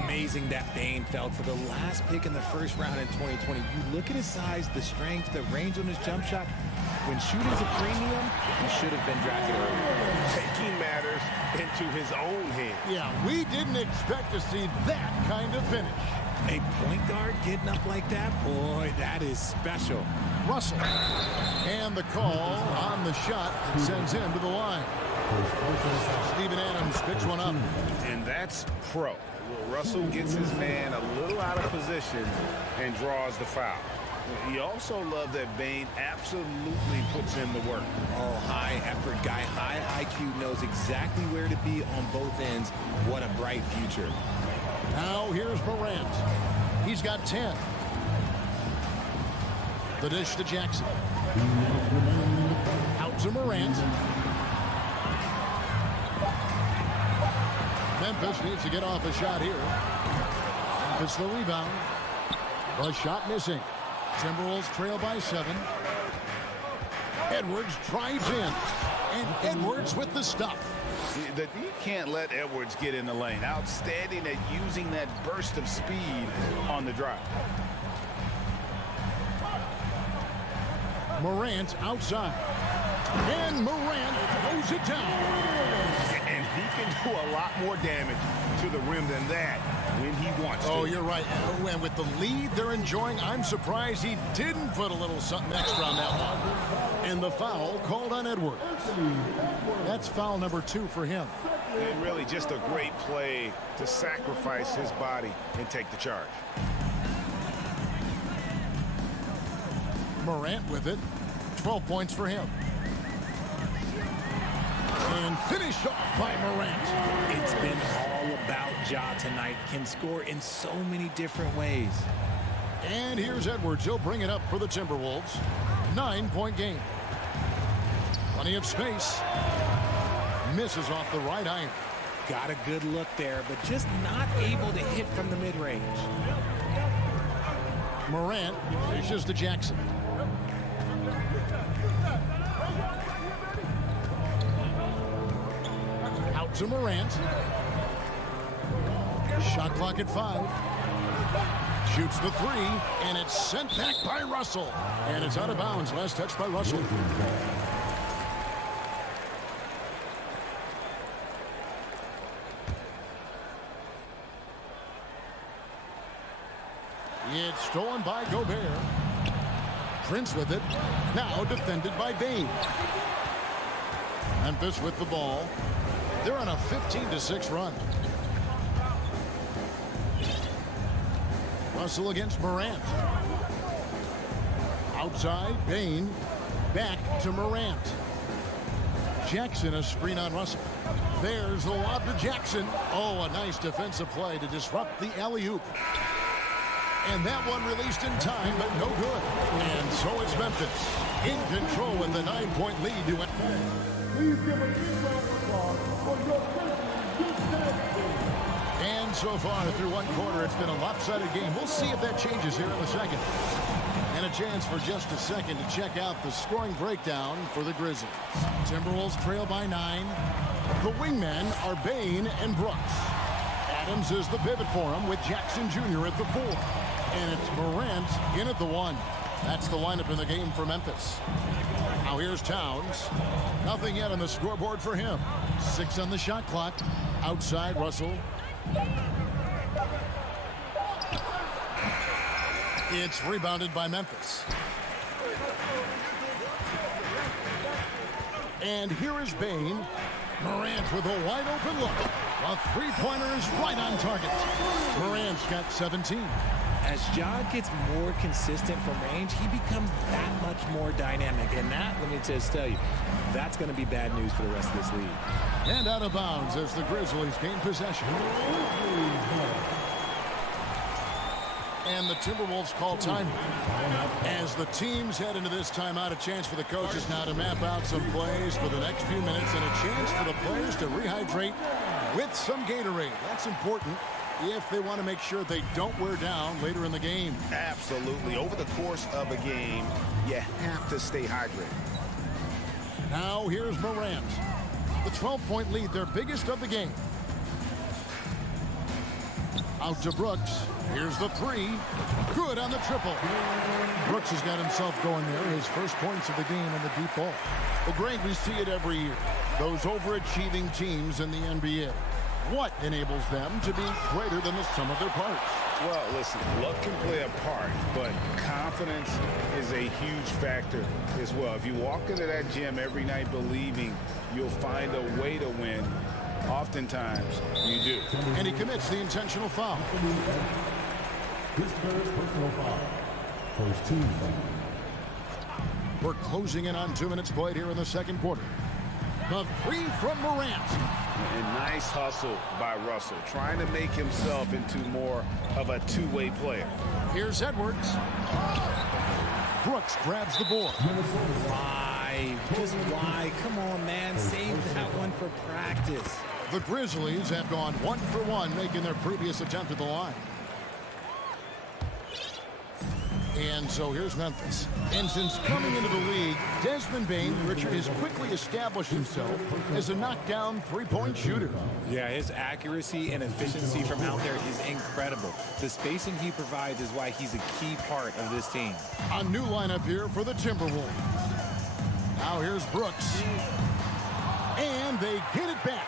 Amazing that Bane fell to the last pick in the first round in 2020. You look at his size, the strength, the range on his jump shot. When shooting's a premium, he should have been drafted earlier. Taking matters into his own hands. Yeah, we didn't expect to see that kind of finish. A point guard getting up like that, boy, that is special. Russell. And the call on the shot sends him to the line. Steven Adams picks one up. And that's pro. Russell gets his man a little out of position and draws the foul. You also love that Bane absolutely puts in the work. Oh, high effort guy, high IQ, knows exactly where to be on both ends. What a bright future. Now here's Morant. He's got 10. The dish to Jackson. Out to Morant. Memphis needs to get off a shot here. Memphis the rebound. The shot missing. Timberwolves trail by 7. Edwards drives in. And Edwards with the stuff. You can't let Edwards get in the lane. Outstanding at using that burst of speed on the drive. Morant outside. And Morant throws it down. And he can do a lot more damage to the rim than that when he wants to. Oh, you're right. And with the lead they're enjoying, I'm surprised he didn't put a little something extra on that one. And the foul called on Edwards. That's foul number 2 for him. And really just a great play to sacrifice his body and take the charge. Morant with it. 12 points for him. And finished off by Morant. It's been all about Ja tonight. Can score in so many different ways. And here's Edwards. He'll bring it up for the Timberwolves. 9-point game. Plenty of space. Misses off the right iron. Got a good look there, but just not able to hit from the mid-range. Morant dishes to Jackson. Out to Morant. Shot clock at 5. Shoots the 3, and it's sent back by Russell. And it's out of bounds. Last touch by Russell. It's stolen by Gobert. Prince with it. Now defended by Bain. Memphis with the ball. They're on a 15-6 run. Russell against Morant. Outside, Bain. Back to Morant. Jackson, a screen on Russell. There's the lob to Jackson. Oh, a nice defensive play to disrupt the alley-oop. And that one released in time, but no good. And so it's Memphis in control with the 9-point lead to it. Please give a big round of applause for your Grizzlies youth dance team. And so far through one quarter, it's been a lopsided game. We'll see if that changes here in the second. And a chance for just a second to check out the scoring breakdown for the Grizzlies. Timberwolves trail by 9. The wingmen are Bain and Brooks. Adams is the pivot for him with Jackson Jr. at the 4. And it's Morant in at the 1. That's the lineup in the game for Memphis. Now here's Towns. Nothing yet on the scoreboard for him. 6 on the shot clock. Outside Russell. It's rebounded by Memphis. And here is Bain. Morant with a wide open look. A three-pointer is right on target. Morant's got 17. As Ja gets more consistent from range, he becomes that much more dynamic. And that, let me just tell you, that's going to be bad news for the rest of this league. And out of bounds as the Grizzlies gain possession. And the Timberwolves call time. As the teams head into this timeout, a chance for the coaches now to map out some plays for the next few minutes and a chance for the players to rehydrate with some Gatorade. That's important if they want to make sure they don't wear down later in the game. Absolutely. Over the course of a game, you have to stay hydrated. Now here's Morant. The 12-point lead, their biggest of the game. Out to Brooks. Here's the 3. Good on the triple. Brooks has got himself going there. His first points of the game in the deep ball. Well, Greg, we see it every year. Those overachieving teams in the NBA. What enables them to be greater than the sum of their parts? Well, listen, luck can play a part, but confidence is a huge factor as well. If you walk into that gym every night believing you'll find a way to win, oftentimes you do. And he commits the intentional foul. This first personal foul. First team foul. We're closing in on 2 minutes played here in the second quarter. The 3 from Morant. And nice hustle by Russell, trying to make himself into more of a two-way player. Here's Edwards. Brooks grabs the board. Why? Just why? Come on, man. Save that one for practice. The Grizzlies have gone 1 for 1, making their previous attempt at the line. And so here's Memphis. And since coming into the league, Desmond Bain, Richard, has quickly established himself as a knockdown three-point shooter. Yeah, his accuracy and efficiency from out there is incredible. The spacing he provides is why he's a key part of this team. A new lineup here for the Timberwolves. Now here's Brooks. And they get it back.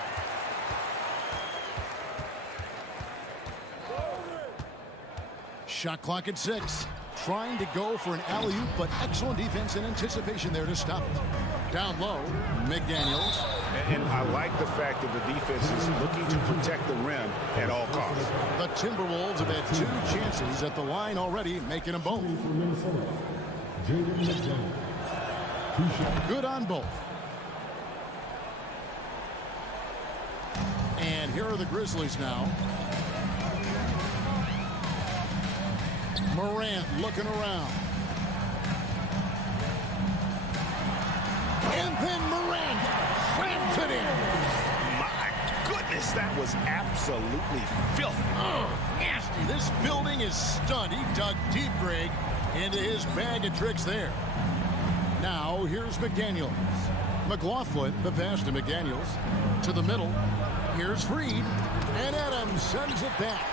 Shot clock at 6. Trying to go for an alley-oop, but excellent defense and anticipation there to stop it. Down low, McDaniels. And I like the fact that the defense is looking to protect the rim at all costs. The Timberwolves have had 2 chances at the line already, making them both. Good on both. And here are the Grizzlies now. Morant looking around. And then Morant slams it in. My goodness, that was absolutely filthy. Oh, nasty. This building is stunned. He dug deep, Greg, into his bag of tricks there. Now, here's McDaniels. McLaughlin, the pass to McDaniels. To the middle. Here's Reed. And Adams sends it back.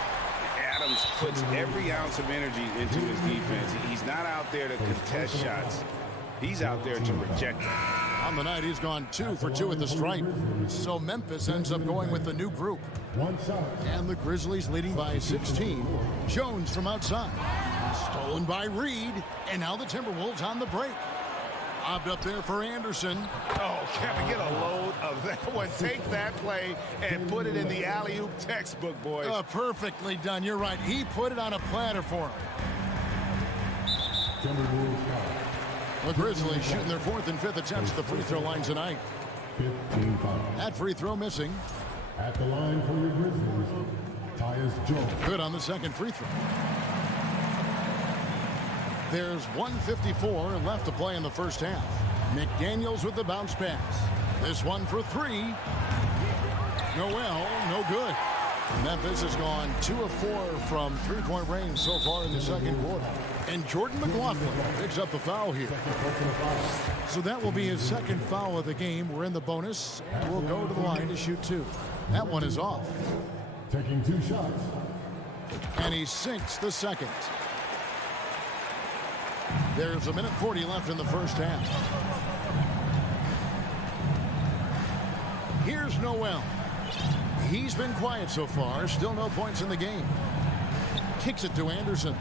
Adams puts every ounce of energy into his defense. He's not out there to contest shots. He's out there to reject them. On the night, he's gone 2 for 2 at the stripe. So Memphis ends up going with the new group. And the Grizzlies leading by 16. Jones from outside. Stolen by Reed. And now the Timberwolves on the break. Lobbed up there for Anderson. Oh, can we get a load of that one? Take that play and put it in the alley-oop textbook, boys. Perfectly done. You're right. He put it on a platter for him. The Grizzlies shooting their 4th and 5th attempts at the free throw line tonight. That free throw missing. At the line for your Grizzlies, Tyus Jones. Good on the second free throw. There's 1:54 left to play in the first half. McDaniels with the bounce pass. This one for 3. Noel, no good. Memphis has gone 2 of 4 from three-point range so far in the second quarter. And Jordan McLaughlin picks up the foul here. So that will be his second foul of the game. We're in the bonus. And we'll go to the line to shoot 2. That one is off. Taking 2 shots. And he sinks the second. There's 1:40 left in the first half. Here's Noel. He's been quiet so far. Still no points in the game. Kicks it to Anderson.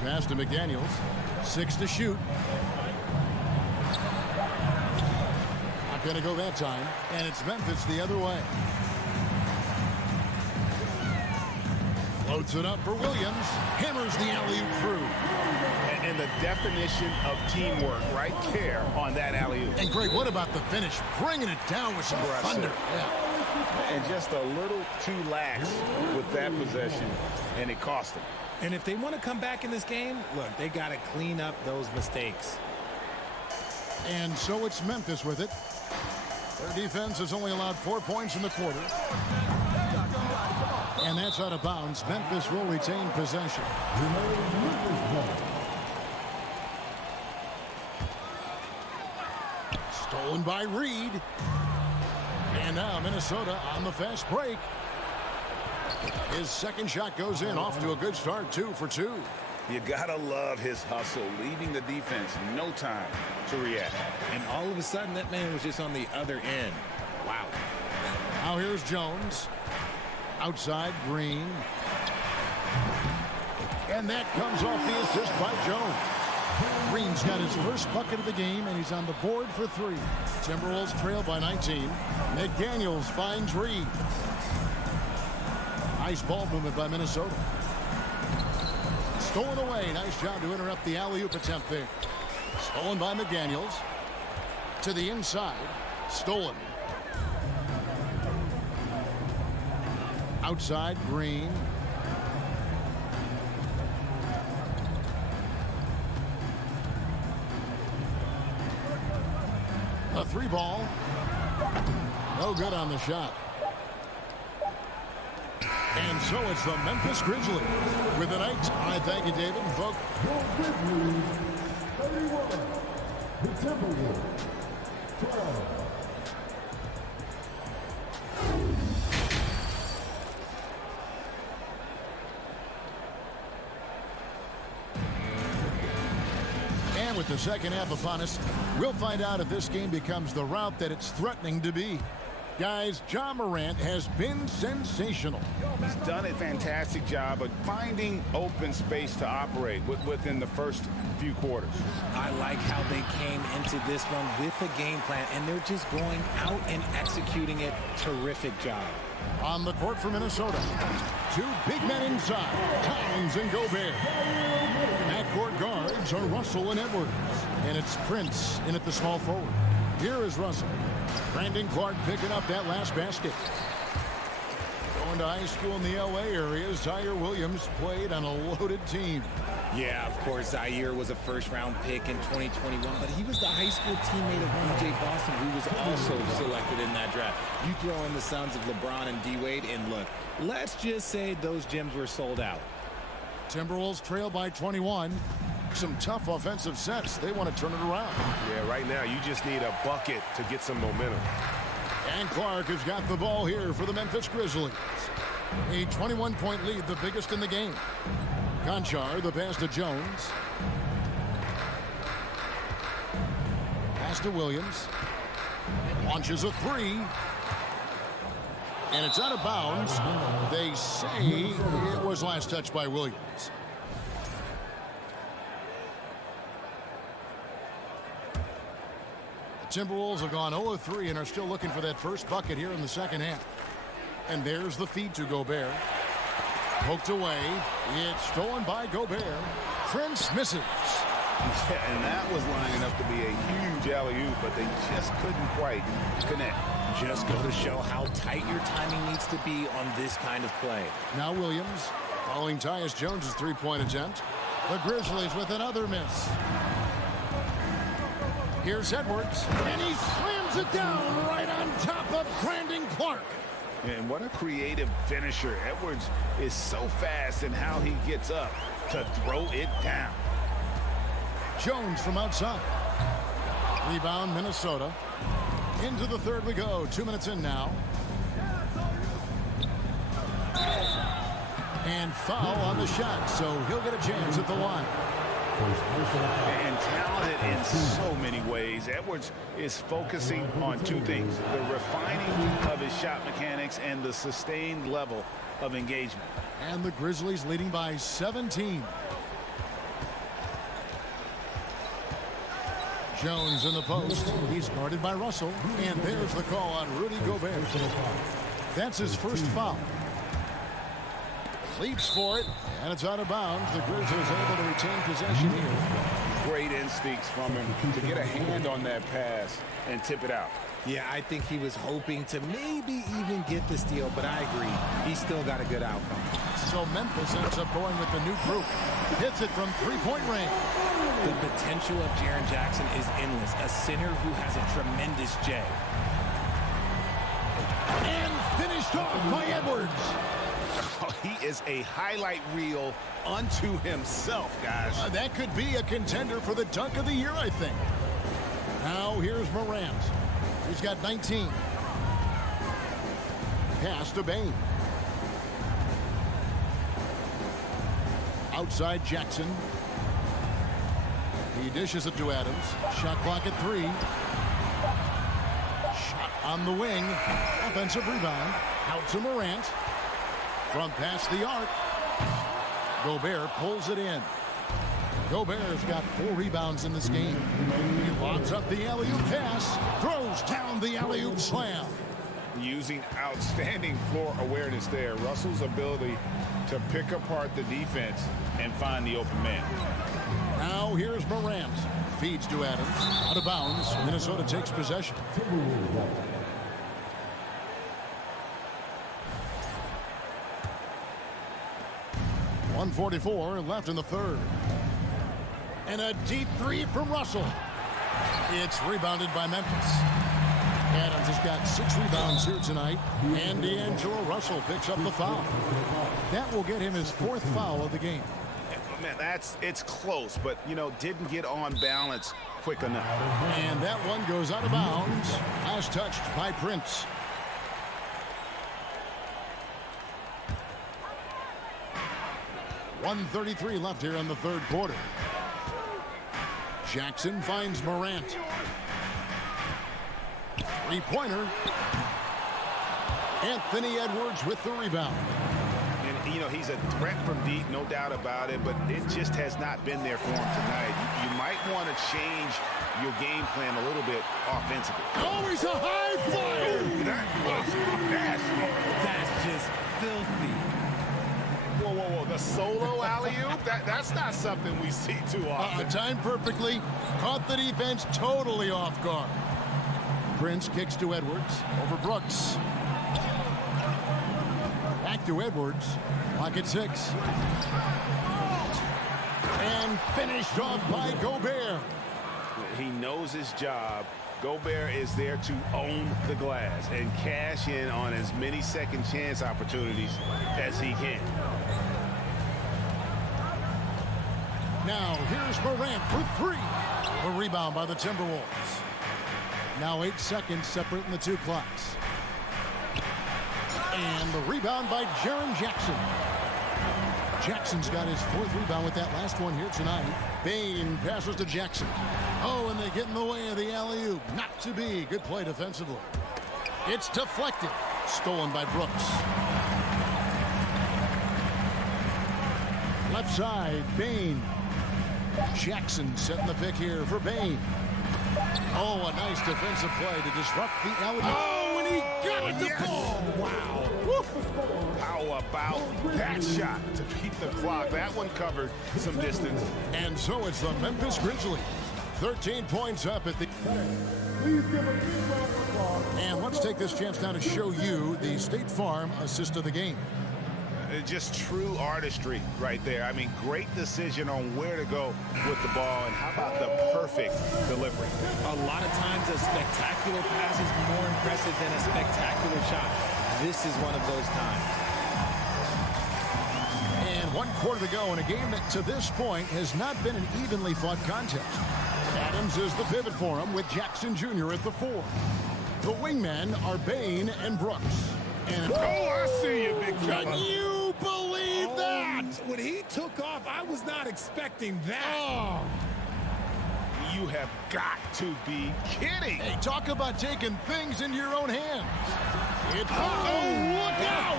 Pass to McDaniels. 6 to shoot. Not going to go that time. And it's Memphis the other way. Floats it up for Williams. Hammers the alley-oop through. And the definition of teamwork right there on that alley-oop. And Greg, what about the finish? Bringing it down with some thunder. Yeah. And just a little too lax with that possession, and it cost them. And if they want to come back in this game, look, they got to clean up those mistakes. And so it's Memphis with it. Their defense has only allowed 4 points in the quarter. And that's out of bounds. Memphis will retain possession. Stolen by Reed. And now Minnesota on the fast break. His second shot goes in, off to a good start, 2 for 2. You gotta love his hustle, leaving the defense no time to react. And all of a sudden, that man was just on the other end. Wow. Now here's Jones. Outside, Green. And that comes off the assist by Jones. Green's got his first bucket of the game, and he's on the board for 3. Timberwolves trail by 19. McDaniels finds Reed. Nice ball movement by Minnesota. Stolen away. Nice job to interrupt the alley-oop attempt there. Stolen by McDaniels. To the inside. Stolen. Outside, Green. A 3 ball. No good on the shot. And so it's the Memphis Grizzlies with the night. I thank you, David. Folks. Your Grizzlies, 31. The Timberwolves, 12. And with the second half upon us, we'll find out if this game becomes the route that it's threatening to be. Guys, Ja Morant has been sensational. He's done a fantastic job of finding open space to operate within the first few quarters. I like how they came into this one with a game plan, and they're just going out and executing it. Terrific job. On the court for Minnesota, 2 big men inside, Towns and Gobert. Backcourt guards are Russell and Edwards. And it's Prince in at the small forward. Here is Russell. Brandon Clark picking up that last basket. Going to high school in the L.A. area, Zaire Williams played on a loaded team. Yeah, of course, Zaire was a first-round pick in 2021, but he was the high school teammate of B.J. Boston, who was also selected in that draft. You throw in the sons of LeBron and D-Wade, and look, let's just say those gyms were sold out. Timberwolves trail by 21. Some tough offensive sets. They want to turn it around. Yeah, right now you just need a bucket to get some momentum. And Clark has got the ball here for the Memphis Grizzlies. A 21-point lead, the biggest in the game. Conchar, the pass to Jones. Pass to Williams. Launches a three. And it's out of bounds. They say it was last touched by Williams. The Timberwolves have gone 0-3 and are still looking for that first bucket here in the second half. And there's the feed to Gobert. Poked away. It's stolen by Gobert. Prince misses. Yeah, and that was lining up to be a huge alley-oop, but they just couldn't quite connect. Just go to show how tight your timing needs to be on this kind of play. Now Williams following Tyus Jones' three-point attempt. The Grizzlies with another miss. Here's Edwards, and he slams it down right on top of Brandon Clark. And what a creative finisher. Edwards is so fast in how he gets up to throw it down. Jones from outside. Rebound, Minnesota. Into the third we go. 2 minutes in now. And foul on the shot, so he'll get a chance at the line. And talented in so many ways. Edwards is focusing on two things: the refining of his shot mechanics and the sustained level of engagement. And the Grizzlies leading by 17. Jones in the post. He's guarded by Russell. And there's the call on Rudy Gobert. That's his first foul. Leaps for it, and it's out of bounds. The Grizzlies able to retain possession here. Great instincts from him to get a hand on that pass and tip it out. Yeah, I think he was hoping to maybe even get the steal, but I agree. He still got a good outcome. So Memphis ends up going with the new group. Hits it from three-point range. The potential of Jaren Jackson is endless. A center who has a tremendous J. And finished off by Edwards. He is a highlight reel unto himself, guys. That could be a contender for the dunk of the year, I think. Now here's Morant. He's got 19. Pass to Bain. Outside Jackson. He dishes it to Adams. Shot clock at 3. Shot on the wing. Offensive rebound. Out to Morant. From past the arc. Gobert pulls it in. Gobert's got 4 rebounds in this game. He lobs up the alley-oop pass. Throws down the alley-oop slam. Using outstanding floor awareness there. Russell's ability to pick apart the defense and find the open man. Now here's Morant. Feeds to Adams. Out of bounds. Minnesota takes possession. 1:44 left in the third. And a deep three from Russell. It's rebounded by Memphis. Adams has got 6 rebounds here tonight. And D'Angelo Russell picks up the foul. That will get him his 4th foul of the game. Man, it's close, but, didn't get on balance quick enough. And that one goes out of bounds as touched by Prince. .133 left here in the third quarter. Jackson finds Morant. Three-pointer. Anthony Edwards with the rebound. And, he's a threat from deep, no doubt about it, but it just has not been there for him tonight. You might want to change your game plan a little bit offensively. Always a high five! That was nasty. That's just filthy. Whoa, the solo alley alley-oop? That's not something we see too often. Timed perfectly. Caught the defense totally off guard. Prince kicks to Edwards. Over Brooks. Back to Edwards. Clock at 6. And finished off by Gobert. He knows his job. Gobert is there to own the glass and cash in on as many second chance opportunities as he can. Now here's Morant for 3. A rebound by the Timberwolves. Now 8 seconds separating the two clocks. And the rebound by Jaren Jackson. Jackson's got his 4th rebound with that last one here tonight. Bane passes to Jackson. Oh, and they get in the way of the alley-oop. Not to be. Good play defensively. It's deflected. Stolen by Brooks. Left side, Bane. Jackson setting the pick here for Bane. Oh, a nice defensive play to disrupt the alley-oop. Oh, and he got it to fall. Wow. How about that shot to beat the clock? That one covered some distance. And so it's the Memphis Grizzlies. 13 points up at the... Please give a big round of applause. And let's take this chance now to show you the State Farm assist of the game. Just true artistry right there. I mean, great decision on where to go with the ball, and how about the perfect delivery? A lot of times a spectacular pass is more impressive than a spectacular shot. This is one of those times. And 1 quarter to go in a game that to this point has not been an evenly fought contest. Adams is the pivot for him with Jackson Jr. at the 4. The wingmen are Bane and Brooks. And I see you, big fella. Can you believe that? When he took off, I was not expecting that. Oh. You have got to be kidding. Hey, talk about taking things into your own hands. It's look out!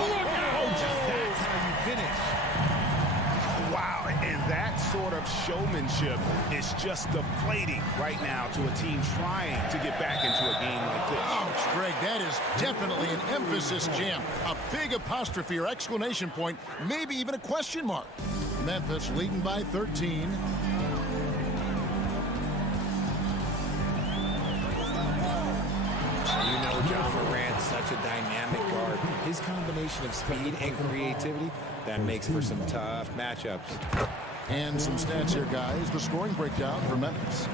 Look out! That's how you finish. Wow, and that sort of showmanship is just deflating right now to a team trying to get back into a game like this. Ouch, Greg, that is definitely an emphasis jam. A big apostrophe or exclamation point, maybe even a question mark. Memphis leading by 13. You know John Morant's such a dynamic guard. His combination of speed and creativity, that makes for some tough matchups. And some stats here, guys. The scoring breakdown for Memphis.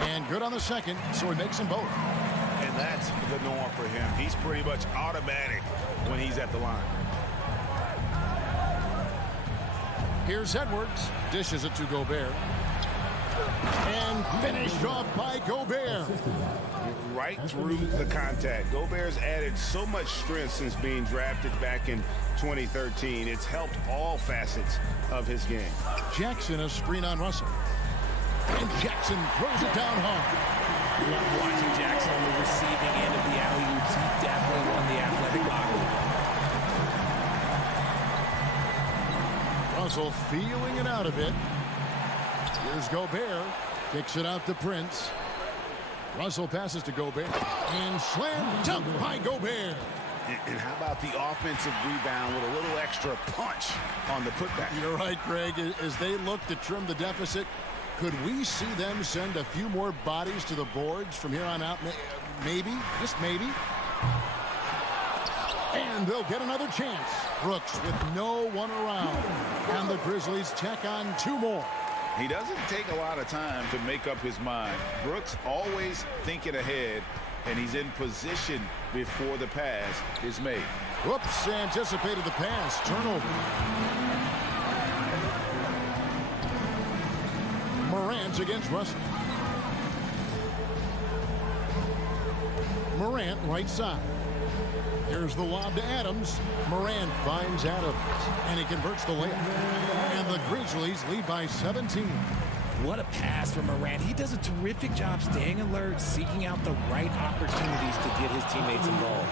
And good on the second, so he makes them both. And that's the norm for him. He's pretty much automatic when he's at the line. Here's Edwards. Dishes it to Gobert. And finished off by Gobert. Right through the contact. Gobert's added so much strength since being drafted back in 2013. It's helped all facets of his game. Jackson a screen on Russell. And Jackson throws it down hard. Love watching Jackson on the receiving end of the alley-oops. He definitely won the athletic lottery. Russell feeling it out a bit. Here's Gobert. Kicks it out to Prince. Russell passes to Gobert. And slam dunk by Gobert. And how about the offensive rebound with a little extra punch on the putback? You're right, Greg. As they look to trim the deficit, could we see them send a few more bodies to the boards from here on out? Maybe, just maybe. And they'll get another chance. Brooks with no one around. And the Grizzlies tack on 2 more. He doesn't take a lot of time to make up his mind. Brooks always thinking ahead, and he's in position before the pass is made. Whoops, anticipated the pass. Turnover. Morant against Russell. Morant right side. Here's the lob to Adams. Morant finds Adams, and he converts the layup. And the Grizzlies lead by 17. What a pass from Morant. He does a terrific job staying alert, seeking out the right opportunities to get his teammates involved.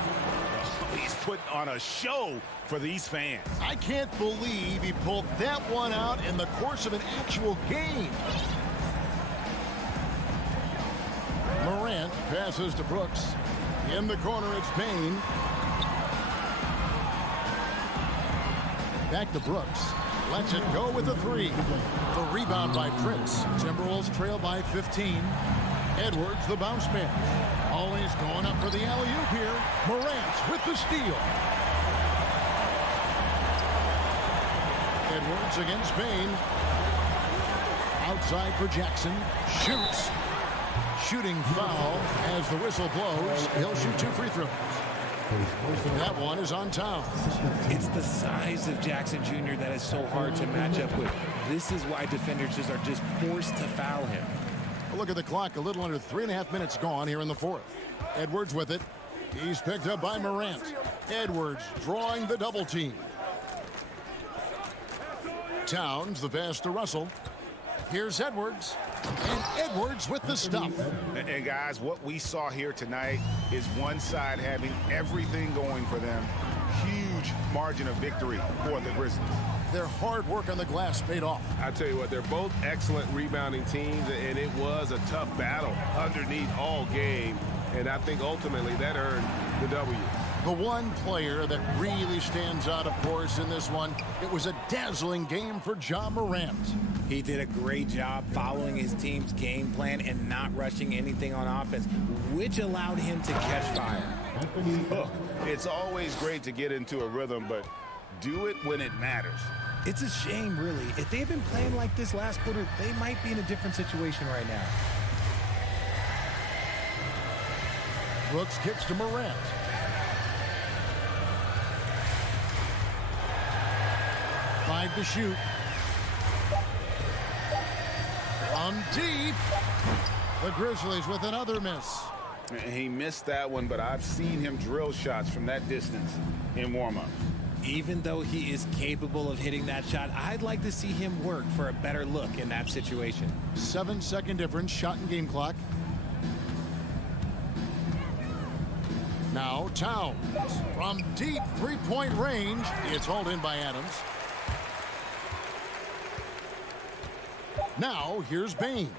He's putting on a show for these fans. I can't believe he pulled that one out in the course of an actual game. Morant passes to Brooks. In the corner, it's Payne. Back to Brooks. Lets it go with the three. The rebound by Prince. Timberwolves trail by 15. Edwards, the bounce pass. Always going up for the alley-oop here. Morant with the steal. Edwards against Bain. Outside for Jackson. Shoots. Shooting foul as the whistle blows. He'll shoot 2 free throws. That one is on Towns. It's the size of Jackson Jr. that is so hard to match up with. This is why defenders are just forced to foul him. A look at the clock. A little under 3.5 minutes gone here in the fourth. Edwards with it. He's picked up by Morant. Edwards drawing the double team. Towns, the pass to Russell. Here's Edwards. And Edwards with the stuff. And guys, what we saw here tonight is one side having everything going for them. Huge margin of victory for the Grizzlies. Their hard work on the glass paid off. I tell you what, they're both excellent rebounding teams, and it was a tough battle underneath all game. And I think ultimately that earned the W. The one player that really stands out, of course, in this one, it was a dazzling game for Ja Morant. He did a great job following his team's game plan and not rushing anything on offense, which allowed him to catch fire. Look, it's always great to get into a rhythm, but do it when it matters. It's a shame, really. If they had been playing like this last quarter, they might be in a different situation right now. Brooks kicks to Morant. Five to shoot. From deep. The Grizzlies with another miss. He missed that one, but I've seen him drill shots from that distance in warm-up. Even though he is capable of hitting that shot, I'd like to see him work for a better look in that situation. 7-second difference, shot and game clock. Now Towns from deep three-point range. It's hauled in by Adams. Now here's Bain.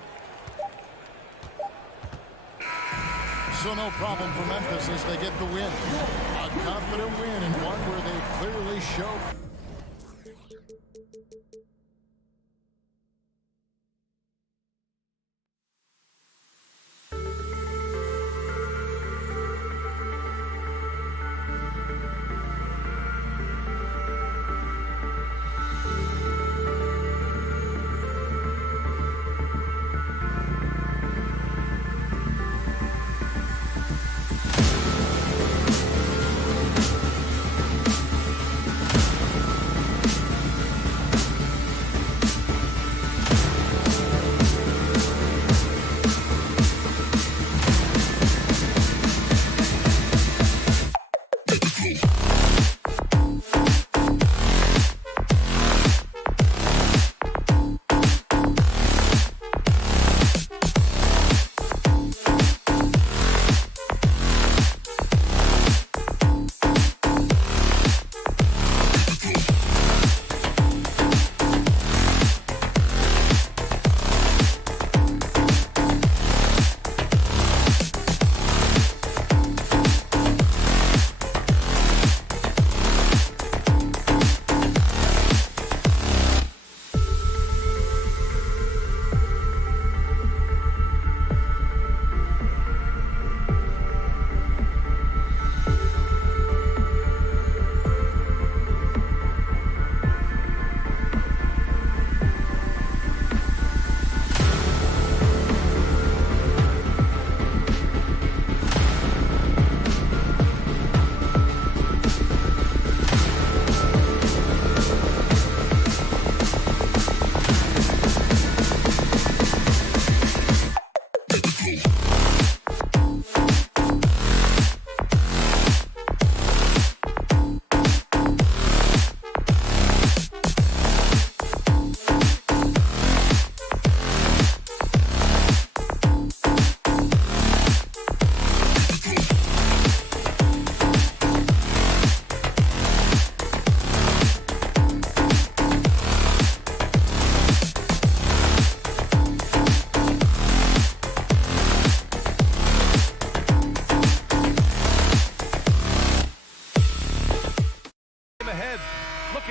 So no problem for Memphis as they get the win. A confident win and one where they clearly show.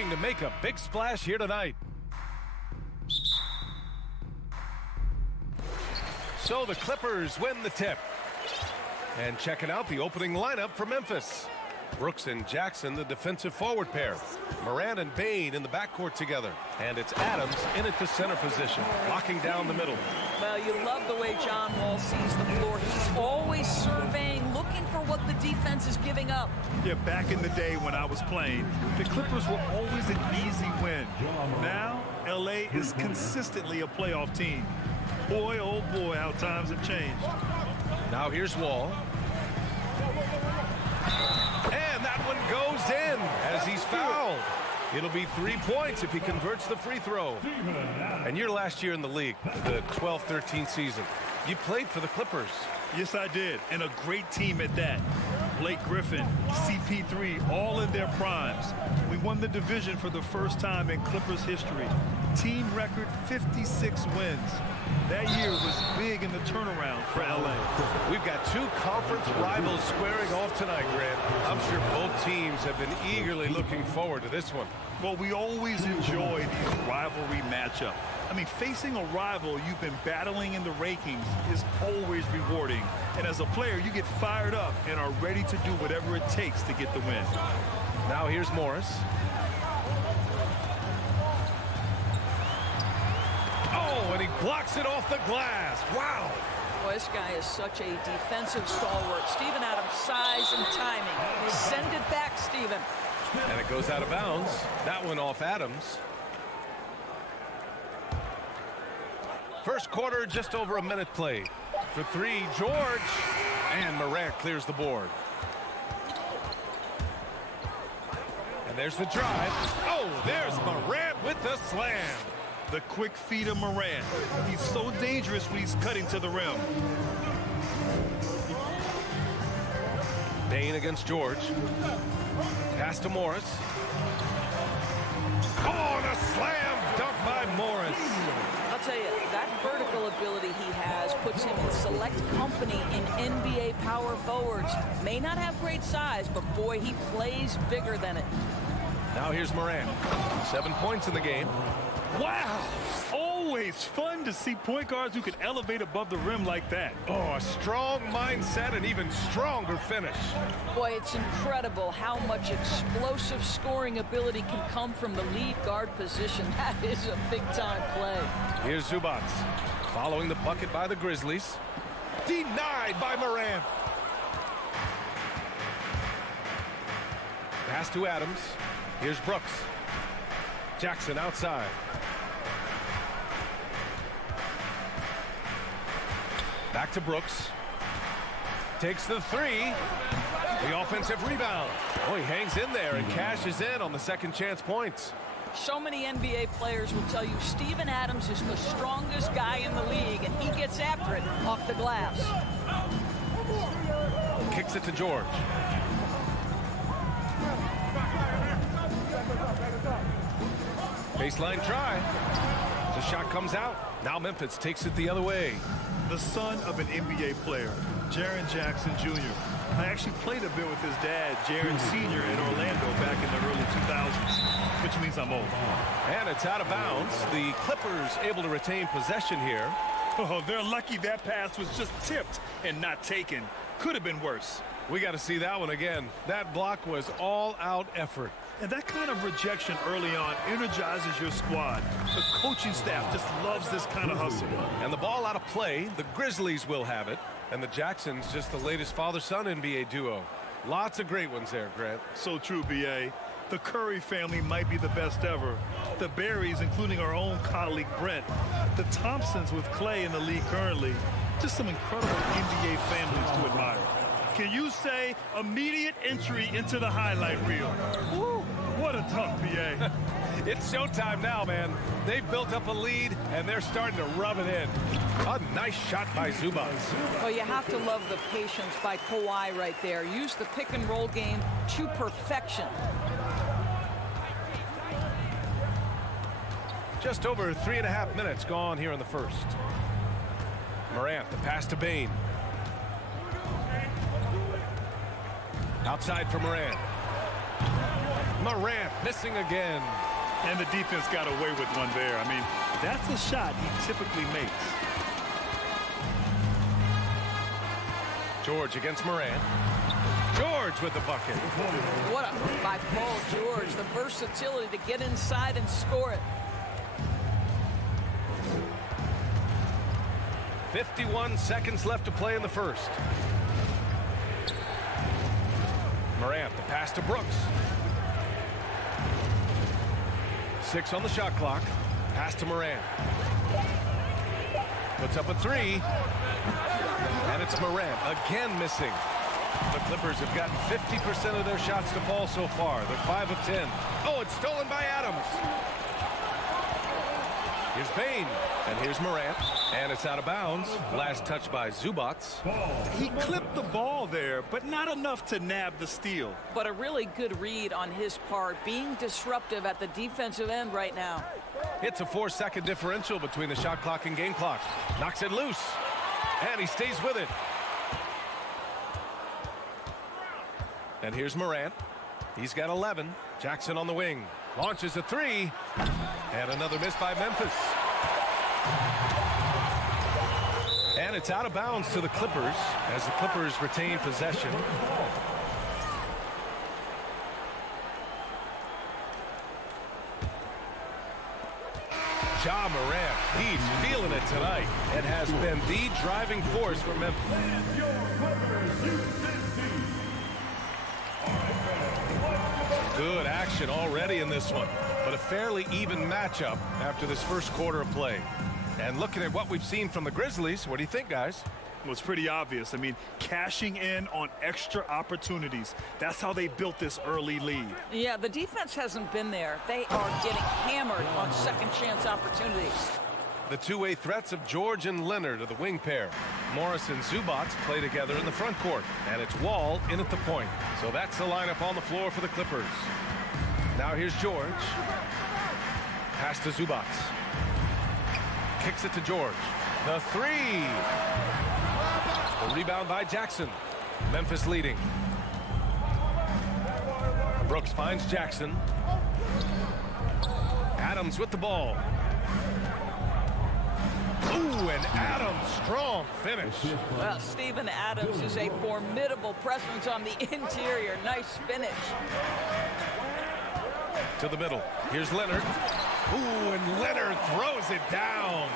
looking to make a big splash here tonight. So the Clippers win the tip. And checking out the opening lineup for Memphis. Brooks and Jackson, the defensive forward pair. Morant and Bane in the backcourt together. And it's Adams in at the center position, locking down the middle. Well, you love the way John Wall sees the floor. He's always surveying, looking for what the defense is giving up. Yeah, back in the day when I was playing, the Clippers were always an easy win. Now, LA is consistently a playoff team. Boy, oh boy, how times have changed. Now here's Wall. And that one goes in as he's fouled. It'll be 3 points if he converts the free throw. And your last year in the league, the 12-13 season, you played for the Clippers. Yes, I did, and a great team at that. Blake Griffin, CP3, all in their primes. We won the division for the first time in Clippers history. Team record 56 wins. That year was big in the turnaround for LA. We've got two conference rivals squaring off tonight, Grant. I'm sure both teams have been eagerly looking forward to this one. Well, we always enjoy these rivalry matchups. I mean, facing a rival you've been battling in the rankings is always rewarding. And as a player, you get fired up and are ready to do whatever it takes to get the win. Now here's Morris. Oh, and he blocks it off the glass. Wow. Boy, this guy is such a defensive stalwart. Steven Adams' size and timing. Send it back, Steven. And it goes out of bounds. That one off Adams. First quarter, just over a minute played. For three, George. And Morant clears the board. And there's the drive. Oh, there's Morant with the slam. The quick feet of Morant. He's so dangerous when he's cutting to the rim. Bane against George. Pass to Morris. Oh, and a slam dunk by Morris. I'll tell you, that vertical ability he has puts him in select company in NBA power forwards. May not have great size, but boy, he plays bigger than it. Now here's Morant. 7 points in the game. Wow! Always fun to see point guards who can elevate above the rim like that. Oh, a strong mindset and even stronger finish. Boy, it's incredible how much explosive scoring ability can come from the lead guard position. That is a big-time play. Here's Zubac. Following the bucket by the Grizzlies. Denied by Morant. Pass to Adams. Here's Brooks. Jackson outside. Back to Brooks. Takes the three. The offensive rebound. Oh, he hangs in there and cashes in on the second chance points. So many NBA players will tell you Steven Adams is the strongest guy in the league, and he gets after it off the glass. Kicks it to George. Baseline try. The shot comes out. Now Memphis takes it the other way. The son of an NBA player, Jaren Jackson Jr. I actually played a bit with his dad, Jaren Sr. in Orlando back in the early 2000s, which means I'm old. And it's out of bounds. The Clippers able to retain possession here. Oh, they're lucky that pass was just tipped and not taken. Could have been worse. We got to see that one again. That block was all-out effort. And that kind of rejection early on energizes your squad. The coaching staff just loves this kind of hustle. And the ball out of play. The Grizzlies will have it. And the Jacksons just the latest father-son NBA duo. Lots of great ones there, Grant. So true, B.A. The Curry family might be the best ever. The Berries, including our own colleague Brent. The Thompsons with Clay in the league currently. Just some incredible NBA families to admire. Can you say immediate entry into the highlight reel? Woo, what a dunk, B.A. It's showtime now, man. They've built up a lead, and they're starting to rub it in. A nice shot by Zubac. Well, you have to love the patience by Kawhi right there. Use the pick-and-roll game to perfection. Just over 3.5 minutes gone here in the first. Morant, the pass to Bane. Outside for Morant. Morant missing again. And the defense got away with one there. I mean, that's a shot he typically makes. George against Morant. George with the bucket. What a by Paul George. The versatility to get inside and score it. 51 seconds left to play in the first. Morant, the pass to Brooks. 6 on the shot clock. Pass to Morant. Puts up a 3. And it's Morant again missing. The Clippers have gotten 50% of their shots to fall so far. They're 5 of 10. Oh, it's stolen by Adams. Here's Bane. And here's Morant. And it's out of bounds. Last touch by Zubac. He clipped the ball there, but not enough to nab the steal. But a really good read on his part, being disruptive at the defensive end right now. It's a 4-second differential between the shot clock and game clock. Knocks it loose. And he stays with it. And here's Morant. He's got 11. Jackson on the wing. Launches a 3. And another miss by Memphis. And it's out of bounds to the Clippers as the Clippers retain possession. Ja Morant, he's feeling it tonight and has been the driving force for Memphis. Good action already in this one, but a fairly even matchup after this first quarter of play. And looking at what we've seen from the Grizzlies, what do you think, guys? Well, it's pretty obvious. I mean, cashing in on extra opportunities. That's how they built this early lead. Yeah, the defense hasn't been there. They are getting hammered on second chance opportunities. The two-way threats of George and Leonard are the wing pair. Morris and Zubac play together in the front court, and it's Wall in at the point. So that's the lineup on the floor for the Clippers. Now here's George. Pass to Zubac. Kicks it to George. The 3. The rebound by Jackson. Memphis leading. Brooks finds Jackson. Adams with the ball. Ooh, and Adams, strong finish. Well, Steven Adams is a formidable presence on the interior. Nice finish. To the middle. Here's Leonard. Ooh, and Leonard throws it down.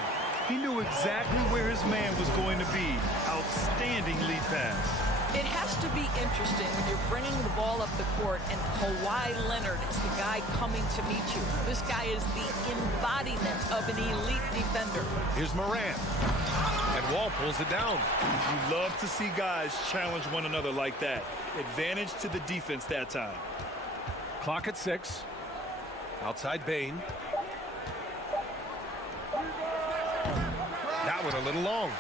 He knew exactly where his man was going to be. Outstanding lead pass. It has to be interesting when you're bringing the ball up the court and Kawhi Leonard is the guy coming to meet you. This guy is the embodiment of an elite defender. Here's Morant. And Wall pulls it down. You love to see guys challenge one another like that. Advantage to the defense that time. Clock at 6. Outside Bane. That one a little long.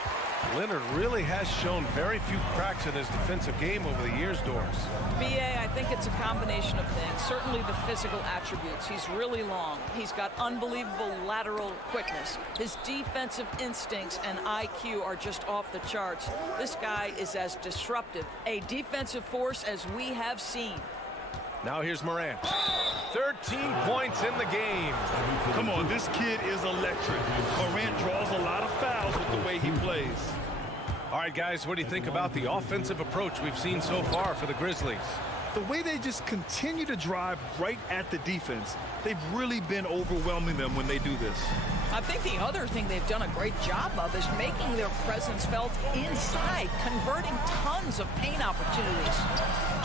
Leonard really has shown very few cracks in his defensive game over the years, Doris. BA, I think it's a combination of things. Certainly the physical attributes. He's really long. He's got unbelievable lateral quickness. His defensive instincts and IQ are just off the charts. This guy is as disruptive, a defensive force as we have seen. Now here's Morant. 13 points in the game. Come on, this kid is electric. Morant draws a lot of fouls with the way he plays. All right, guys, what do you think about the offensive approach we've seen so far for the Grizzlies? The way they just continue to drive right at the defense, they've really been overwhelming them when they do this. I think the other thing they've done a great job of is making their presence felt inside, converting tons of paint opportunities.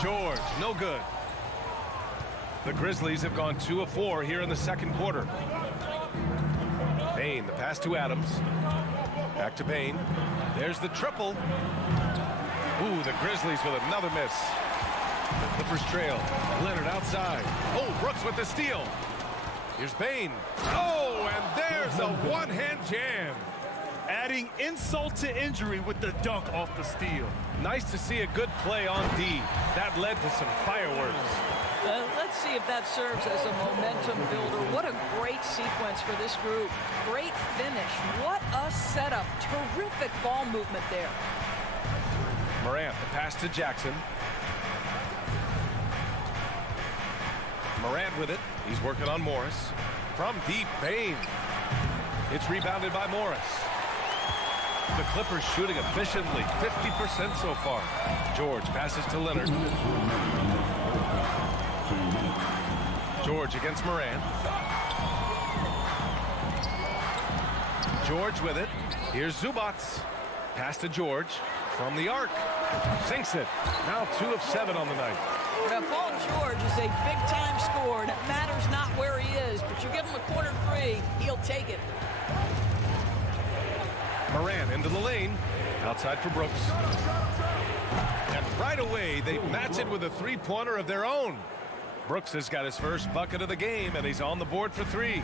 George, no good. The Grizzlies have gone 2 of 4 here in the second quarter. Bane, the pass to Adams. Back to Bane. There's the triple. Ooh, the Grizzlies with another miss. The Clippers trail. Leonard outside. Oh, Brooks with the steal. Here's Bane. Oh, and there's a one-hand jam. Adding insult to injury with the dunk off the steal. Nice to see a good play on D. That led to some fireworks. Let's see if that serves as a momentum builder. What a great sequence for this group. Great finish. What a setup. Terrific ball movement there. Morant, the pass to Jackson. Morant with it. He's working on Morris. From deep, Bain. It's rebounded by Morris. The Clippers shooting efficiently, 50% so far. George passes to Leonard. George against Morant. George with it. Here's Zubats. Pass to George from the arc. Sinks it. Now 2 of 7 on the night. Now, Paul George is a big-time scorer, and it matters not where he is, but you give him a corner 3, he'll take it. Morant into the lane. Outside for Brooks. And right away, they match it with a three-pointer of their own. Brooks has got his first bucket of the game, and he's on the board for 3.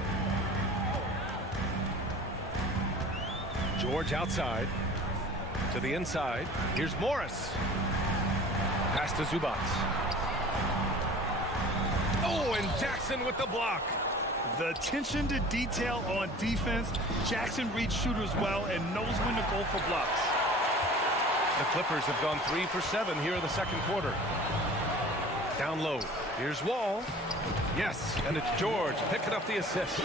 George outside. To the inside. Here's Morris. Pass to Zubats. Oh, and Jackson with the block. The attention to detail on defense. Jackson reads shooters well and knows when to go for blocks. The Clippers have gone 3 for 7 here in the second quarter. Down low. Here's Wall. Yes, and it's George picking up the assist.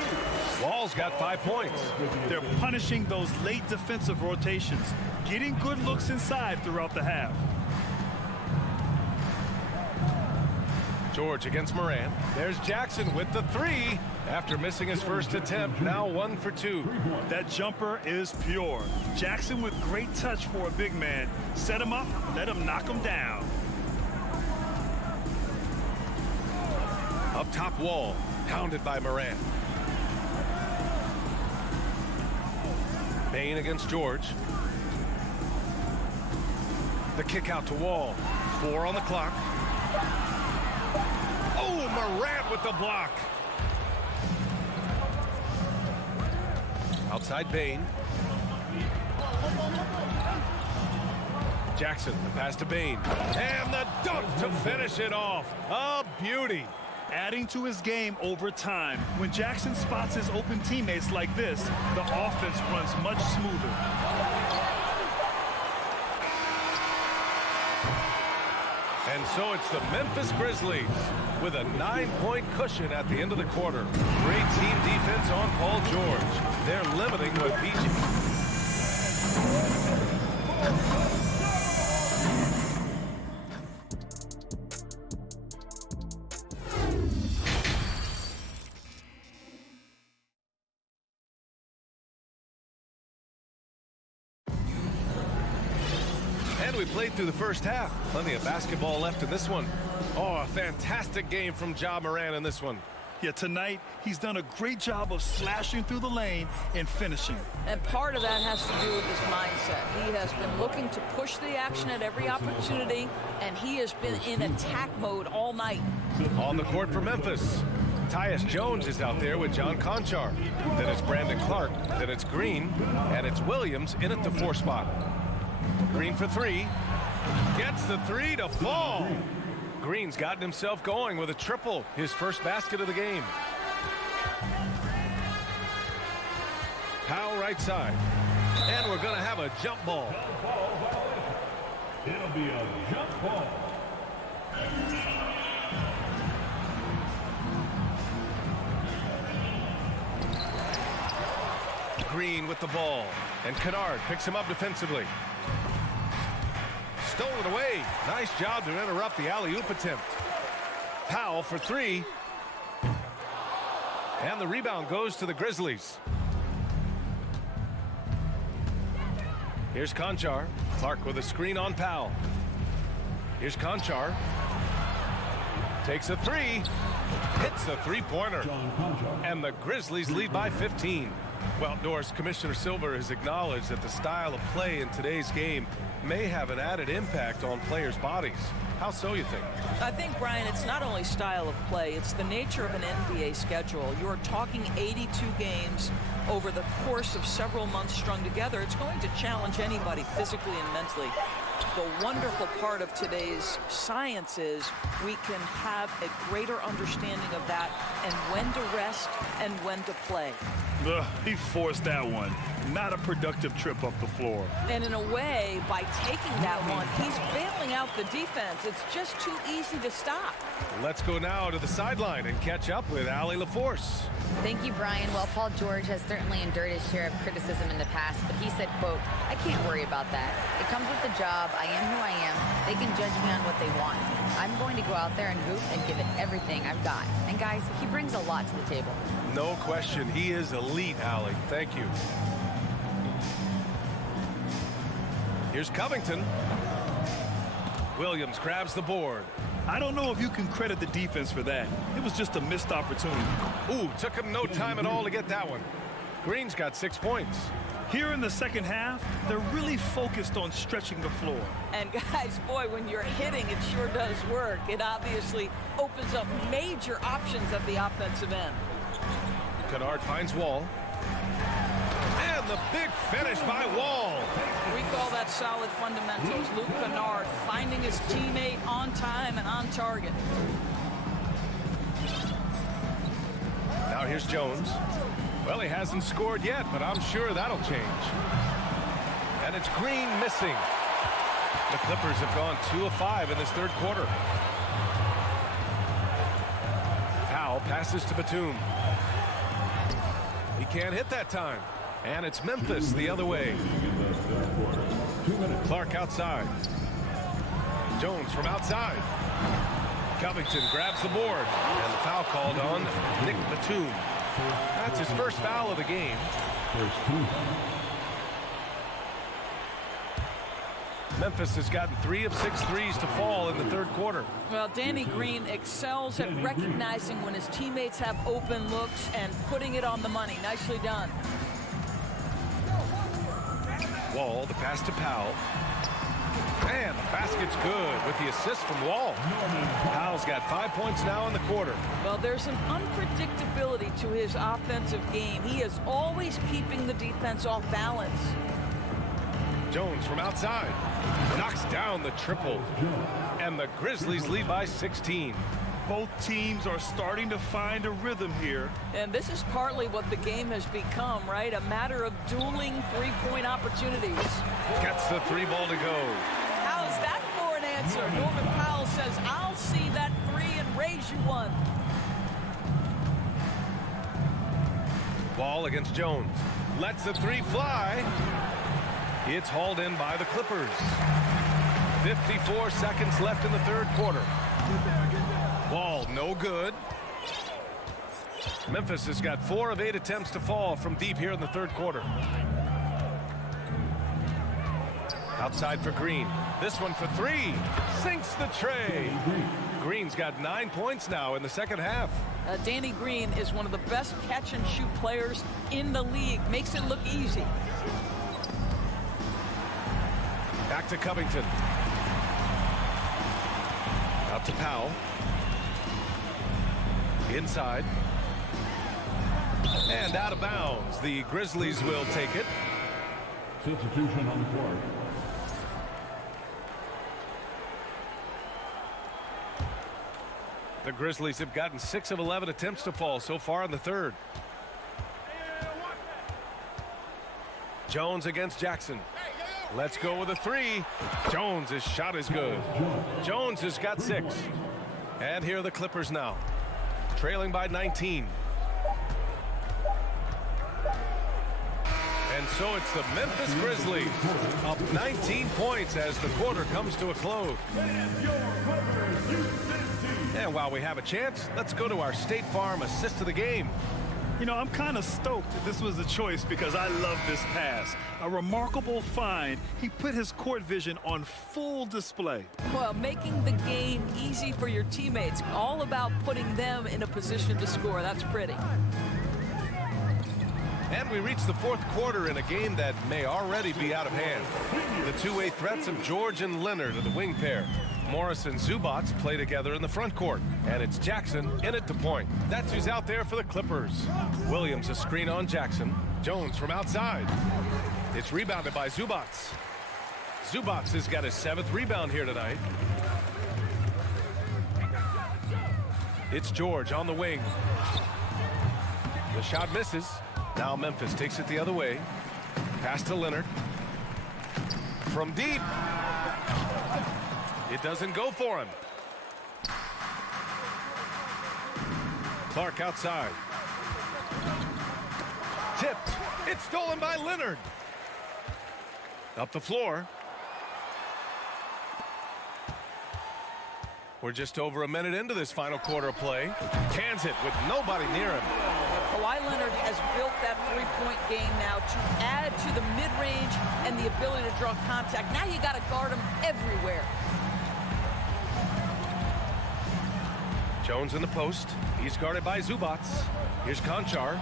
Wall's got 5 points. They're punishing those late defensive rotations, getting good looks inside throughout the half. George against Morant. There's Jackson with the 3 after missing his first attempt. Now 1 for 2. That jumper is pure. Jackson with great touch for a big man. Set him up, let him knock him down. Up top, Wall, pounded by Morant. Bain against George. The kick out to Wall. 4 on the clock. Oh, Morant with the block. Outside Bain. Jackson, the pass to Bain. And the dunk to finish it off. A beauty. Adding to his game over time. When Jackson spots his open teammates like this, the offense runs much smoother. And so it's the Memphis Grizzlies with a 9-point cushion at the end of the quarter. Great team defense on Paul George. They're limiting what PG. And we played through the first half. Plenty of basketball left in this one. Oh, a fantastic game from Ja Morant in this one. Yeah, tonight, he's done a great job of slashing through the lane and finishing. And part of that has to do with his mindset. He has been looking to push the action at every opportunity, and he has been in attack mode all night. On the court for Memphis, Tyus Jones is out there with John Conchar. Then it's Brandon Clark. Then it's Green. And it's Williams in at the 4 spot. Green for 3. Gets the 3 to fall. Green's gotten himself going with a triple, his first basket of the game. Powell right side. And we're going to have a jump ball. It'll be a jump ball. Green with the ball. And Kennard picks him up defensively. Stolen away. Nice job to interrupt the alley-oop attempt. Powell for 3. And the rebound goes to the Grizzlies. Here's Conchar. Clark with a screen on Powell. Here's Conchar. Takes a 3. Hits the 3-pointer. And the Grizzlies lead by 15. Well, Norris, Commissioner Silver has acknowledged that the style of play in today's game may have an added impact on players' bodies. How so, you think? I think, Brian, it's not only style of play, it's the nature of an NBA schedule. You're talking 82 games over the course of several months strung together. It's going to challenge anybody physically and mentally. The wonderful part of today's science is we can have a greater understanding of that and when to rest and when to play. He forced that one. Not a productive trip up the floor. And in a way, by taking that one, he's bailing out the defense. It's just too easy to stop. Let's go now to the sideline and catch up with Allie LaForce. Thank you, Brian. Well, Paul George has certainly endured his share of criticism in the past, but he said, quote, "I can't worry about that. It comes with the job. I am who I am. They can judge me on what they want. I'm going to go out there and hoop and give it everything I've got." And guys, he brings a lot to the table. No question. He is elite, Allie. Thank you. Here's Covington. Williams grabs the board. I don't know if you can credit the defense for that. It was just a missed opportunity. Ooh, took him no time at all to get that one. Green's got 6 points. Here in the second half, they're really focused on stretching the floor. And guys, boy, when you're hitting, it sure does work. It obviously opens up major options at the offensive end. Kennard finds Wall. And the big finish by Wall. We call that solid fundamentals. Luke Kennard finding his teammate on time and on target. Now here's Jones. Well, he hasn't scored yet, but I'm sure that'll change. And it's Green missing. The Clippers have gone 2 of 5 in this third quarter. Powell passes to Batum. He can't hit that time. And it's Memphis the other way. Clark outside. Jones from outside. Covington grabs the board. And the foul called on Nick Batum. That's his first foul of the game. Memphis has gotten 3 of 6 threes to fall in the third quarter. Well, Danny Green excels at recognizing when his teammates have open looks and putting it on the money. Nicely done. Wall, the pass to Powell. And the basket's good with the assist from Wall. Powell's got 5 points now in the quarter. Well, there's an unpredictability to his offensive game. He is always keeping the defense off balance. Jones from outside knocks down the triple. And the Grizzlies lead by 16. Both teams are starting to find a rhythm here. And this is partly what the game has become, right? A matter of dueling three-point opportunities. Gets the 3 ball to go. How is that for an answer? Norman Powell says, "I'll see that 3 and raise you one." Ball against Jones. Lets the 3 fly. It's hauled in by the Clippers. 54 seconds left in the third quarter. Ball no good. Memphis has got 4 of 8 attempts to fall from deep here in the third quarter. Outside for Green. This one for 3. Sinks the tray. Green's got 9 points now in the second half. Danny Green is one of the best catch-and-shoot players in the league. Makes it look easy. Back to Covington. Out to Powell. Inside. And out of bounds. The Grizzlies will take it. Substitution on the court. The Grizzlies have gotten 6 of 11 attempts to fall so far in the third. Jones against Jackson. Let's go with a 3. Jones' shot is good. Jones has got 6. And here are the Clippers now, trailing by 19. And so it's the Memphis Grizzlies up 19 points as the quarter comes to a close. And while we have a chance, let's go to our State Farm assist of the game. You know, I'm kind of stoked that this was a choice because I love this pass. A remarkable find. He put his court vision on full display. Well, making the game easy for your teammates. All about putting them in a position to score. That's pretty. And we reach the fourth quarter in a game that may already be out of hand. The two-way threats of George and Leonard are the wing pair. Morris and Zubats play together in the front court. And it's Jackson in at the point. That's who's out there for the Clippers. Williams a screen on Jackson. Jones from outside. It's rebounded by Zubats. Zubats has got his 7th rebound here tonight. It's George on the wing. The shot misses. Now Memphis takes it the other way. Pass to Leonard. From deep. It doesn't go for him. Clark outside. Tipped. It's stolen by Leonard. Up the floor. We're just over a minute into this final quarter of play. Cans it with nobody near him. Kawhi Leonard has built that three-point game now to add to the mid-range and the ability to draw contact. Now you got to guard him everywhere. Jones in the post. He's guarded by Zubac. Here's Konchar.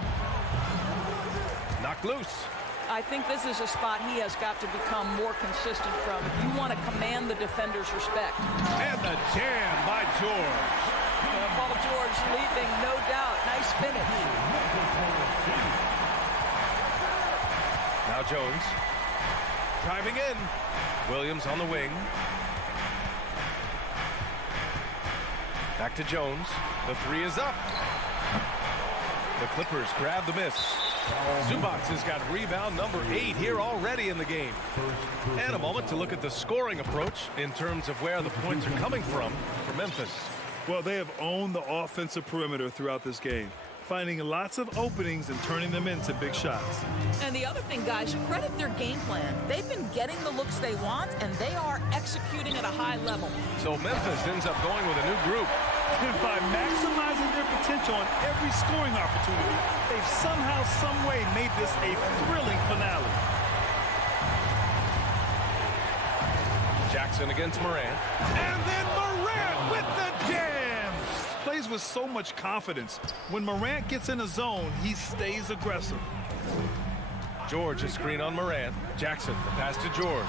Knocked loose. I think this is a spot he has got to become more consistent from if you want to command the defender's respect. And the jam by George. Paul George leaping, no doubt. Nice finish. Now Jones. Driving in. Williams on the wing. Back to Jones. The three is up. The Clippers grab the miss. Zubac has got rebound number 8 here already in the game. And a moment to look at the scoring approach in terms of where the points are coming from for Memphis. Well, they have owned the offensive perimeter throughout this game, finding lots of openings and turning them into big shots. And the other thing, guys, credit their game plan. They've been getting the looks they want, and they are executing at a high level. So Memphis ends up going with a new group. And by maximizing their potential on every scoring opportunity, they've somehow, some way made this a thrilling finale. Jackson against Morant. And then Morant with the jam! Plays with so much confidence. When Morant gets in a zone, he stays aggressive. George, a screen on Morant. Jackson, the pass to George.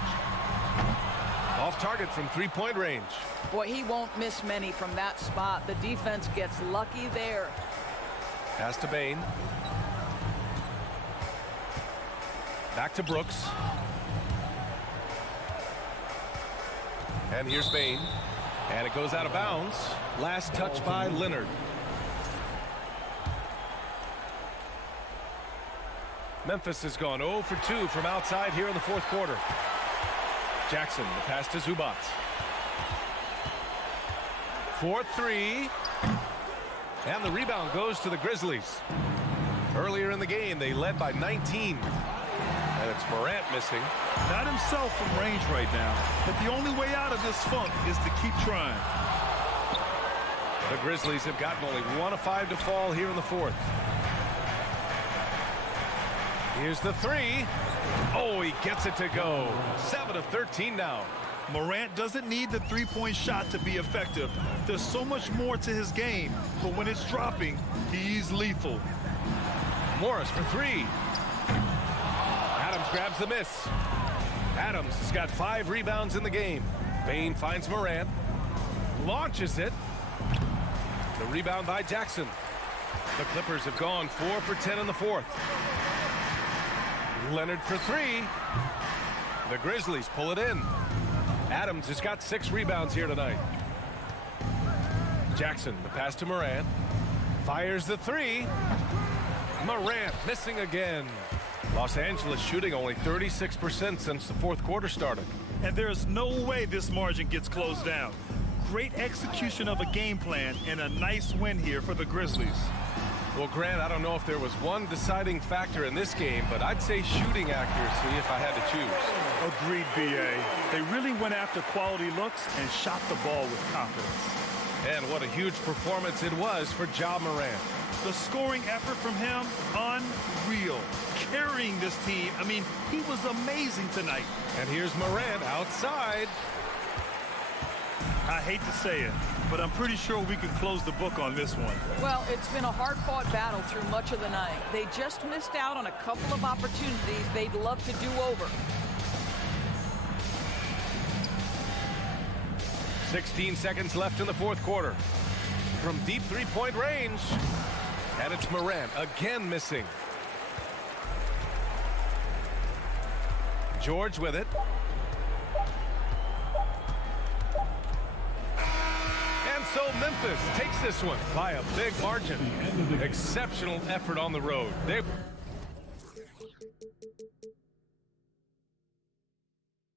Off target from three-point range. Boy, he won't miss many from that spot. The defense gets lucky there. Pass to Bain. Back to Brooks. And here's Bain. And it goes out of bounds. Last touch by Leonard. Memphis has gone 0 for 2 from outside here in the fourth quarter. Jackson, the pass to Zubac. 4-3. And the rebound goes to the Grizzlies. Earlier in the game, they led by 19. And it's Morant missing. Not himself from range right now, but the only way out of this funk is to keep trying. The Grizzlies have gotten only 1 of 5 to fall here in the fourth. Here's the three. Oh, he gets it to go. 7 of 13 now. Morant doesn't need the three-point shot to be effective. There's so much more to his game, but when it's dropping, he's lethal. Morris for 3. Adams grabs the miss. Adams has got 5 rebounds in the game. Bain finds Morant. Launches it. The rebound by Jackson. The Clippers have gone 4 for 10 in the fourth. Leonard for 3. The Grizzlies pull it in. Adams has got 6 rebounds here tonight. Jackson, the pass to Morant. Fires the 3. Morant missing again. Los Angeles shooting only 36% since the fourth quarter started. And there's no way this margin gets closed down. Great execution of a game plan and a nice win here for the Grizzlies. Well, Grant, I don't know if there was one deciding factor in this game, but I'd say shooting accuracy if I had to choose. Agreed, B.A. They really went after quality looks and shot the ball with confidence. And what a huge performance it was for Ja Morant. The scoring effort from him, unreal. Carrying this team, I mean, he was amazing tonight. And here's Morant outside. I hate to say it, but I'm pretty sure we can close the book on this one. Well, it's been a hard-fought battle through much of the night. They just missed out on a couple of opportunities they'd love to do over. 16 seconds left in the fourth quarter. From deep three-point range. And it's Morant again missing. George with it. And so Memphis takes this one by a big margin. Exceptional effort on the road.